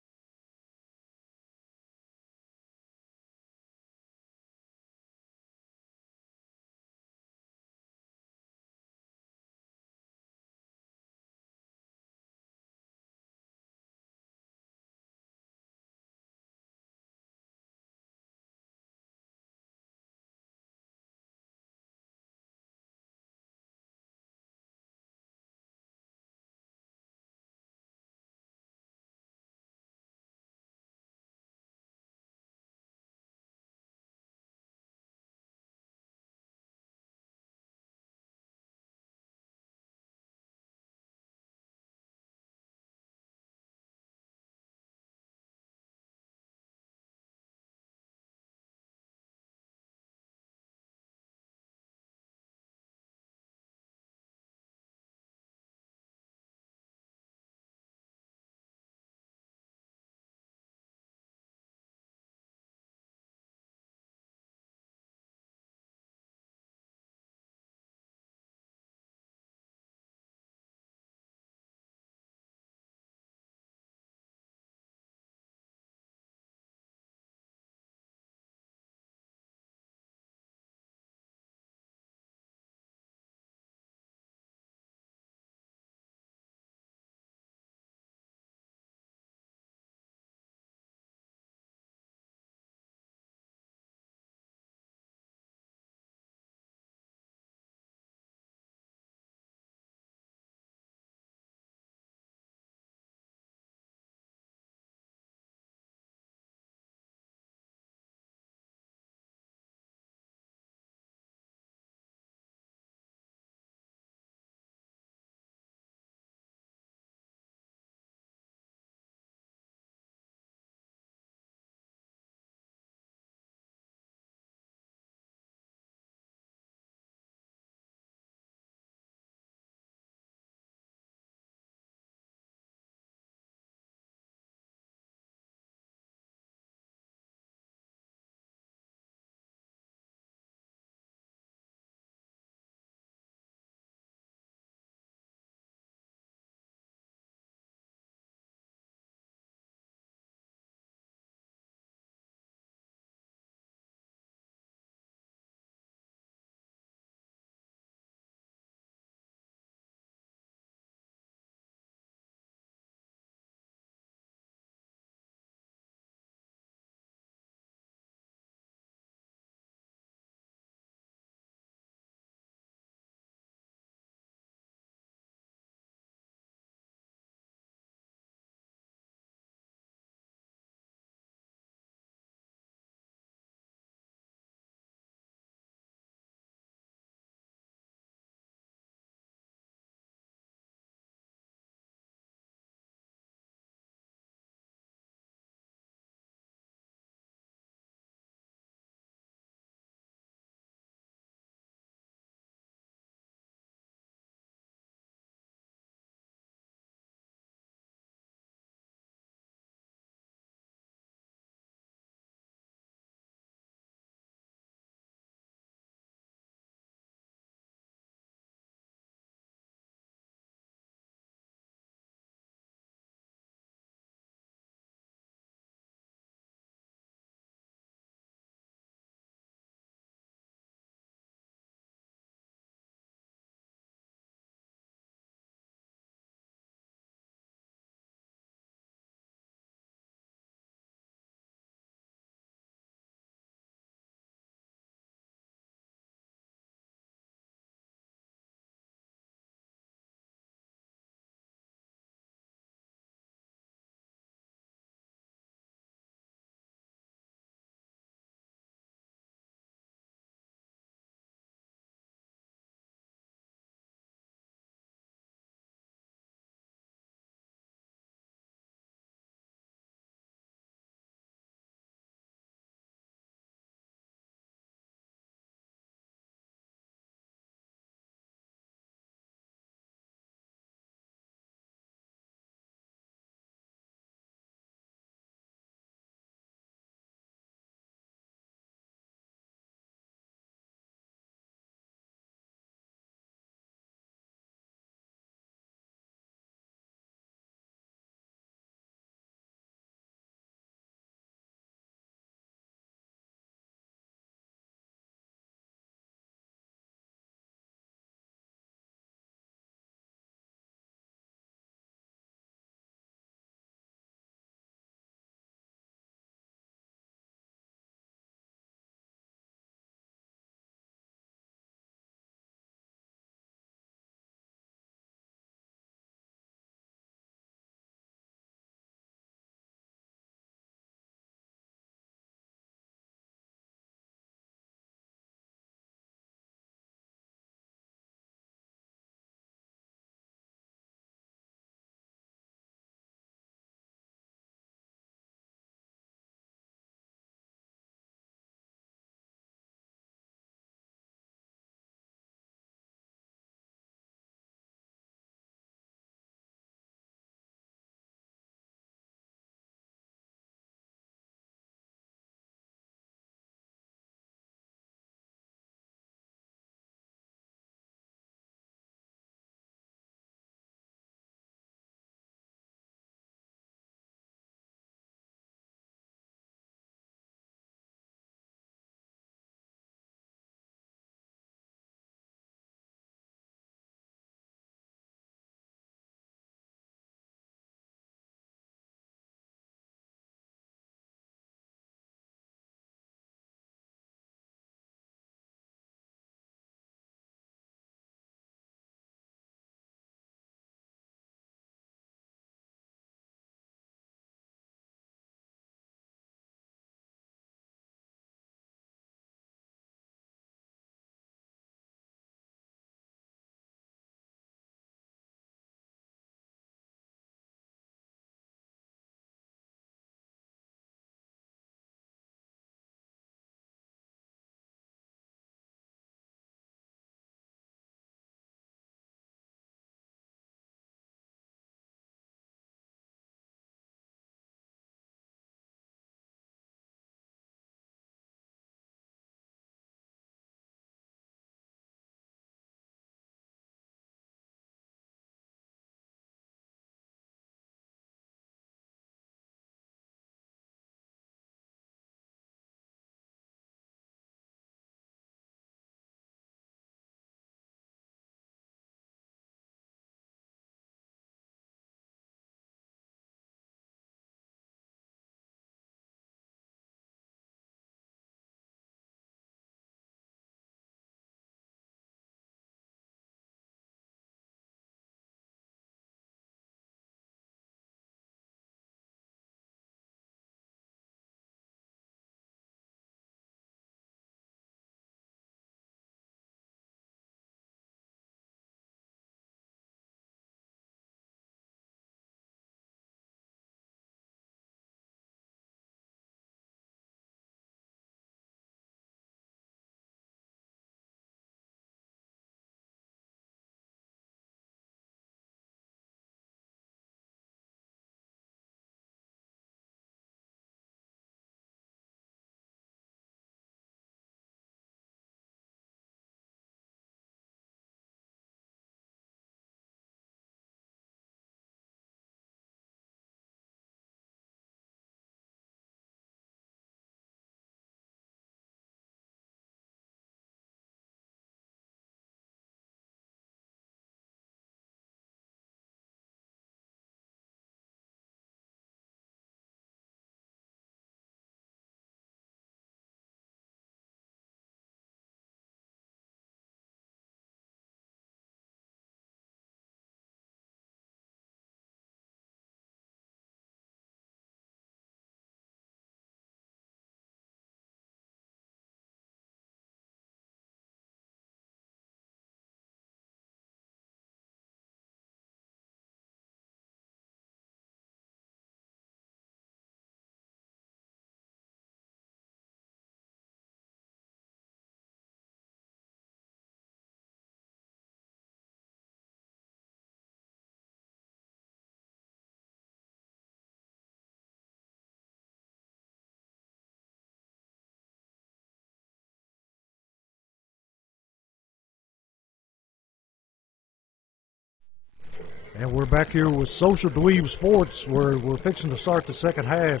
And we're back here with Social Dweeb Sports, where we're fixing to start the second half.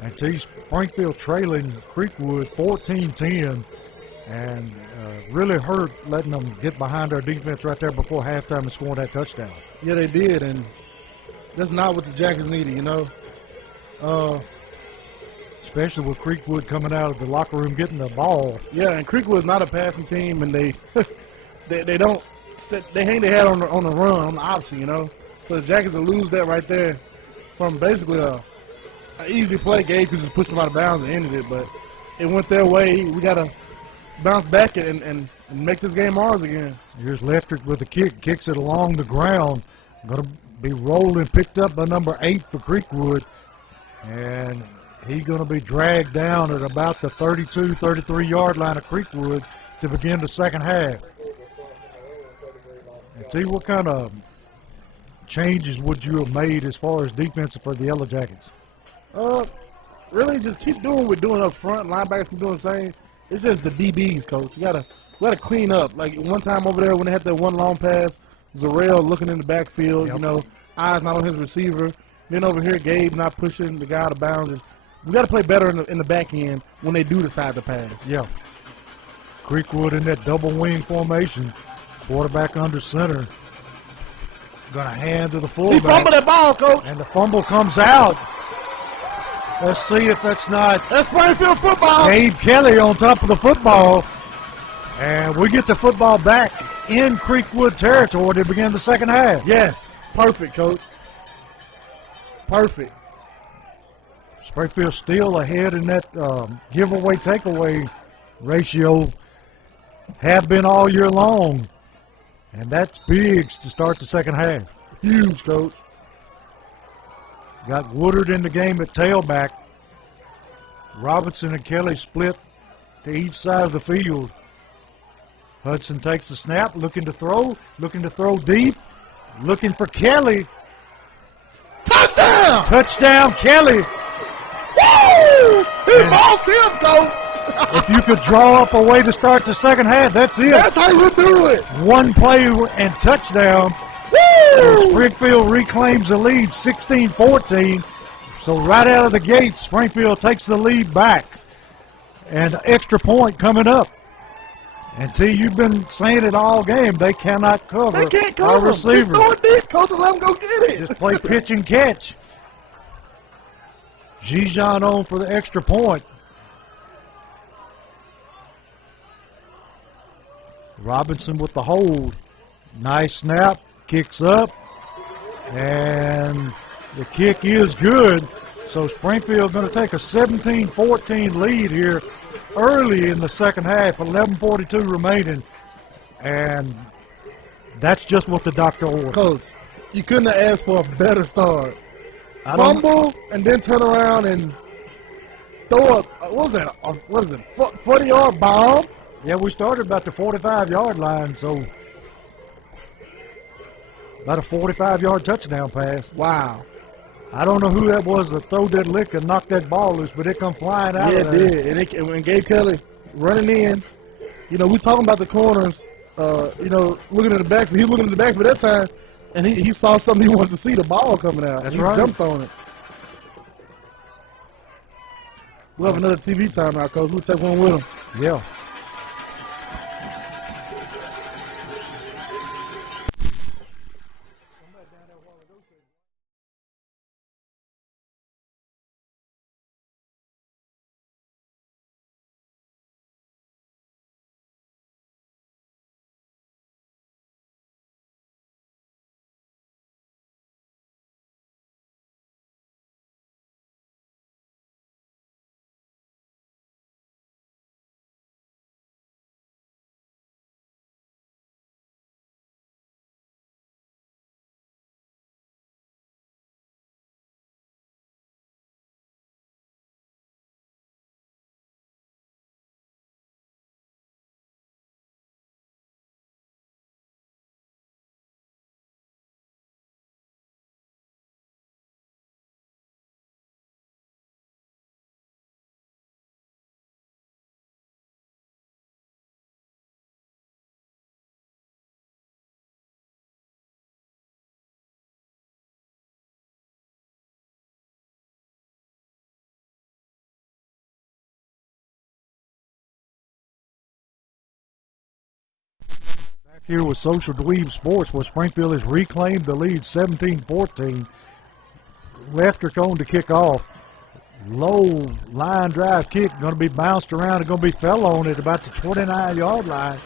And T. Springfield trailing Creekwood 14-10, and really hurt letting them get behind our defense right there before halftime and scoring that touchdown. Yeah, they did, and that's not what the Jackets needed, you know. Especially with Creekwood coming out of the locker room getting the ball. Yeah, and Creekwood's not a passing team, and they don't they hang their head on the run, on the option, you know. So the Jackets will lose that right there from basically an easy play. Gabe could just push them out of bounds and ended it, but it went their way. We got to bounce back and make this game ours again. Here's Leftrick with the kick, kicks it along the ground. Going to be rolling, picked up by number 8 for Creekwood, and he's going to be dragged down at about the 32, 33-yard line of Creekwood to begin the second half. And see, what kind of changes would you have made as far as defensive for the Yellow Jackets? Really just keep doing what we're doing up front. Linebackers keep doing the same. It's just the DBs, coach. We gotta clean up. Like one time over there when they had that one long pass, Zarrell looking in the backfield, Yep. you know, eyes not on his receiver. Then over here, Gabe not pushing the guy out of bounds. And we got to play better in the back end when they do decide to pass. Yeah. Creekwood in that double wing formation. Quarterback under center. Going to hand to the He fullback. fumbled that ball, coach. And the fumble comes out. Let's see if that's not That's Springfield football. Gabe Kelly on top of the football. And we get the football back in Creekwood territory to begin the second half. Yes, perfect, coach. Perfect. Springfield still ahead in that giveaway takeaway ratio. Have been all year long. And that's big to start the second half. Huge, coach. Got Woodard in the game at tailback. Robinson and Kelly split to each side of the field. Hudson takes the snap, looking to throw deep, looking for Kelly. Touchdown! Touchdown, Kelly. Woo! He lost him, coach. If you could draw up a way to start the second half, that's it. That's how you do it. One play and touchdown. Woo! Springfield reclaims the lead 16-14. So right out of the gate, Springfield takes the lead back. And extra point coming up. And T, you've been saying it all game. They cannot cover They can't our cover. Just receiver. throw it deep, coach, and let him go get it. Just play pitch and catch. Gijon on for the extra point. Robinson with the hold. Nice snap. Kicks up. And the kick is good. So Springfield going to take a 17-14 lead here early in the second half. 11:42 remaining. And that's just what the doctor ordered. Coach, you couldn't have asked for a better start. Fumble and then turn around and throw a, what is that, 40-yard bomb? Yeah, we started about the 45-yard line, so about a 45-yard touchdown pass. Wow. I don't know who that was that threw that lick and knocked that ball loose, but it come flying out Yeah, of it there. did. And Gabe Kelly running in. You know, we talking about the corners, you know, looking at the back. He was looking at the back for that time, and he saw something he wanted to see, the ball coming out. That's and he right. jumped on it. We'll have another TV timeout, Coach. We'll take one with him. Yeah. Back here with Social Dweeb Sports, where Springfield has reclaimed the lead 17-14. Left her cone to kick off. Low line drive kick, going to be bounced around and going to be fell on at about the 29-yard line.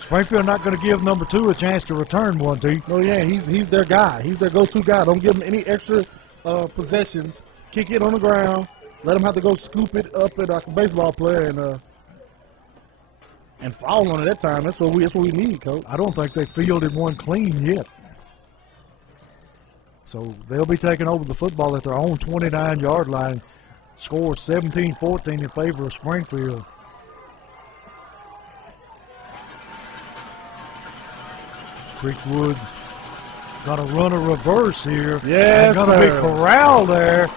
Springfield not going to give number 2 a chance to return one, T. No, yeah, he's their guy. He's their go-to guy. Don't give him any extra possessions. Kick it on the ground. Let him have to go scoop it up at like a baseball player and fall on it that time. That's what we need, Coach. I don't think they fielded one clean yet. So they'll be taking over the football at their own 29-yard line. Score 17-14 in favor of Springfield. Creekwood going to run a reverse here. Yes, going to be corralled there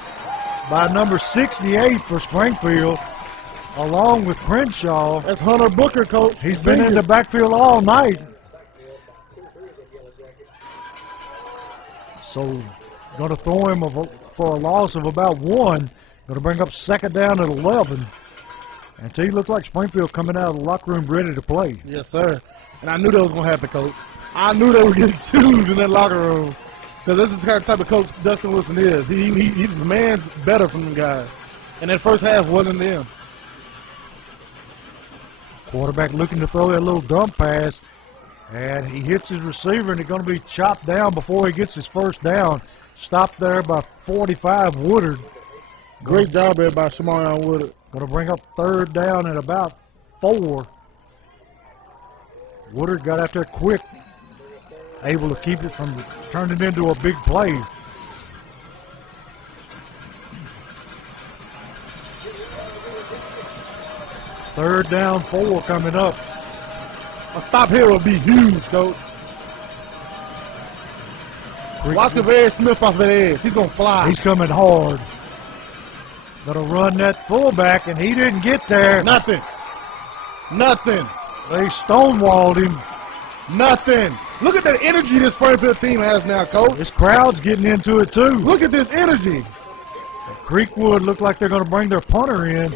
by number 68 for Springfield, along with Crenshaw. That's Hunter Booker, Coach. He's been in the backfield all night. So going to throw him for a loss of about 1. Going to bring up second down at 11. And he looked like Springfield coming out of the locker room ready to play. Yes, sir. And I knew that was going to happen, Coach. I knew they were getting twos in that locker room. Because this is the kind of type of coach Dustin Wilson is. He demands better from them guys. And that first half wasn't them. Quarterback looking to throw that little dump pass. And he hits his receiver, and he's going to be chopped down before he gets his first down. Stopped there by 45, Woodard. Great job there by Shamarion Woodard. Going to bring up third down at about 4. Woodard got out there quick, able to keep it from turning into a big play. Third down, 4 coming up. A stop here will be huge, Coach. Watch the Barry Smith off that edge. He's going to fly. He's coming hard. Going to run that fullback, and he didn't get there. Nothing. Nothing. They stonewalled him. Nothing. Look at that energy this Springfield team has now, Coach. This crowd's getting into it, too. Look at this energy. Creekwood look like they're going to bring their punter in.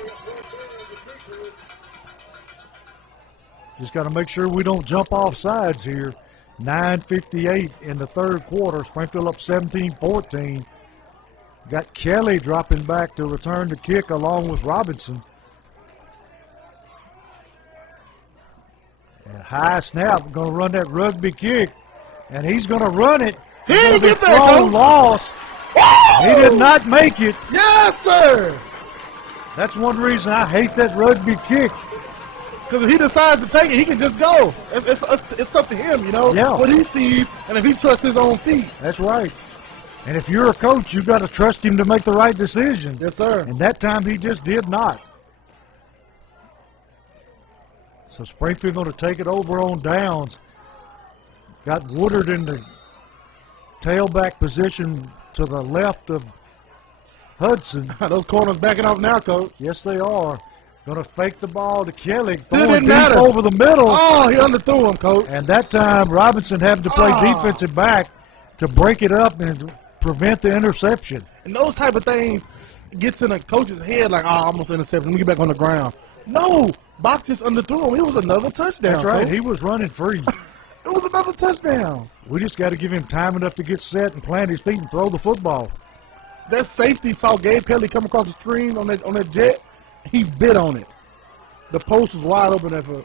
Just got to make sure we don't jump off sides here. 9:58 in the third quarter. Springfield up 17-14. Got Kelly dropping back to return the kick along with Robinson. And high snap, going to run that rugby kick. And he's going to run it. He didn't get there, Coach. Lost. He did not make it. Yes, sir. That's one reason I hate that rugby kick. Because if he decides to take it, he can just go. It's up to him, you know, Yeah. what he sees, and if he trusts his own feet. That's right. And if you're a coach, you've got to trust him to make the right decision. Yes, sir. And that time he just did not. So Springfield going to take it over on downs. Got Woodard in the tailback position to the left of Hudson. Those corners backing off now, Coach. Yes, they are. Going to fake the ball to Kelly. Still Throwing didn't matter. deep over the middle. Oh, he underthrew him, Coach. And that time Robinson having to play defensive back to break it up and prevent the interception. And those type of things gets in a coach's head like, oh, almost intercepted. Let me get back on the ground. No, Bach just underthrew him. It was another touchdown. That's right. Coach. He was running free. It was another touchdown. We just got to give him time enough to get set and plant his feet and throw the football. That safety saw Gabe Kelly come across the screen on that jet. He bit on it. The post was wide open there for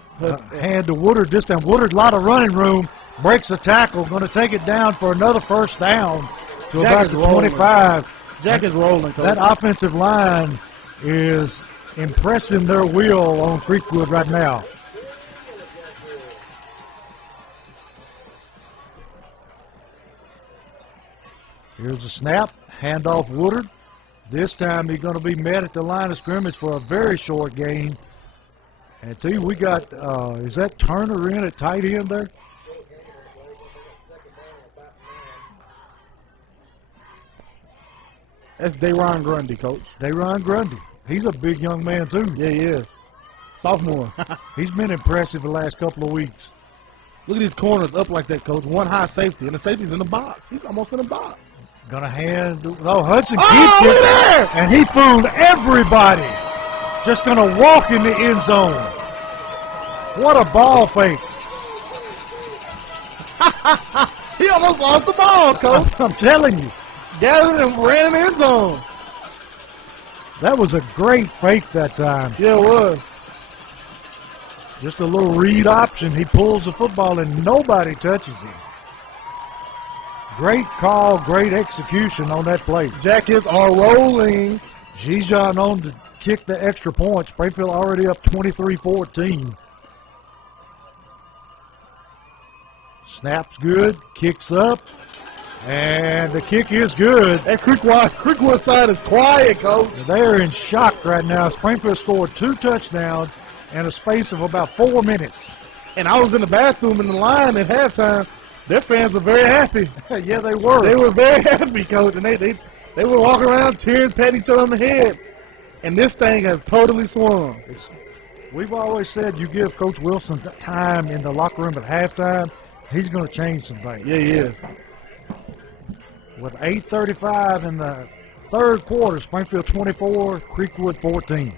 Hand to Woodard this time. Woodard, a lot of running room, breaks a tackle, going to take it down for another first down to Jack about the is rolling. 25. Jack is rolling, Coach. That offensive line is impressing their will on Creekwood right now. Here's a snap, handoff Woodard. This time he's going to be met at the line of scrimmage for a very short gain. And see, we got, is that Turner in at tight end there? That's Dayron Grundy, Coach. Dayron Grundy. He's a big young man, too. Yeah, he is. Sophomore. He's been impressive the last couple of weeks. Look at these corners up like that, Coach. One high safety, and the safety's in the box. He's almost in the box. Gonna hand, no, Hudson Oh, keeps look it, at that! and he fooled everybody. Just gonna walk in the end zone. What a ball fake. He almost lost the ball, Coach. I'm telling you, Gathered and ran in the end zone. that was a great fake that time. Yeah, it was. Just a little read option. He pulls the football and nobody touches him. Great call, great execution on that play. Jackets are rolling. Gijon on to kick the extra point. Springfield already up 23-14. Snaps good, kicks up, and the kick is good. That Creekwood side is quiet, Coach. They're in shock right now. Springfield scored 2 touchdowns in a space of about 4 minutes. And I was in the bathroom in the line at halftime. Their fans were very happy. Yeah, they were. They were very happy, Coach. And they were walking around cheering, patting each other on the head. And this thing has totally swung. We've always said you give Coach Wilson time in the locker room at halftime, he's going to change some things. Yeah, he is. With 8:35 in the third quarter, Springfield 24, Creekwood 14.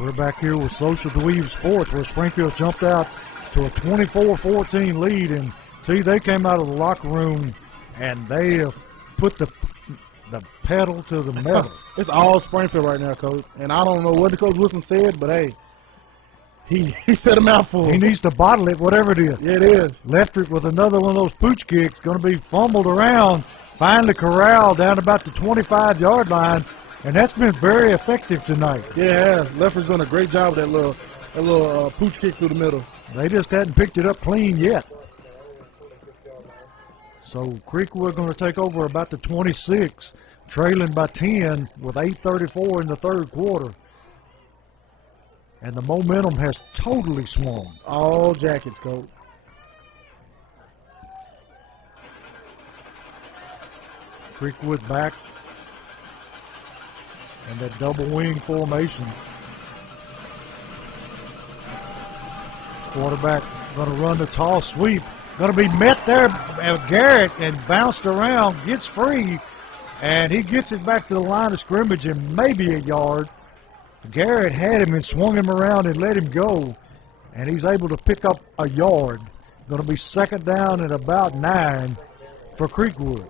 We're back here with Social Dweeb Sports, where Springfield jumped out to a 24-14 lead. And see, they came out of the locker room and they have put the pedal to the metal. It's all Springfield right now, Coach. And I don't know what the Coach Wilson said, but hey, he said a mouthful. He needs to bottle it, whatever it is. Yeah, it is. Left it with another one of those pooch kicks, going to be fumbled around, finally corralled down about the 25-yard line. And that's been very effective tonight. Yeah, Leffer's doing a great job with that little pooch kick through the middle. They just hadn't picked it up clean yet. So Creekwood going to take over about the 26, trailing by 10 with 8:34 in the third quarter. And the momentum has totally swung. All Jackets, Coach. Creekwood back. And that double wing formation. Quarterback going to run the toss sweep. Going to be met there at Garrett and bounced around, gets free, and he gets it back to the line of scrimmage and maybe a yard. Garrett had him and swung him around and let him go, and he's able to pick up a yard. Going to be second down and about 9 for Creekwood.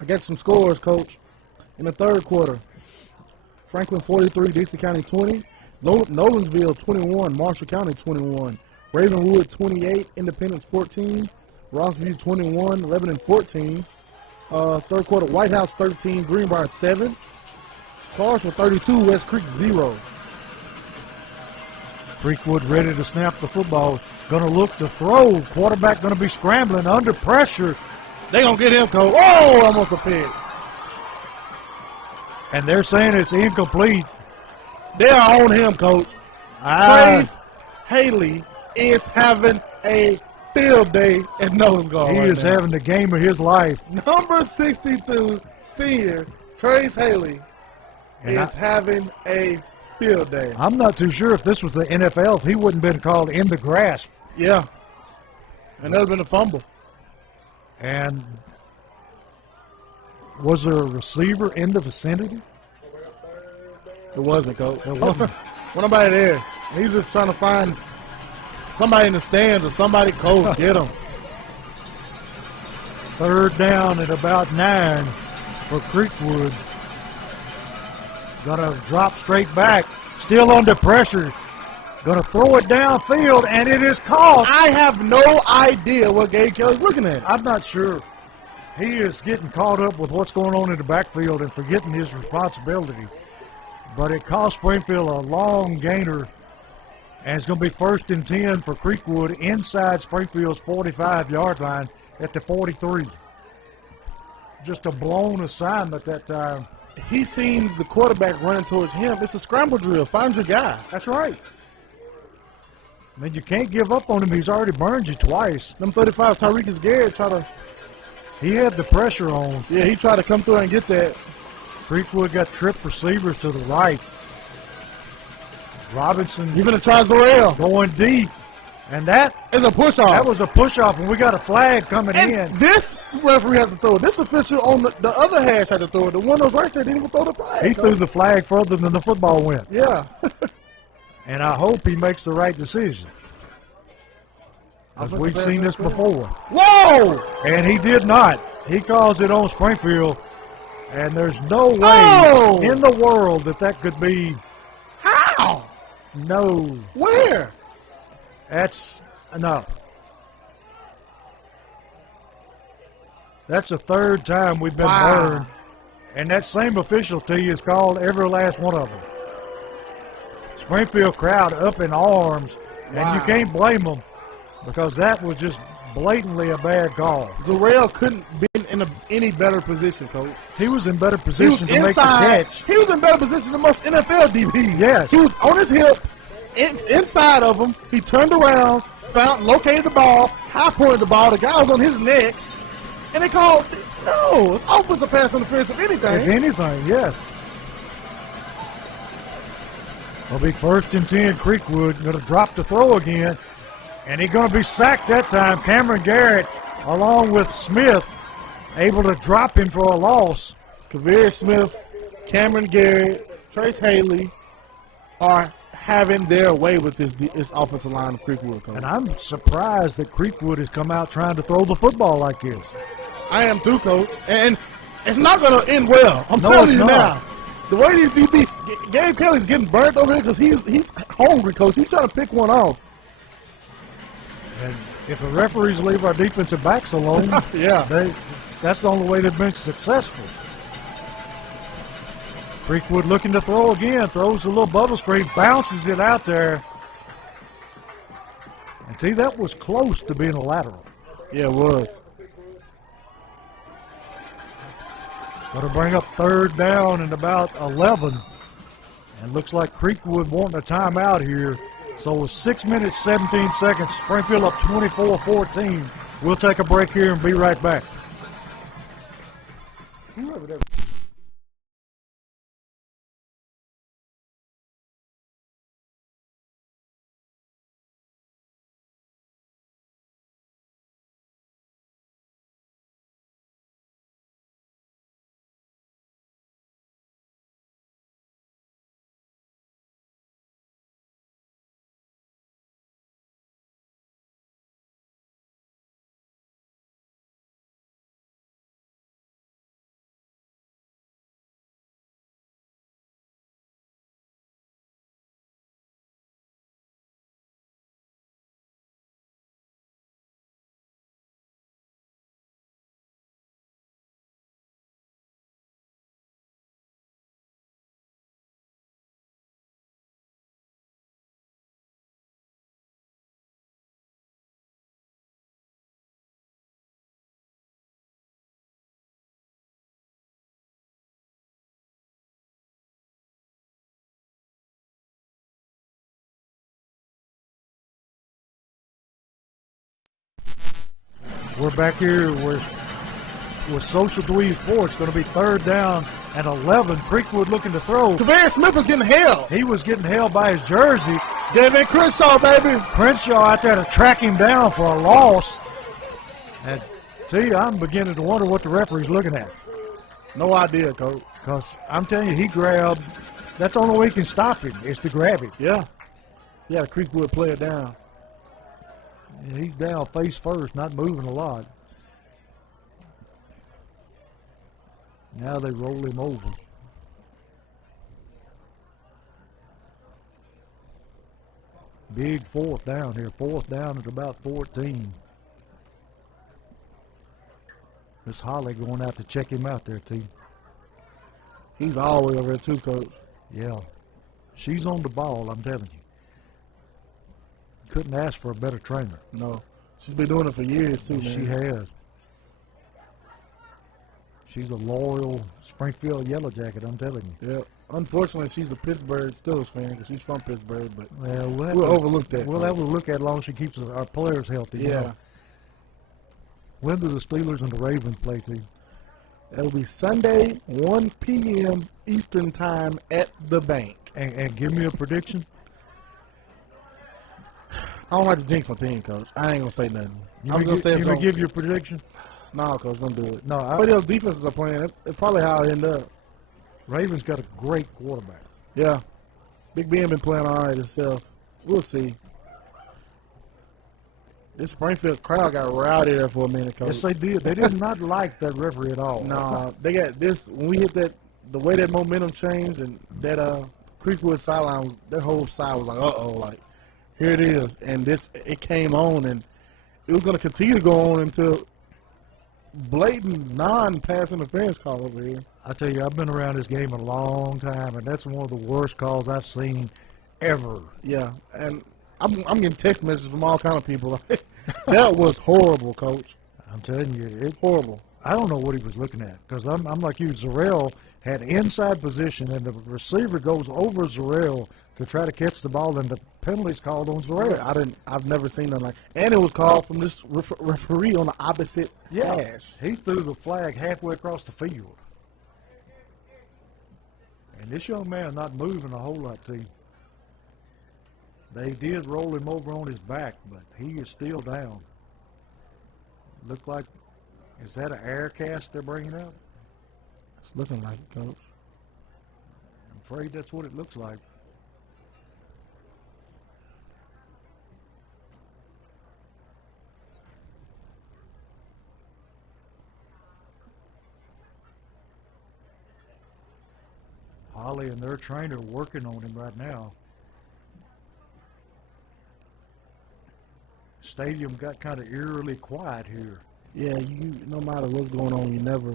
I got some scores, Coach. In the third quarter, Franklin 43, Dixie County 20, Nolensville 21, Marshall County 21, Ravenwood 28, Independence 14, Rossview 21, Lebanon 14. Third quarter, White House 13, Greenbrier 7, Clarksville 32, West Creek 0. Creekwood ready to snap the football. Going to look to throw. Quarterback going to be scrambling under pressure. They going to get him, Coach. Oh, almost a pick. And they're saying it's incomplete. They are on him, Coach. Trace Haley is having a field day at Nose Guard. He right is now. having the game of his life. Number 62 senior Trace Haley is having a field day. I'm not too sure if this was the NFL, if he wouldn't been called in the grasp. Yeah. And that would have been a fumble. And was there a receiver in the vicinity? It wasn't, Coach. It wasn't. Wasn't nobody there. He's just trying to find somebody in the stands or somebody close. Get him. Third down at about 9 for Creekwood. Gonna drop straight back. Still under pressure. Gonna throw it downfield, and it is caught. I have no idea what Gabe Kelly's looking at. I'm not sure. He is getting caught up with what's going on in the backfield and forgetting his responsibility. But it cost Springfield a long gainer, and it's going to be 1st and 10 for Creekwood inside Springfield's 45-yard line at the 43. Just a blown assignment that time. He sees the quarterback running towards him. It's a scramble drill. Find your guy. That's right. I mean, you can't give up on him. He's already burned you twice. Number 35, Tyreek Garrett, try to. He had the pressure on. Yeah, he tried to come through and get that. Creekwood got trip receivers to the right. Robinson Even a try Zorell. going deep. And that It's a push off. was a push-off, and we got a flag coming And in. this referee has to throw it. This official on the other hash had to throw it. The one that was right there didn't even throw the flag. He threw the flag further than the football went. Yeah. And I hope he makes the right decision. Because we've seen this before. Whoa! And he did not. He calls it on Springfield. And there's no way Oh! in the world that could be. How? No. Where? That's enough. That's the 3rd time we've been Wow. burned. And that same official to you is called every last one of them. Springfield crowd up in arms. And you Wow. can't blame them because that was just blatantly a bad call. Zorell couldn't be in any better position, Coach. He was in better He was position to make the inside. catch. He was in better position than most NFL DBs. Yes. He was on his hip, inside of him. He turned around, located the ball, high pointed the ball. The guy was on his neck, and they called, no, it's offensive pass interference if anything. If anything, yes. It'll be 1st and 10. Creekwood going to drop the throw again, and he's going to be sacked that time. Cameron Garrett, along with Smith, able to drop him for a loss. Kavir Smith, Cameron Garrett, Trace Haley are having their way with this offensive line of Creekwood, Coach. And I'm surprised that Creekwood has come out trying to throw the football like this. I am too, Coach. And it's not going to end well. I'm No, telling it's you not. now. The way these DBs, Gabe Kelly's getting burnt over here because he's hungry, Coach. He's trying to pick one off. And if the referees leave our defensive backs alone, Yeah. that's the only way they've been successful. Creekwood looking to throw again, throws a little bubble screen, bounces it out there. And see, that was close to being a lateral. Yeah, it was. Going to bring up 3rd down and about 11. And looks like Creekwood wanting a timeout here. So with 6 minutes, 17 seconds, Springfield up 24-14. We'll take a break here and be right back. We're back here with Social Dweeb Sports. Going to be 3rd down and 11. Creekwood looking to throw. Kavir Smith is getting held. He was getting held by his jersey. David Crenshaw, baby. Crenshaw out there to track him down for a loss. And see, I'm beginning to wonder what the referee's looking at. No idea, Coach. Because I'm telling you, he grabbed That's the only way you can stop him is to grab him. Yeah. Yeah, Creekwood play it down. And he's down face first, not moving a lot. Now they roll him over. Big fourth down here. Fourth down at about 14. Miss Holly going out to check him out there, T. He's all the way over there too, Coach. Yeah. She's on the ball, I'm telling you. Couldn't ask for a better trainer. No. She's been doing it for years too, man. She has. She's a loyal Springfield Yellow Jacket, I'm telling you. Yeah. Unfortunately, she's a Pittsburgh Steelers fan because she's from Pittsburgh, but Well, we'll overlook that. We'll have to look at it as long as she keeps our players healthy. Yeah. You know. When do the Steelers and the Ravens play, T? It'll be Sunday, 1 p.m. Eastern Time at the bank. And give me a prediction. I don't like to jinx my team, Coach. I ain't going to say nothing. I'm going to say you it's gonna gonna give your prediction? No, Coach, don't do it. No, But else defenses are playing. It's probably how it end up. Ravens got a great quarterback. Yeah. Big Ben been playing all right himself. We'll see. This Springfield crowd got rowdy there for a minute, Coach. Yes, they did. They did not like that referee at all. No, they got this. When we hit that, the way that momentum changed and that Creekwood sideline, that whole side was like, uh-oh, like, here it is. And it came on, and it was going to continue to go on until blatant non-pass interference call over here. I tell you, I've been around this game a long time, and that's one of the worst calls I've seen ever. Yeah, and I'm getting text messages from all kind of people. That was horrible, Coach. I'm telling you, it's Horrible. I don't know what he was looking at because I'm like you. Zarrell had inside position, and the receiver goes over Zarrell to try to catch the ball, and the penalty's called on Zarrell. I've never seen nothing like. And it was called from this referee on the opposite hash. He threw the flag halfway across the field, and this young man not moving a whole lot. Too. They did roll him over on his back, but he is still down. Look like, is that an air cast they're bringing up? It's looking like it, Coach. I'm afraid that's what it looks like. Holly and their trainer working on him right now. Stadium got kind of eerily quiet here. Yeah, you no matter what's going on, you never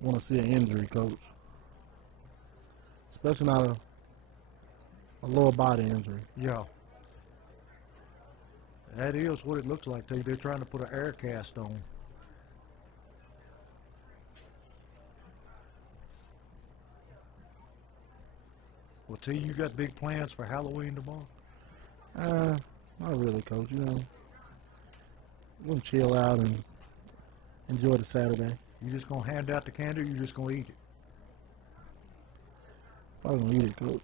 want to see an injury, Coach. Especially not a lower body injury. Yeah. That is what it looks like, too. They're trying to put an air cast on. Well, T, you got big plans for Halloween tomorrow? Not really, Coach. You know, we're gonna chill out and enjoy the Saturday. You just gonna hand out the candy, or you just gonna eat it? Probably gonna eat it, Coach.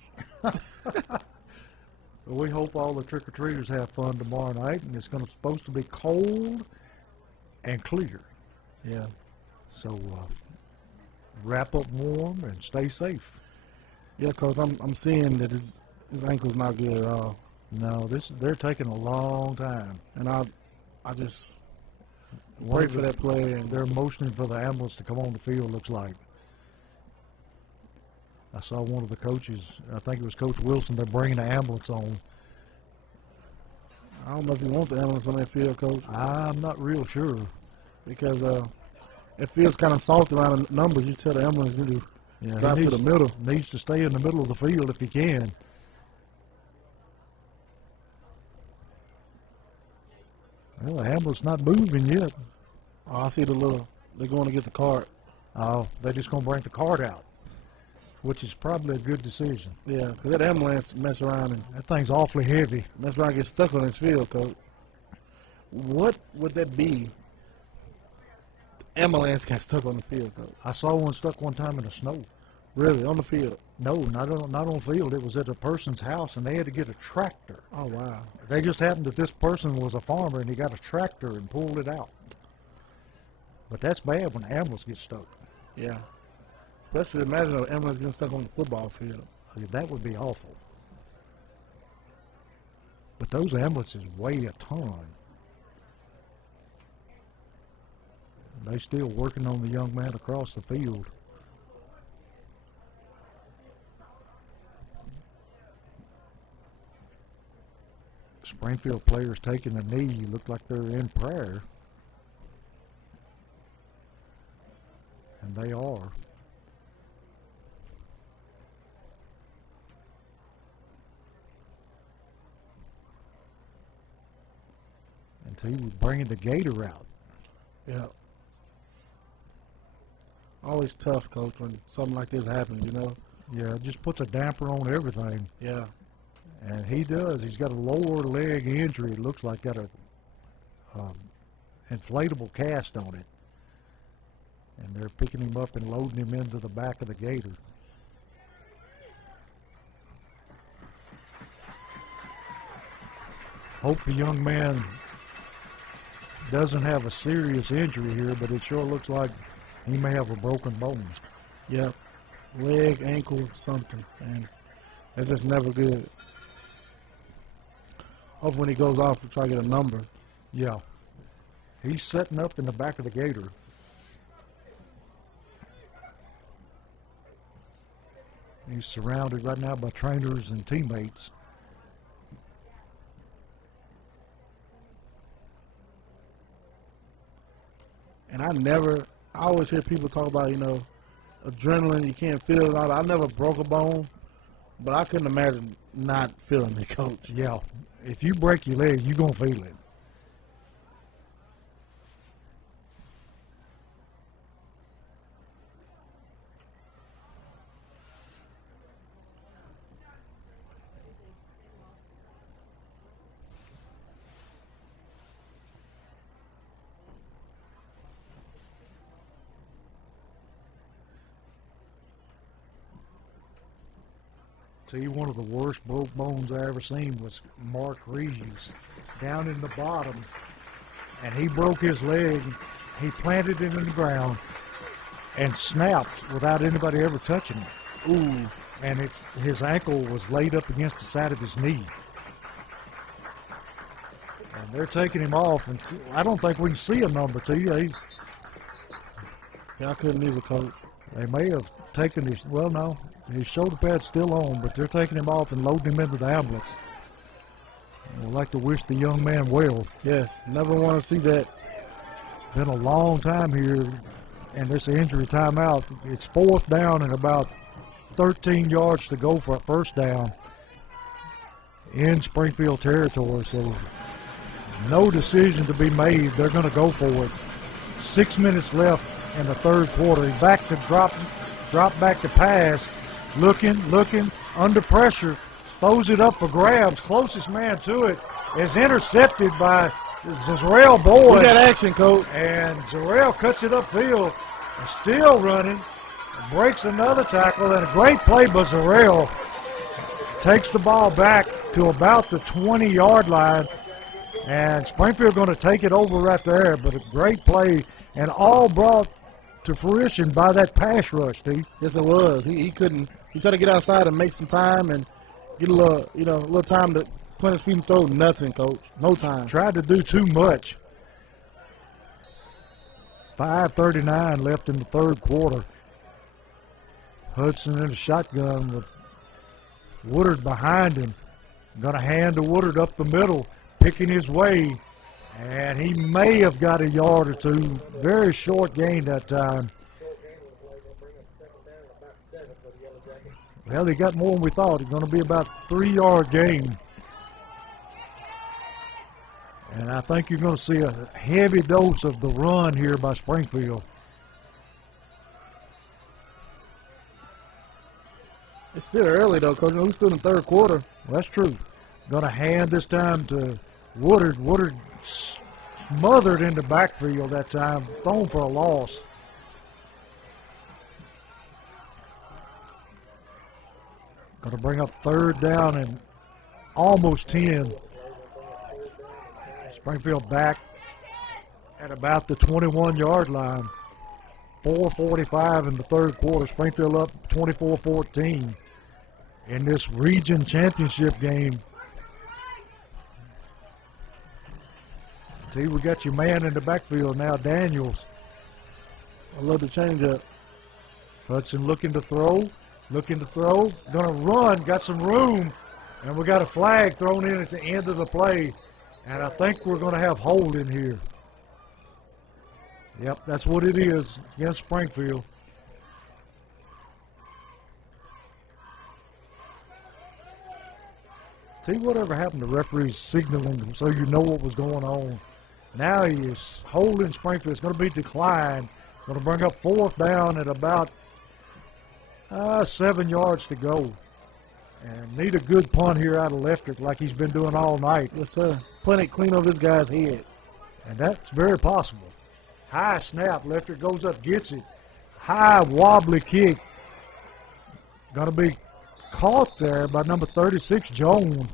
Well, we hope all the trick-or-treaters have fun tomorrow night, and it's supposed to be cold and clear. Yeah. So wrap up warm and stay safe. Yeah, Coach. I'm seeing that his ankle's not good at all. No, they're taking a long time, And I just pray for that player. And they're motioning for the ambulance to come on the field. Looks like. I saw one of the coaches. I think it was Coach Wilson. They're bringing the ambulance on. I don't know if you want the ambulance on that field, Coach, I'm not real sure. because it feels kind of soft around the numbers. You tell the ambulance to drive he to the middle. Needs to stay in the middle of the field if he can. Well, the ambulance not moving yet. Oh, I see they're going to get the cart. Oh, they're just going to bring the cart out, which is probably a good decision. Yeah, because that ambulance mess around and That thing's awfully heavy. get stuck on this field, Coach. What would that be? Ambulance got stuck on the field, Coach. I saw one stuck one time in the snow. Really, on the field? No, not on the field. It was at a person's house, and they had to get a tractor. Oh, wow. They just happened that this person was a farmer, and he got a tractor and pulled it out. But that's bad when the ambulance gets stuck. Yeah. Especially imagine an ambulance getting stuck on the football field. That would be awful. But those ambulances weigh a ton. They still working on the young man across the field. Springfield players taking a knee. Look like they're in prayer. And they are. And so he was bringing the gator out. Yeah. Always tough, Coach, when something like this happens, you know? Yeah, it just puts a damper on everything. Yeah. And he does. He's got a lower leg injury. It looks like got a inflatable cast on it. And they're picking him up and loading him into the back of the gator. Hope the young man doesn't have a serious injury here, but it sure looks like he may have a broken bone. Yep. Leg, ankle, something. And that's just never good. Hope when he goes off to try to get a number. Yeah. He's setting up in the back of the gator. He's surrounded right now by trainers and teammates. And I always hear people talk about, you know, adrenaline, you can't feel it. I never broke a bone, but I couldn't imagine not feeling it, Coach. Yeah. If you break your leg, you're going to feel it. See, one of the worst broke bones I ever seen was Mark Reeves down in the bottom, and he broke his leg. He planted it in the ground and snapped without anybody ever touching it. Ooh! And his ankle was laid up against the side of his knee. And they're taking him off, and I don't think we can see a number to you. Yeah, I couldn't either, Coach. They may have taken his, well, no. His shoulder pad's still on, but they're taking him off and loading him into the ambulance. I'd like to wish the young man well. Yes, never want to see that. Been a long time here, and this injury timeout. It's 4th down and about 13 yards to go for a first down in Springfield territory. So no decision to be made. They're going to go for it. 6 minutes left in the third quarter. He's back to drop back to pass. Looking, under pressure, throws it up for grabs. Closest man to it is intercepted by Zarrell Boyd. We got action, Coach. And Zarrell cuts it upfield, still running, breaks another tackle, and a great play by Zarrell. Takes the ball back to about the 20-yard line, and Springfield going to take it over right there, but a great play, and all brought to fruition by that pass rush, Steve. Yes, it was. He couldn't. He tried to get outside and make some time and get a little time to plant his feet and throw. Nothing, Coach. No time. Tried to do too much. 5:39 left in the third quarter. Hudson in a shotgun with Woodard behind him. Going to hand to Woodard up the middle, picking his way. And he may have got a yard or two. Very short gain that time. Well, he got more than we thought. It's going to be about a 3-yard gain. And I think you're going to see a heavy dose of the run here by Springfield. It's still early, though, Coach. We're still in the third quarter. Well, that's true. Going to hand this time to Woodard. Woodard smothered in the backfield that time, thrown for a loss. Going to bring up 3rd down and almost 10. Springfield back at about the 21-yard line. 4:45 in the third quarter. Springfield up 24-14. in this region championship game. See, we got your man in the backfield now, Daniels. I love the changeup. Hudson looking to throw, gonna run, got some room, and we got a flag thrown in at the end of the play, and I think we're gonna have hold in here. Yep, that's what it is against Springfield. See, whatever happened to referees signaling so you know what was going on. Now he is holding Springfield. It's going to be declined. Going to bring up 4th down at about 7 yards to go. And need a good punt here out of Leftrick like he's been doing all night. Yes, sir. Punt it clean over this guy's head. And that's very possible. High snap. Leftrick goes up, gets it. High wobbly kick. Going to be caught there by number 36, Jones.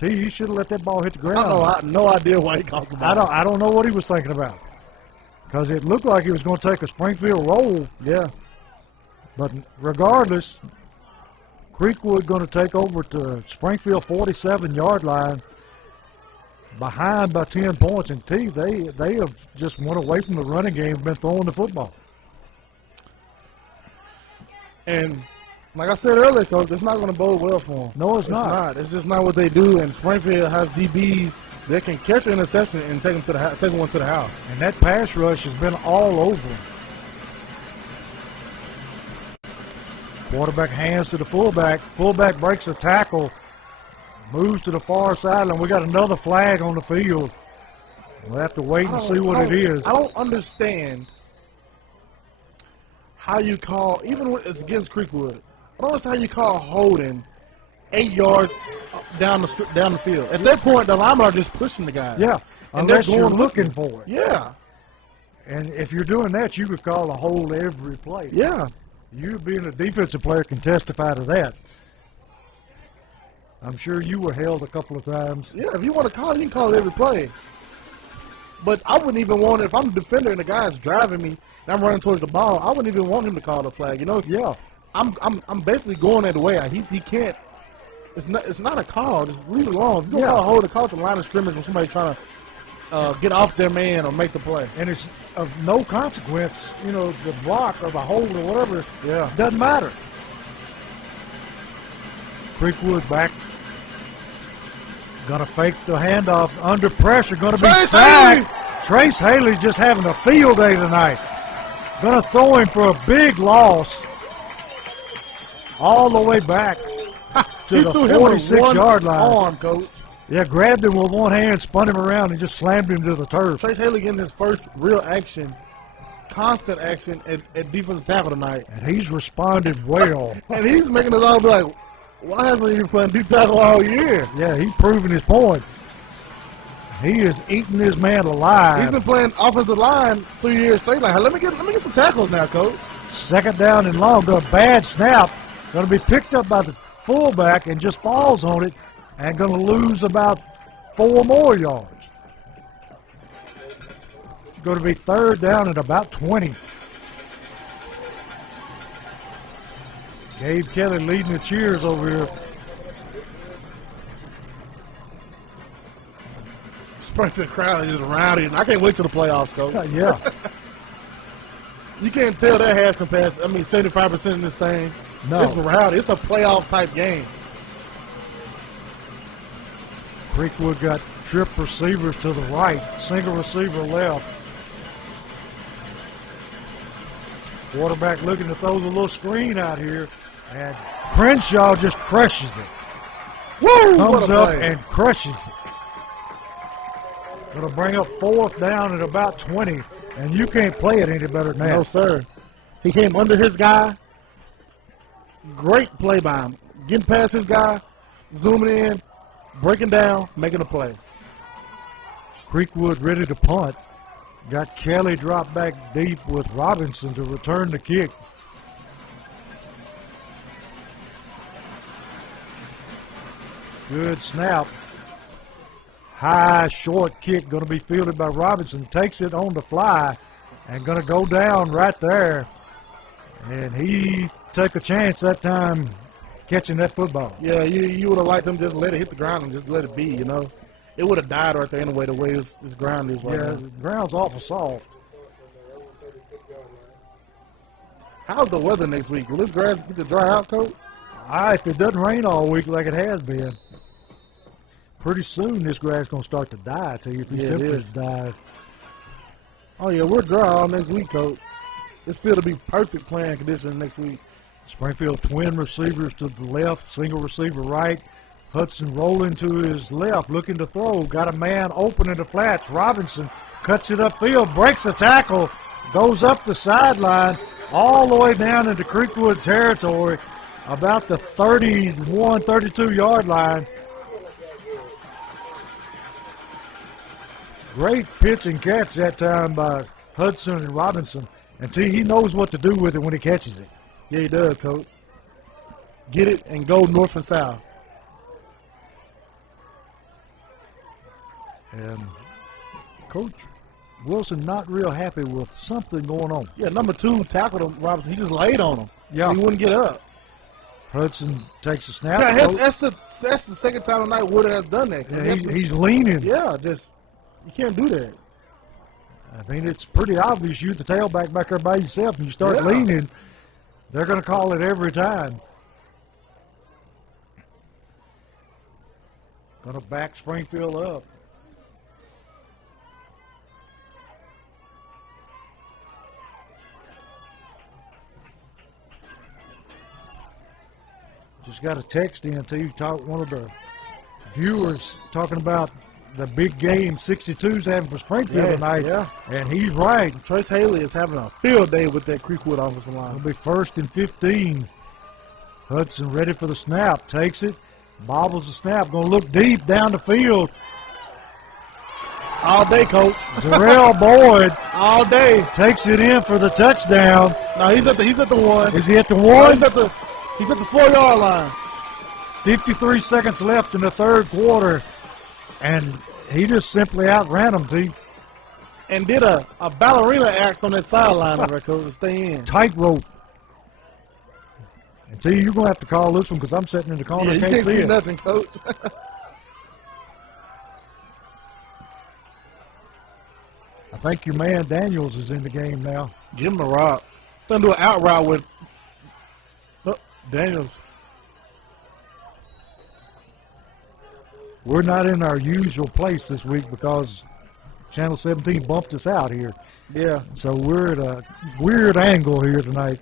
See, he should have let that ball hit the ground. I have no idea why he caught the ball. I don't know what he was thinking about. Because it looked like he was going to take a Springfield roll. Yeah. But regardless, Creekwood going to take over to Springfield 47-yard line, behind by 10 points. And they have just went away from the running game, been throwing the football. And like I said earlier, Coach, it's not going to bode well for them. No, it's not. It's just not what they do. And Springfield has DBs that can catch an interception and take one to the house. And that pass rush has been all over them. Quarterback hands to the fullback. Fullback breaks the tackle, moves to the far sideline. We got another flag on the field. We'll have to wait and see what it is. I don't understand how you call, even when it's against Creekwood, I don't understand how you call holding 8 yards down the field. At that point, the linemen are just pushing the guy. Yeah, and unless they're you're going looking for it. Yeah. And if you're doing that, you could call a hold every play. Yeah. You being a defensive player can testify to that. I'm sure you were held a couple of times. Yeah, if you want to call it, you can call it every play. But I wouldn't even want it, if I'm a defender and the guy's driving me and I'm running towards the ball, I wouldn't even want him to call the flag. You know, Yeah. I'm basically going that way. He can't. It's not a call. Just leave it alone. If you don't call a hold, call to the line of scrimmage when somebody's trying to get off their man or make the play. And it's of no consequence, you know, the block or the hold or whatever. Yeah. Doesn't matter. Creekwood back. Gonna fake the handoff under pressure. Gonna be sacked. Trace Haley just having a field day tonight. Gonna throw him for a big loss. All the way back to the 46-yard line. Arm, Coach. Yeah, grabbed him with one hand, spun him around, and just slammed him to the turf. Trace Haley getting his first real action, constant action at defensive tackle tonight. And he's responded well. And he's making us all be like, why hasn't he been playing deep tackle all year? Yeah, he's proving his point. He is eating this man alive. He's been playing offensive line 3 years straight. Like, let me get some tackles now, Coach. Second down and long. Got a bad snap. Going to be picked up by the fullback and just falls on it and going to lose about 4 more yards. Going to be third down at about 20. Gabe Kelly leading the cheers over here. Springfield crowd is just rowdy. I can't wait till the playoffs, Coach. Yeah. You can't tell they're half capacity. 75% in this thing. No. It's rowdy. It's a playoff type game. Creekwood got trip receivers to the right, single receiver left. Quarterback looking to throw the little screen out here, and Crenshaw just crushes it. Woo! Comes up and crushes it. Going to bring up 4th down at about 20, and you can't play it any better than that. No, sir. He came under his guy. Great play by him. Getting past his guy, zooming in, breaking down, making a play. Creekwood ready to punt. Got Kelly dropped back deep with Robinson to return the kick. Good snap. High, short kick going to be fielded by Robinson. Takes it on the fly and going to go down right there. And he took a chance that time catching that football. Yeah, you would have liked them just let it hit the ground and just let it be, you know. It would have died right there anyway, the way this ground is right Yeah, now. the ground's awful soft. How's the weather next week? Will this grass get to dry out, Coach? If it doesn't rain all week like it has been, pretty soon this grass is going to start to die to you if these Yeah, it temperatures is. die. Oh, yeah, we're dry all next week, Coach. This field will be perfect playing conditions next week. Springfield twin receivers to the left, single receiver right. Hudson rolling to his left, looking to throw. Got a man open in the flats. Robinson cuts it upfield, breaks the tackle, goes up the sideline, all the way down into Creekwood territory, about the 31, 32-yard line. Great pitch and catch that time by Hudson and Robinson. And he knows what to do with it when he catches it. Yeah, he does, Coach. Get it and go north and south. And Coach Wilson not real happy with something going on. Yeah, number 2 tackled him, Robinson. He just laid on him. Yeah. He wouldn't get up. Hudson takes a snap. Yeah, that's the second time tonight Woodard has done that. Yeah, he's leaning. Yeah, just you can't do that. I mean, it's pretty obvious you the tailback back there by yourself and you start Yeah. leaning, they're going to call it every time. Going to back Springfield up. Just got a text in to you, one of the viewers talking about the big game 62's having for Springfield Yeah, tonight. yeah. And he's right. Trace Haley is having a field day with that Creekwood offensive line. It'll be 1st and 15. Hudson ready for the snap. Takes it. Bobbles the snap. Going to look deep down the field. All day, Coach. Zarrell Boyd All day. takes it in for the touchdown. No, he's at the 1. Is he at the No, 1? he's at the 4-yard line. 53 seconds left in the third quarter. And he just simply outran him, T. And did a ballerina act on that sideline over there, Coach, to stay in. Tightrope. And T, you're going to have to call this one because I'm sitting in the corner. Yeah, you can't can't see see it. nothing, Coach. I think your man Daniels is in the game now. Give him a rock. Gonna do an out route with Daniels. We're not in our usual place this week because Channel 17 bumped us out here. Yeah, So we're at a weird angle here tonight.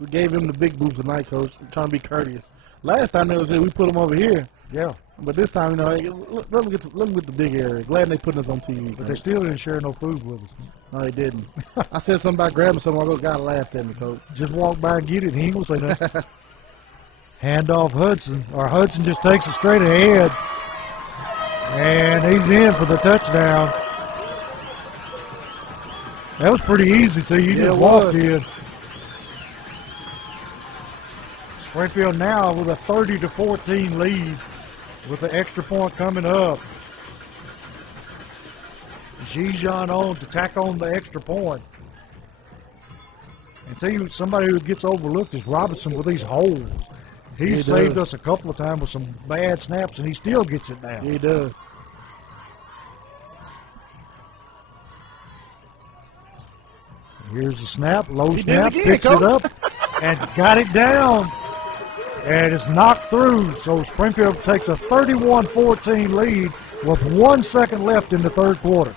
we gave him the big boots tonight, Coach. Trying to be courteous. Last time they was here, we put him over here. Yeah, But this time, you know, hey, let them get the big area. Glad they putting us on TV. but they still didn't share no food with us. No, they didn't. I said something about grabbing something. I got laughed at me, Coach. Just walk by and get it. He ain't going to say nothing. Handoff Hudson. Or Hudson just takes it straight ahead. And he's in for the touchdown. That was pretty easy, too. You Yeah, just it walked was. in. Springfield now with a 30-14 lead with the extra point coming up. Gijon on to tack on the extra point. And tell you, somebody who gets overlooked is Robinson with these holes. He He saved does. us a couple of times with some bad snaps, and he still gets it now. Yeah, he does. Here's the snap, low He did it snap, again, picks Coach. it up, and got it down. And it's knocked through, so Springfield takes a 31-14 lead with 1 second left in the third quarter.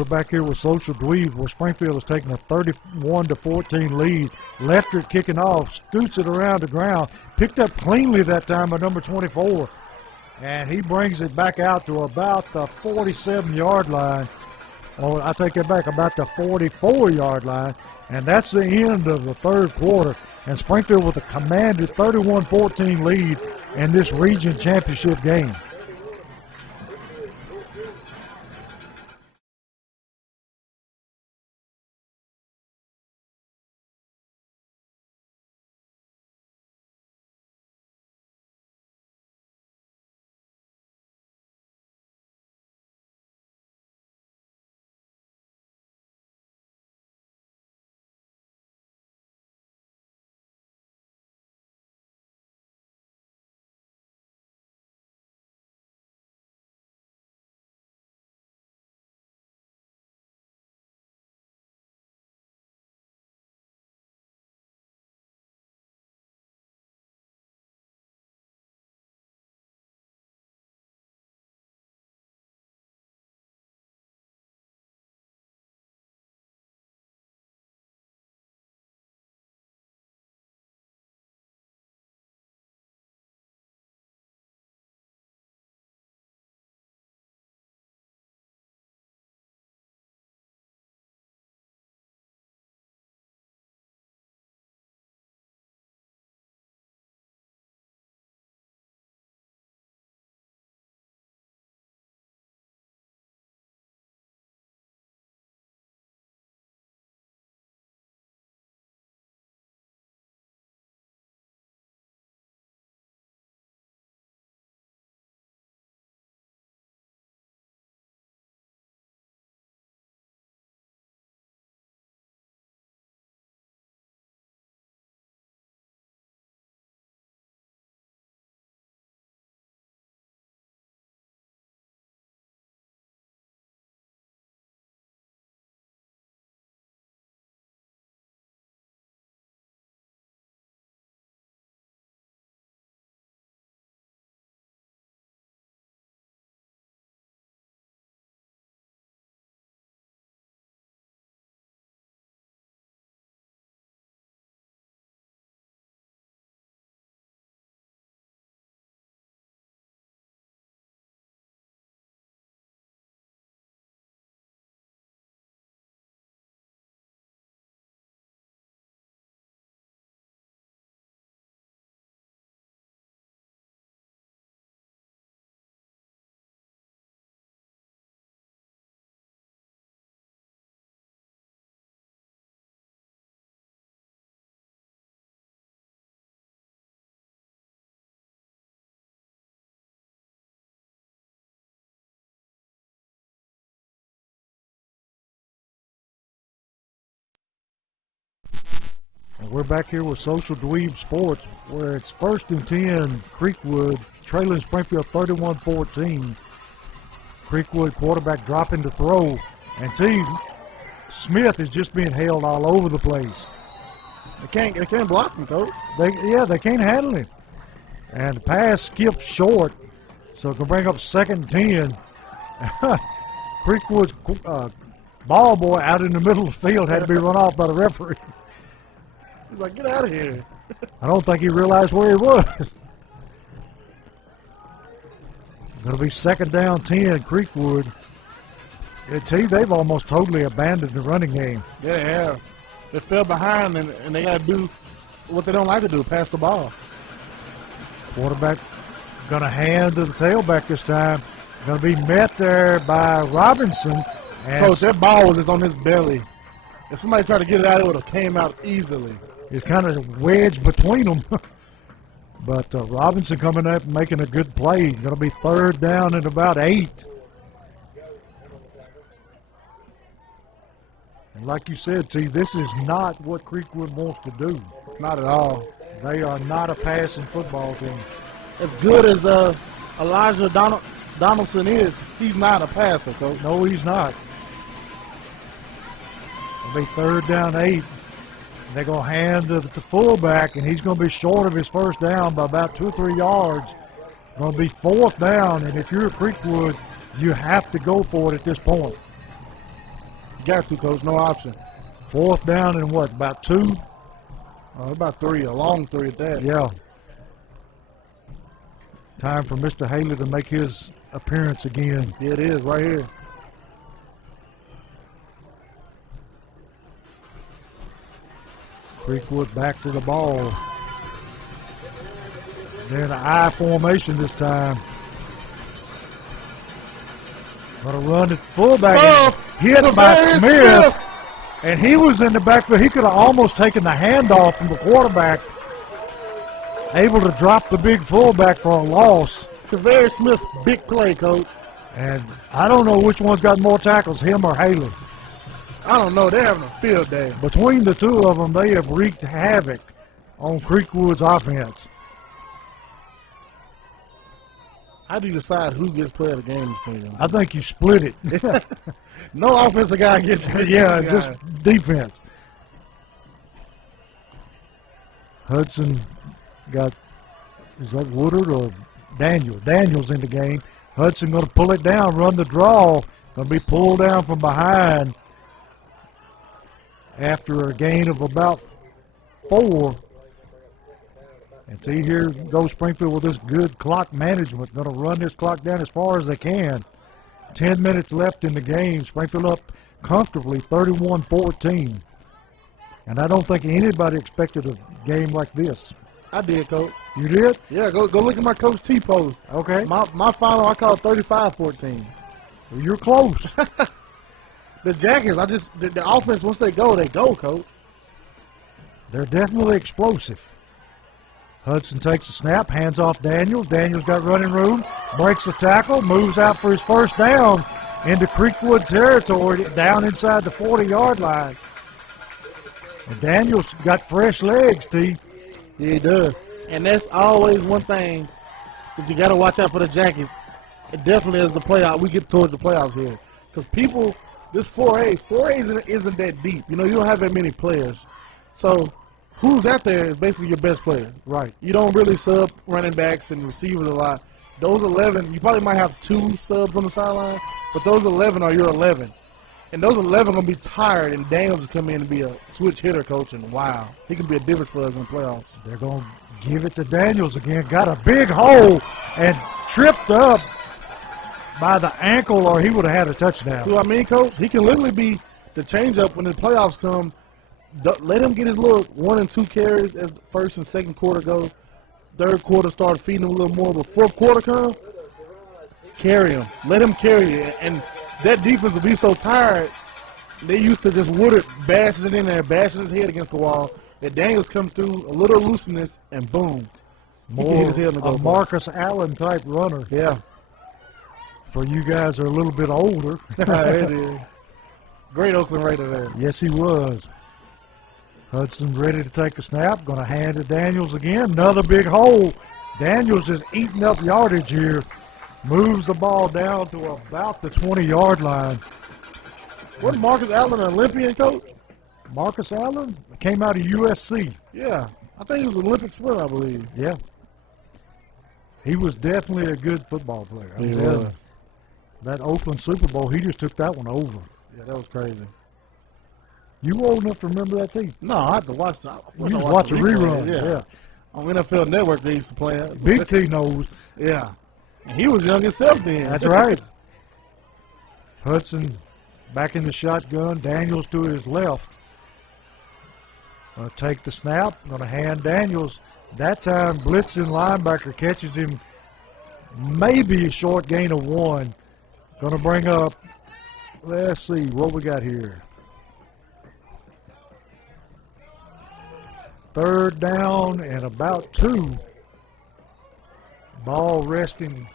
We're back here with Social Dweeb, where Springfield is taking a 31-14 lead. Lefter kicking off, scoots it around the ground, picked up cleanly that time by number 24, and he brings it back out to about the 47-yard line. Oh, I take it back, about the 44-yard line, and that's the end of the third quarter. And Springfield with a commanded 31-14 lead in this region championship game. And we're back here with Social Dweeb Sports, where it's 1st and 10, Creekwood, trailing Springfield 31-14. Creekwood quarterback dropping to throw. And see, Smith is just being held all over the place. They can't block him, Coach. They can't handle him. And the pass skipped short, so it can bring up 2nd and 10. Creekwood's ball boy out in the middle of the field had to be run off by the referee. He's like, get out of here. I don't think he realized where he was. Going to be 2nd down 10, Creekwood. They've almost totally abandoned the running game. Yeah, they have. They fell behind, and they got to do what they don't like to do, pass the ball. Quarterback going to hand to the tailback this time. Going to be met there by Robinson. And Coach, that ball was just on his belly. If somebody tried to get it out, it would have came out easily. It's kind of wedged between them. But Robinson coming up and making a good play. Going to be 3rd down and about 8. And like you said, T, this is not what Creekwood wants to do. Not at all. They are not a passing football team. As good as Elijah Donaldson is, he's not a passer, Coach. No, he's not. It'll be 3rd down 8. They're going to hand to the fullback, and he's going to be short of his first down by about 2 or 3 yards. Going to be 4th down, and if you're at Creekwood, you have to go for it at this point. You got to, Coach. No option. 4th down and what, about 2? About 3, a long 3 at that. Yeah. Time for Mr. Haley to make his appearance again. Yeah, it is, right here. Creekwood back to the ball. They're in an I formation this time. Gonna run it fullback. Hit by Smith. And he was in the backfield. He could have almost taken the handoff from the quarterback. Able to drop the big fullback for a loss. Kaveri Smith, big play, Coach. And I don't know which one's got more tackles, him or Haley. I don't know. They're having a field day. Between the two of them, they have wreaked havoc on Creekwood's offense. How do you decide who gets player of the game between them? I think you split it. No offensive guy gets yeah, just defense. Hudson got, is that Woodard or Daniel? Daniel's in the game. Hudson going to pull it down, run the draw. Going to be pulled down from behind after a gain of about 4. And see, here goes Springfield with this good clock management. Going to run this clock down as far as they can. 10 minutes left in the game. Springfield up comfortably 31-14. And I don't think anybody expected a game like this. I did, Coach. You did? Yeah, go look at my Coach T post. Okay. My final, I call it 35-14. Well, you're close. The Jackets, the offense, once they go, Coach. They're definitely explosive. Hudson takes a snap, hands off Daniels. Daniels got running room, breaks the tackle, moves out for his first down into Creekwood territory, down inside the 40-yard line. And Daniels got fresh legs, T. Yeah, he does. And that's always one thing that you got to watch out for the Jackets. It definitely is the playoff. We get towards the playoffs here. Because people, this 4A isn't that deep. You know, you don't have that many players. So who's out there is basically your best player. Right. You don't really sub running backs and receivers a lot. Those 11, you probably might have 2 subs on the sideline, but those 11 are your 11. And those 11 going to be tired, and Daniels will come in and be a switch hitter coach, and wow, he can be a difference for us in the playoffs. They're going to give it to Daniels again. Got a big hole and tripped up by the ankle, or he would have had a touchdown. See what I mean, Coach? He can literally be the change-up when the playoffs come. Let him get his little 1 and 2 carries as the first and second quarter go. Third quarter, start feeding him a little more. But fourth quarter come, carry him. Let him carry you. And that defense will be so tired. They used to just Woodard bashing it in there, bashing his head against the wall. That Daniels comes through, a little looseness, and boom. More a Marcus Allen type runner. Yeah. For you guys are a little bit older. It is. Great Oakland Raider there. Yes, he was. Hudson ready to take a snap. Going to hand to Daniels again. Another big hole. Daniels is eating up yardage here. Moves the ball down to about the 20-yard line. Wasn't Marcus Allen an Olympian, Coach? Marcus Allen came out of USC. Yeah. I think he was an Olympic swimmer, I believe. Yeah. He was definitely a good football player. He was. That Oakland Super Bowl, he just took that one over. Yeah, that was crazy. You old enough to remember that team? No, I had to watch. You used to watch the reruns. Yeah. On NFL Network, they used to play it. Big T knows. Yeah. And he was young himself then. That's right. Hudson back in the shotgun. Daniels to his left. Going to take the snap. Going to hand Daniels. That time, blitzing linebacker catches him. Maybe a short gain of 1. Going to bring up, let's see, what we got here. 3rd down and about 2. Ball resting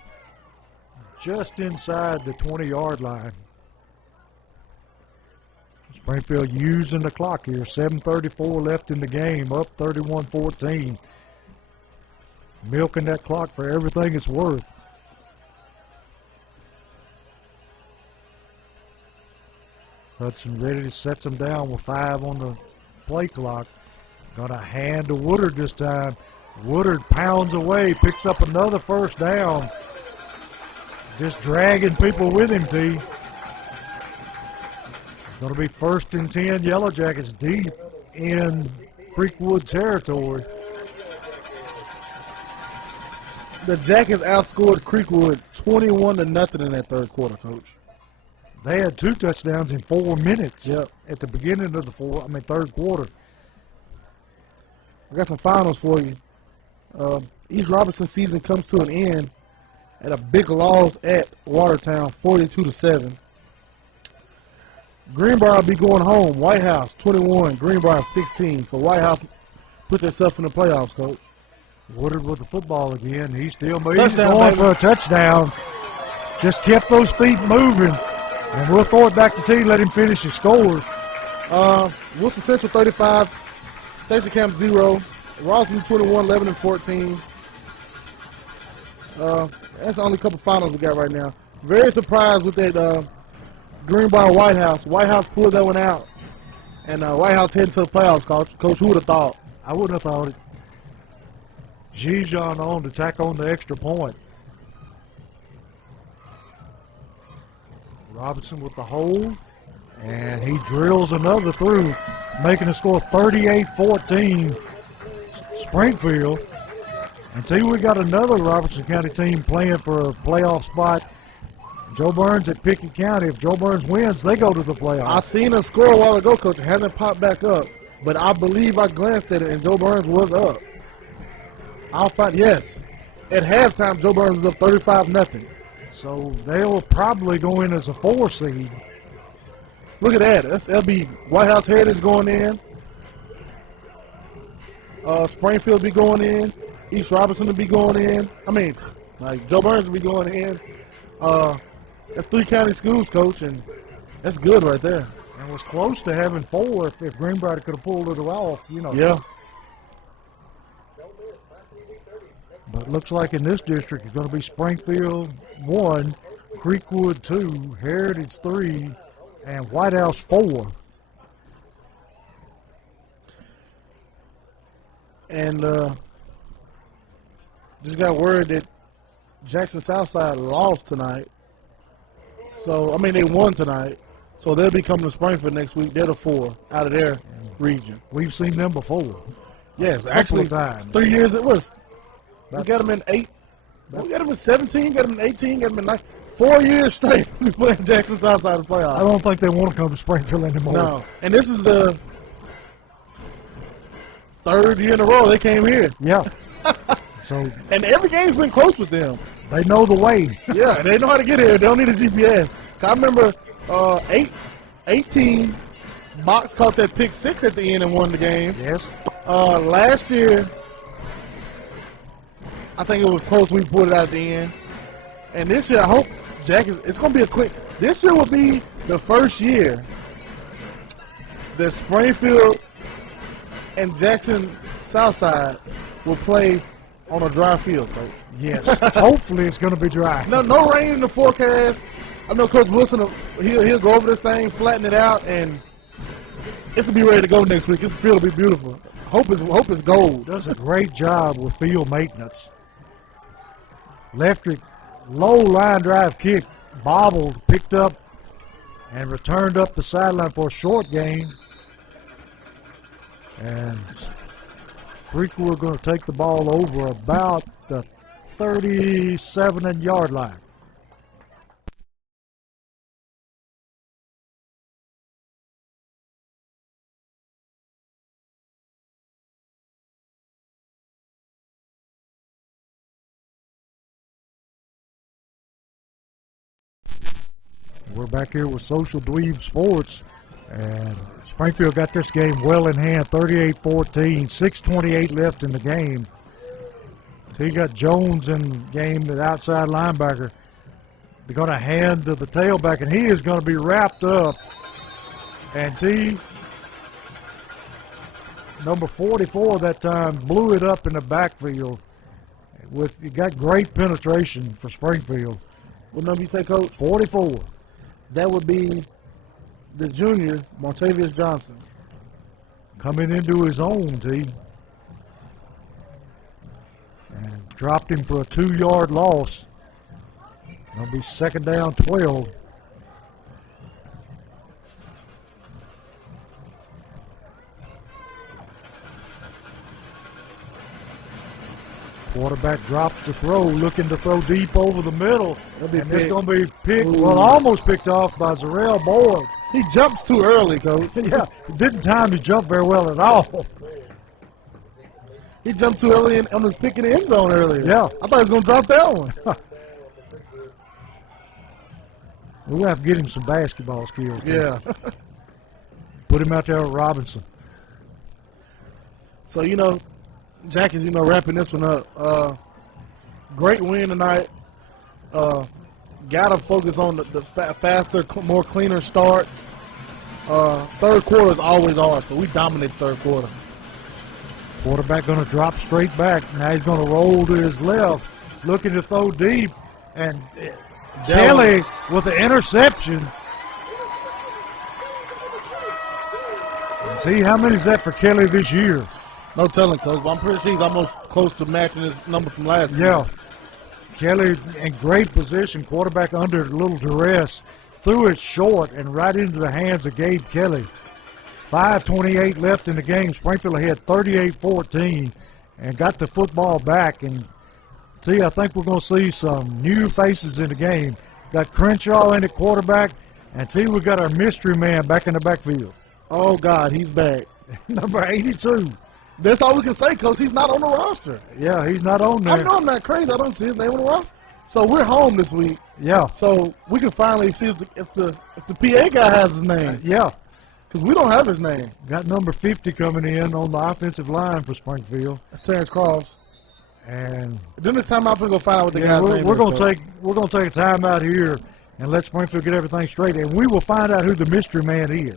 just inside the 20-yard line. Springfield using the clock here. 7:34 left in the game, up 31-14. Milking that clock for everything it's worth. Hudson ready to set them down with 5 on the play clock. Going to hand to Woodard this time. Woodard pounds away, picks up another first down. Just dragging people with him, T. Going to be 1st and 10, Yellow Jackets deep in Creekwood territory. The Jackets outscored Creekwood 21-0 in that third quarter, Coach. They had 2 touchdowns in 4 minutes. Yep. At the beginning of the third quarter. I got some finals for you. East Robertson season comes to an end at a big loss at Watertown, 42-7. Greenbrier will be going home. White House 21, Greenbrier 16. So White House puts itself in the playoffs, Coach. Woodard with the football again. He's still moving. Touchdown, He's going baby. for a touchdown. Just kept those feet moving. And we'll throw it back to T. Let him finish his scores. Wilson Central 35, Station Camp 0, Rosslyn 21, 11 and 14. That's the only couple finals we got right now. Very surprised with that Greenbrier White House. White House pulled that one out. And White House heading to the playoffs, Coach. Coach, who would have thought? I wouldn't have thought it. Gijon on to tack on the extra point. Robinson with the hold, and he drills another through, making the score 38-14 Springfield. And see, we got another Robertson County team playing for a playoff spot. Joe Burns at Pickett County. If Joe Burns wins, they go to the playoffs. I seen a score a while ago, Coach. It hasn't popped back up. But I believe I glanced at it, and Joe Burns was up. I'll find, yes. At halftime, Joe Burns was up 35-0. So they'll probably go in as a 4 seed. Look at that. That'll be White House Heritage going in. Springfield be going in. East Robinson will be going in. I mean, like Joe Burns will be going in. That's 3 county schools, Coach, and that's good right there. And was close to having 4 if Greenbrier could have pulled it off, you know. Yeah. But looks like in this district it's going to be Springfield 1, Creekwood 2, Heritage 3, and White House 4. And just got word that Jackson Southside lost tonight. So, I mean, they won tonight. So they'll be coming to Springfield next week. They're the 4 out of their region. We've seen them before. Yes, actually, times. 3 years it was. We got them in 8. We got them in 17, got them in 18, got them in 9. 4 years straight we playing Jackson Southside in the playoffs. I don't think they want to come to Springfield anymore. No. And this is the 3rd year in a row they came here. Yeah. So And every game's been close with them. they know the way. Yeah, they know how to get here. They don't need a GPS. I remember 18, Box caught that pick 6 at the end and won the game. Yes. Last year, I think it was close. We pulled it out at the end. And this year, I hope it's going to be a quick. This year will be the first year that Springfield and Jackson Southside will play on a dry field, Coach. Yes. Hopefully it's going to be dry. No rain in the forecast. I know Coach Wilson, he'll go over this thing, flatten it out, and it's going to be ready to go next week. This field will be beautiful. Hope it's gold. Does a great job with field maintenance. Leftrick, low line drive kick, bobbled, picked up, and returned up the sideline for a short gain. And Creekwood going to take the ball over about the 37-yard line. We're back here with Social Dweeb Sports, and Springfield got this game well in hand, 38-14, 6:28 left in the game. So you got Jones in the game, the outside linebacker. They're going to hand to the tailback, and he is going to be wrapped up. And T, number 44 that time, blew it up in the backfield. You got great penetration for Springfield. What number you say, Coach? 44. That would be the junior, Montavious Johnson. Coming into his own, T. And dropped him for a 2-yard loss. It'll be 2nd down 12. Quarterback drops the throw, looking to throw deep over the middle. That'll be And it's picked. going to be picked, Ooh. well, almost picked off by Zarrell Boyd. He jumps too early, Coach. Yeah, didn't time to jump very well at all. He jumped too early on his pick in the end zone earlier. Yeah. I thought he was going to drop that one. We're going to have to get him some basketball skills. Yeah. Put him out there with Robinson. So, Jack is, wrapping this one up. Great win tonight. Got to focus on the faster, more cleaner starts. Third quarter is always hard, so we dominate third quarter. Quarterback going to drop straight back. Now he's going to roll to his left, looking to throw deep. And Kelly with the interception. See, how many is that for Kelly this year? No telling, Coach, but I'm pretty sure he's almost close to matching his number from last year. Yeah. Kelly in great position, quarterback under a little duress, threw it short and right into the hands of Gabe Kelly. 5:28 left in the game. Springfield had 38-14 and got the football back. And see, I think we're going to see some new faces in the game. Got Crenshaw in at quarterback, and see, we got our mystery man back in the backfield. Oh, God, he's back. Number 82. That's all we can say, Coach. He's not on the roster. Yeah, he's not on there. I know I'm not crazy. I don't see his name on the roster. So we're home this week. Yeah, So we can finally see if the PA guy has his name. yeah. Because we don't have his name. Got number 50 coming in on the offensive line for Springfield. That's Terrence Cross. And Then this time I'm going to go find out what the yeah, guy's we're name going is. to take a time out here and let Springfield get everything straight, and we will find out who the mystery man is.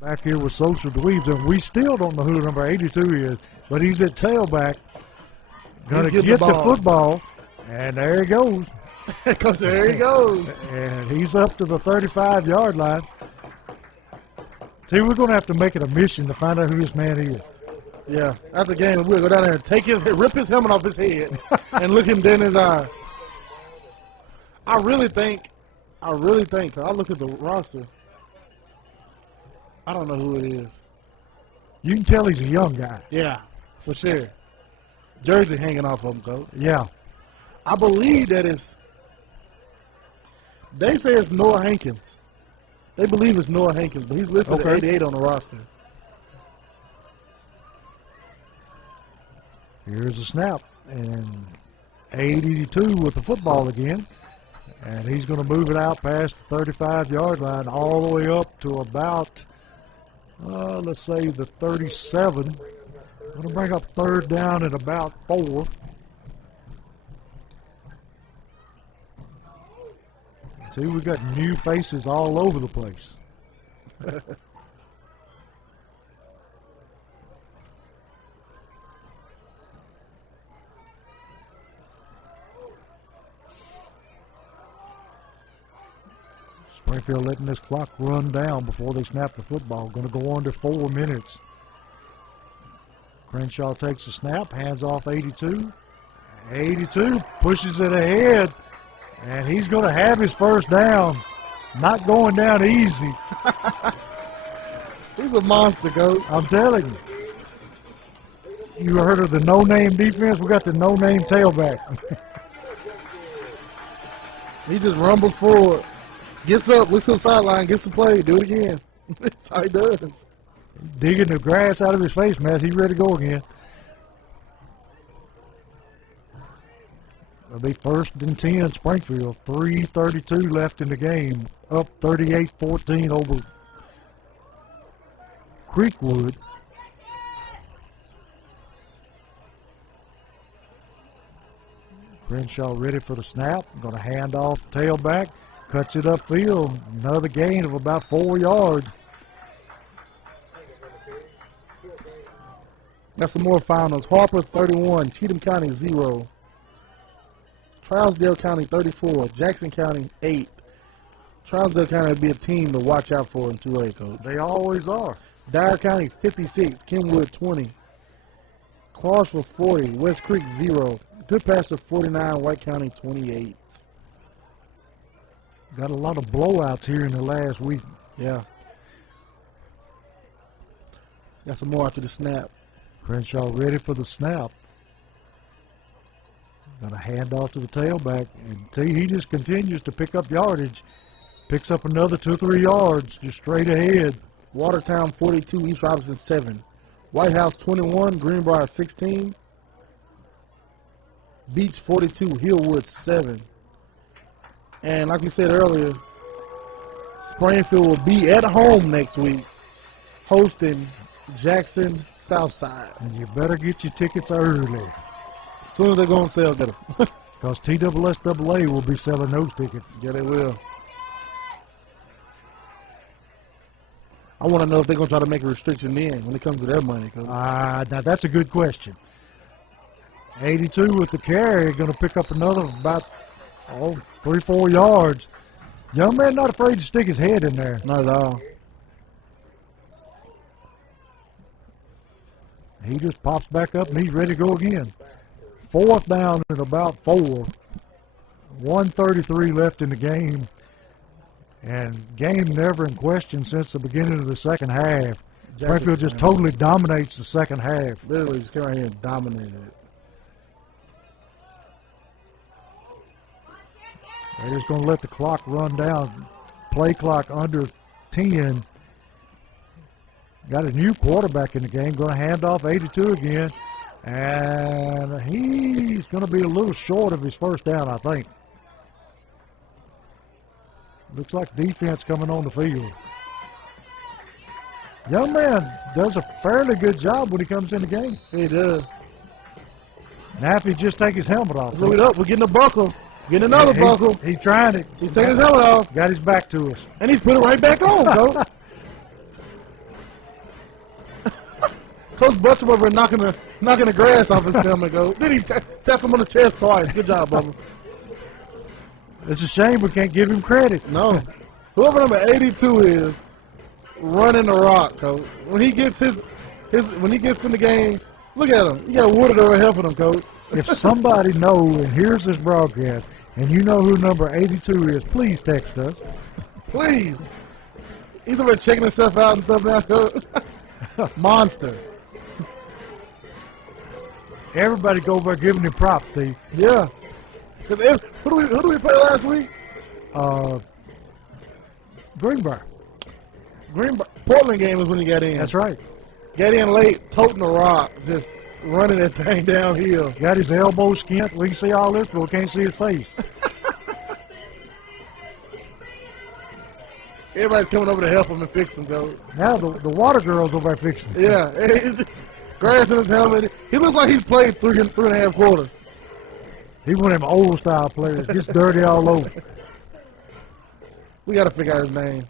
Back here with Social Dweebs, and we still don't know who number 82 is, but he's at tailback. Going to He's get getting the the ball. football, and there he goes. Because there he goes. And he's up to the 35-yard line. See, we're going to have to make it a mission to find out who this man is. Yeah. After the game, we'll go down there and rip his helmet off his head and look him dead in his eye. I really think, 'cause I look at the roster, I don't know who it is. You can tell he's a young guy. Yeah, for sure. Jersey hanging off of him, Coach. Yeah. I believe that they say it's Noah Hankins. They believe it's Noah Hankins, but he's listed Okay. at 88 on the roster. Here's a snap, and 82 with the football again. And he's going to move it out past the 35-yard line all the way up to about, let's say, the 37. Going to bring up third down at about 4. See, we've got new faces all over the place. Springfield letting this clock run down before they snap the football. Going to go under 4 minutes. Crenshaw takes the snap, hands off 82. 82 pushes it ahead, and he's going to have his first down. Not going down easy. He's a monster, Coach. I'm telling you. You heard of the no-name defense? We got the no-name tailback. He just rumbles forward. Gets up, looks to the sideline, gets the play, do it again. That's how he does. Digging the grass out of his face mask. He's ready to go again. It'll be 1st and 10, Springfield. 3:32 left in the game. Up 38-14 over Creekwood. Crenshaw ready for the snap. Going to hand off tailback. Cuts it upfield. Another gain of about 4 yards. Got some more finals. Harper 31, Cheatham County 0, Trousdale County 34, Jackson County 8. Trousdale County would be a team to watch out for in 2A, Coach. They always are. Dyer County 56, Kenwood 20, Clarksville 40, West Creek 0, Goodpasture 49, White County 28. Got a lot of blowouts here in the last week. Yeah. Got some more after the snap. Crenshaw ready for the snap. Got a handoff to the tailback. And he just continues to pick up yardage. Picks up another 2-3 yards just straight ahead. Watertown 42, East Robinson 7, White House 21, Greenbrier 16, Beach 42, Hillwood 7. And like we said earlier, Springfield will be at home next week hosting Jackson Southside. And you better get your tickets early. As soon as they go on sale, get them. Because TSSAA will be selling those tickets. Yeah, they will. I want to know if they're going to try to make a restriction then when it comes to their money. Now that's a good question. 82 with the carry, going to pick up another about 3-4 yards. Young man not afraid to stick his head in there. Not at all. He just pops back up and he's ready to go again. 4th down and about 4. 1:33 left in the game. And game never in question since the beginning of the second half. Springfield just totally dominates the second half. Literally just came right here and dominated it. They're just going to let the clock run down. Play clock under 10. Got a new quarterback in the game. Going to hand off 82 again. And he's going to be a little short of his first down, I think. Looks like defense coming on the field. Young man does a fairly good job when he comes in the game. He does. Now if he just take his helmet off. Look it up. We're getting a buckle. Getting another buckle. He's trying it. He's taking his helmet off. Got his back to us. And he's put it right back on, Coach. Coach Butcher over knocking the grass off his helmet, Coach. Then he tapped him on the chest twice. Good job, Bubba. It's a shame we can't give him credit. No. Whoever number 82 is running the rock, Coach. When he gets when he gets in the game, look at him. You got Woodard over helping him, Coach. If somebody knows and hears this broadcast and you know who number 82 is, please text us. Please. He's over checking himself out and stuff now, Coach. Monster. Everybody go over giving him props, Steve. Yeah. Who do we play last week? Greenbrier. Portland game is when he got in. That's right. Got in late, toting the rock, just running that thing downhill. Got his elbow skint. We can see all this, but we can't see his face. Everybody's coming over to help him and fix him, though. Now the water girl's over there fixing it. Yeah. Grass in his helmet. He looks like he's played three and a half quarters. He's one of them old style players. Gets dirty all over. We got to figure out his name.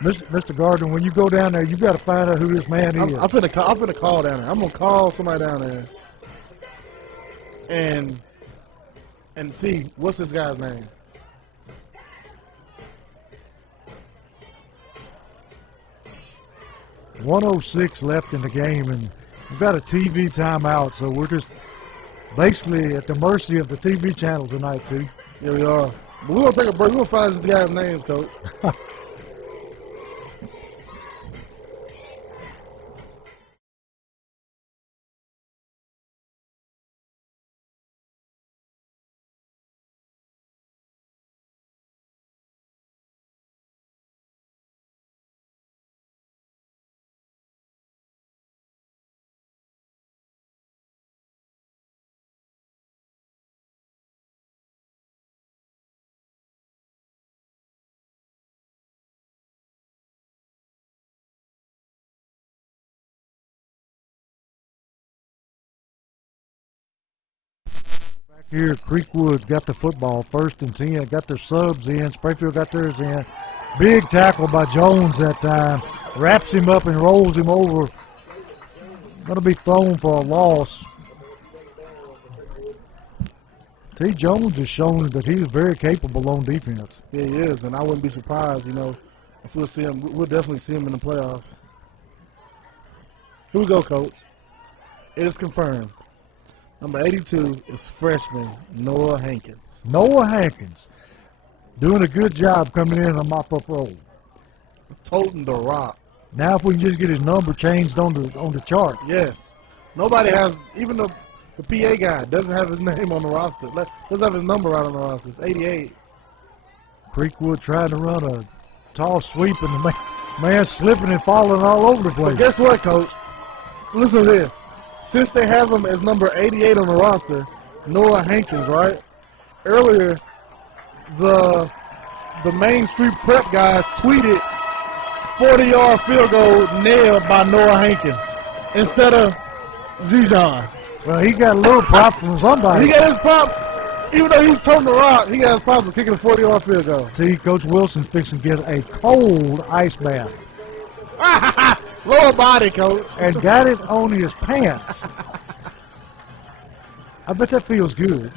Mr. Gardner, when you go down there, you got to find out who this man is. I'm finna call down there. I'm gonna call somebody down there and see what's this guy's name. .106 left in the game, and we've got a TV timeout, so we're just basically at the mercy of the TV channel tonight, too. Here we are. But we're gonna take a break. We're gonna find this guy's name, Coach. Here, Creekwood got the football, 1st and 10, got their subs in. Springfield got theirs in. Big tackle by Jones that time. Wraps him up and rolls him over. Going to be thrown for a loss. T. Jones has shown that he's very capable on defense. Yeah, he is, and I wouldn't be surprised, if we'll see him. We'll definitely see him in the playoffs. Here we go, Coach. It is confirmed. Number 82 is freshman Noah Hankins. Noah Hankins doing a good job coming in on a mop-up roll. Toting the rock. Now if we can just get his number changed on the chart. Yes. Nobody has, even the PA guy doesn't have his name on the roster. Doesn't have his number out on the roster. It's 88. Creekwood trying to run a tall sweep, and the man slipping and falling all over the place. But guess what, Coach? Listen to this. Since they have him as number 88 on the roster, Noah Hankins, right? Earlier, the Main Street Prep guys tweeted 40-yard field goal nailed by Noah Hankins instead of Zijon. Well, he got a little prop from somebody. He got his prop, even though he's toting the rock, he got his prop for kicking a 40-yard field goal. See, Coach Wilson's fixing to get a cold ice bath. Lower body, Coach. And got it on his pants. I bet that feels good.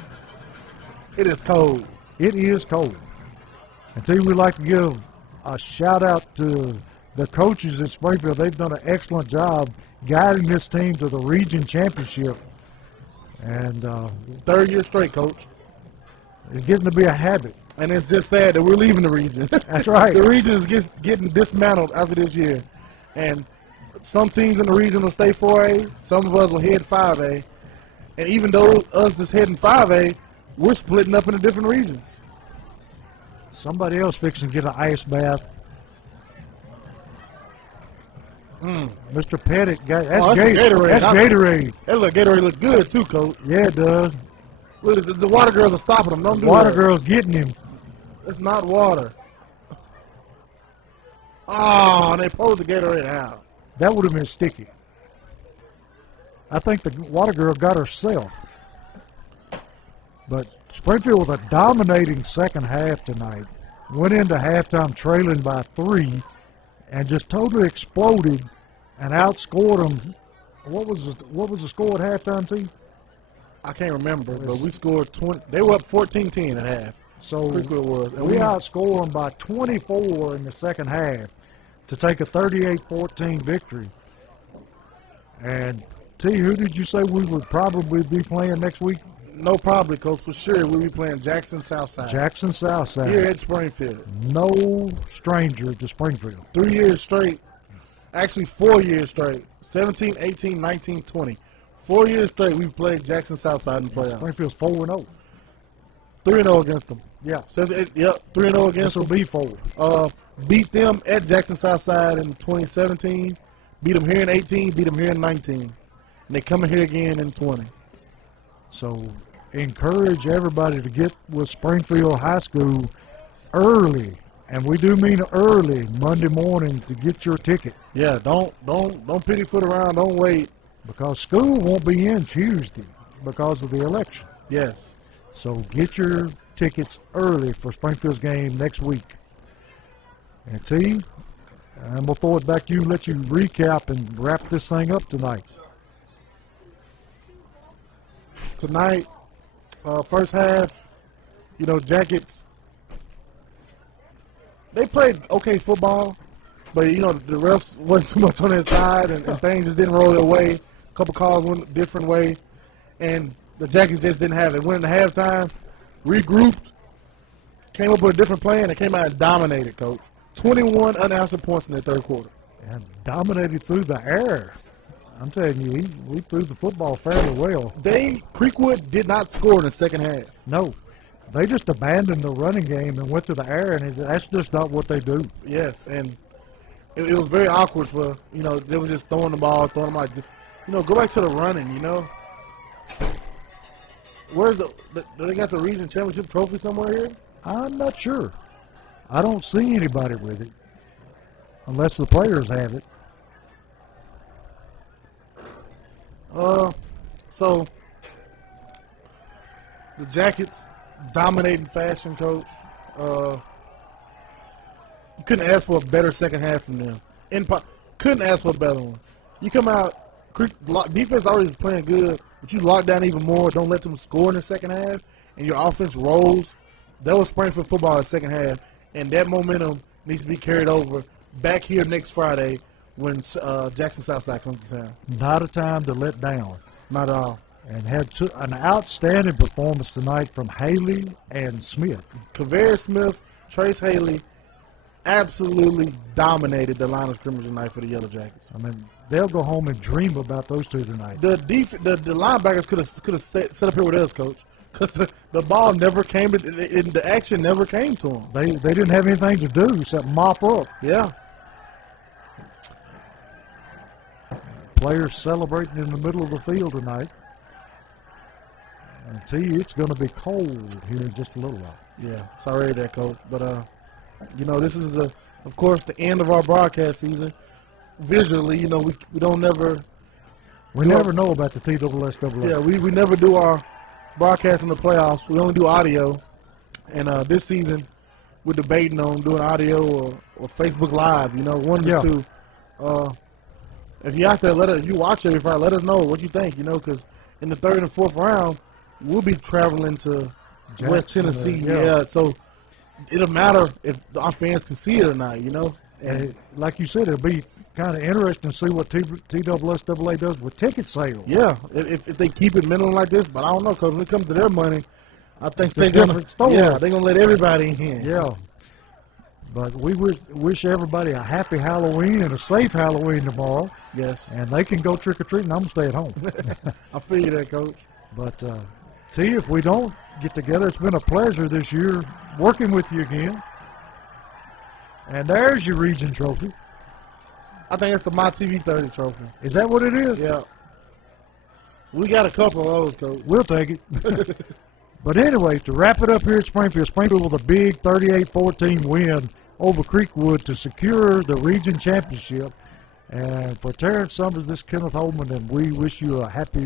It is cold. It is cold. And see, we'd like to give a shout out to the coaches at Springfield. They've done an excellent job guiding this team to the region championship. And 3rd year straight, Coach. it's getting to be a habit. And it's just sad that we're leaving the region. That's right. The region is getting dismantled after this year. And some teams in the region will stay 4A. Some of us will head 5A. And even though us that's heading 5A, we're splitting up into different regions. Somebody else fixing to get an ice bath. Mr. Pettit got that's Gatorade. That's Gatorade. That Gatorade looks good too, Coach. Yeah, it does. Look, the water girls are stopping them. Don't do Water that. girl's getting him. It's not water. Oh, they pulled the Gatorade out. That would have been sticky. I think the water girl got herself. But Springfield with a dominating second half tonight. Went into halftime trailing by 3 and just totally exploded and outscored them. What was the score at halftime, T? I can't remember, but we scored 20. They were up 14-10 at half. So Creekwood was. And we outscored them by 24 in the second half to take a 38-14 victory. And T, who did you say we would probably be playing next week? No, probably, Coach. For sure, we'll be playing Jackson Southside. Jackson Southside. Here at Springfield. No stranger to Springfield. 3 years straight. Actually, 4 years straight. 17, 18, 19, 20. 4 years straight, we've played Jackson Southside in the playoffs. Springfield's 4-0. 3-0 against them. Yeah. Yep, 3-0 against This will them. be 4. Beat them at Jackson Southside in 2017. Beat them here in 18. Beat them here in 19. And they coming here again in 20. So encourage everybody to get with Springfield High School early, and we do mean early, Monday morning, to get your ticket. Yeah, don't pity foot around. Don't wait. Because school won't be in Tuesday because of the election. Yes. So get your tickets early for Springfield's game next week. And T, and we'll throw it back to you and let you recap and wrap this thing up tonight. Tonight, first half, Jackets, they played okay football, but, the refs wasn't too much on their side, and things just didn't roll their way. A couple calls went a different way, and the Jackets just didn't have it. Went into halftime, regrouped, came up with a different plan, and came out and dominated, Coach. 21 unanswered points in the third quarter. And dominated through the air. I'm telling you, we threw the football fairly well. Creekwood did not score in the second half. No. They just abandoned the running game and went to the air, and that's just not what they do. Yes, and it was very awkward for, they were just throwing the ball, throwing them out. Go back to the running, Where's do they got the region championship trophy somewhere here? I'm not sure. I don't see anybody with it, unless the players have it. So The Jackets dominating fashion, Coach. You couldn't ask for a better second half from them. Couldn't ask for a better one. You come out, defense already is playing good, but you lock down even more. Don't let them score in the second half, and your offense rolls. That was Springfield football in the second half, and that momentum needs to be carried over back here next Friday when Jackson Southside comes to town. Not a time to let down. Not at all. And had an outstanding performance tonight from Haley and Smith. Kaveri Smith, Trace Haley absolutely dominated the line of scrimmage tonight for the Yellow Jackets. I mean, they'll go home and dream about those two tonight. The linebackers could have set up here with us, Coach, because the ball never came. The action never came to them. They didn't have anything to do except mop up. Yeah. Players celebrating in the middle of the field tonight. I tell you, it's going to be cold here in just a little while. Yeah, sorry that, Coach. But, this is, of course, the end of our broadcast season. Visually, we don't never. We never know about the TSSAA. Yeah, we never do our broadcast in the playoffs. We only do audio. And this season, we're debating on doing audio or Facebook Live, one of the two. If you're out there, if you watch every Friday, let us know what you think, because in the third and fourth round, we'll be traveling to West Tennessee. So it'll matter if our fans can see it or not, And like you said, it'll be kind of interesting to see what TSSAA does with ticket sales. Yeah, if they keep it minimum like this, but I don't know, because when it comes to their money, I think they're going to let everybody in. Yeah. But we wish everybody a happy Halloween and a safe Halloween tomorrow. Yes. And they can go trick-or-treating. I'm going to stay at home. I feel you there, Coach. But, if we don't get together, it's been a pleasure this year working with you again. And there's your region trophy. I think it's the My TV 30 trophy. Is that what it is? Yeah. We got a couple of those, Coach. We'll take it. But anyway, to wrap it up here at Springfield with a big 38-14 win over Creekwood to secure the region championship. And for Terrence Summers, this Kenneth Holman, and we wish you a happy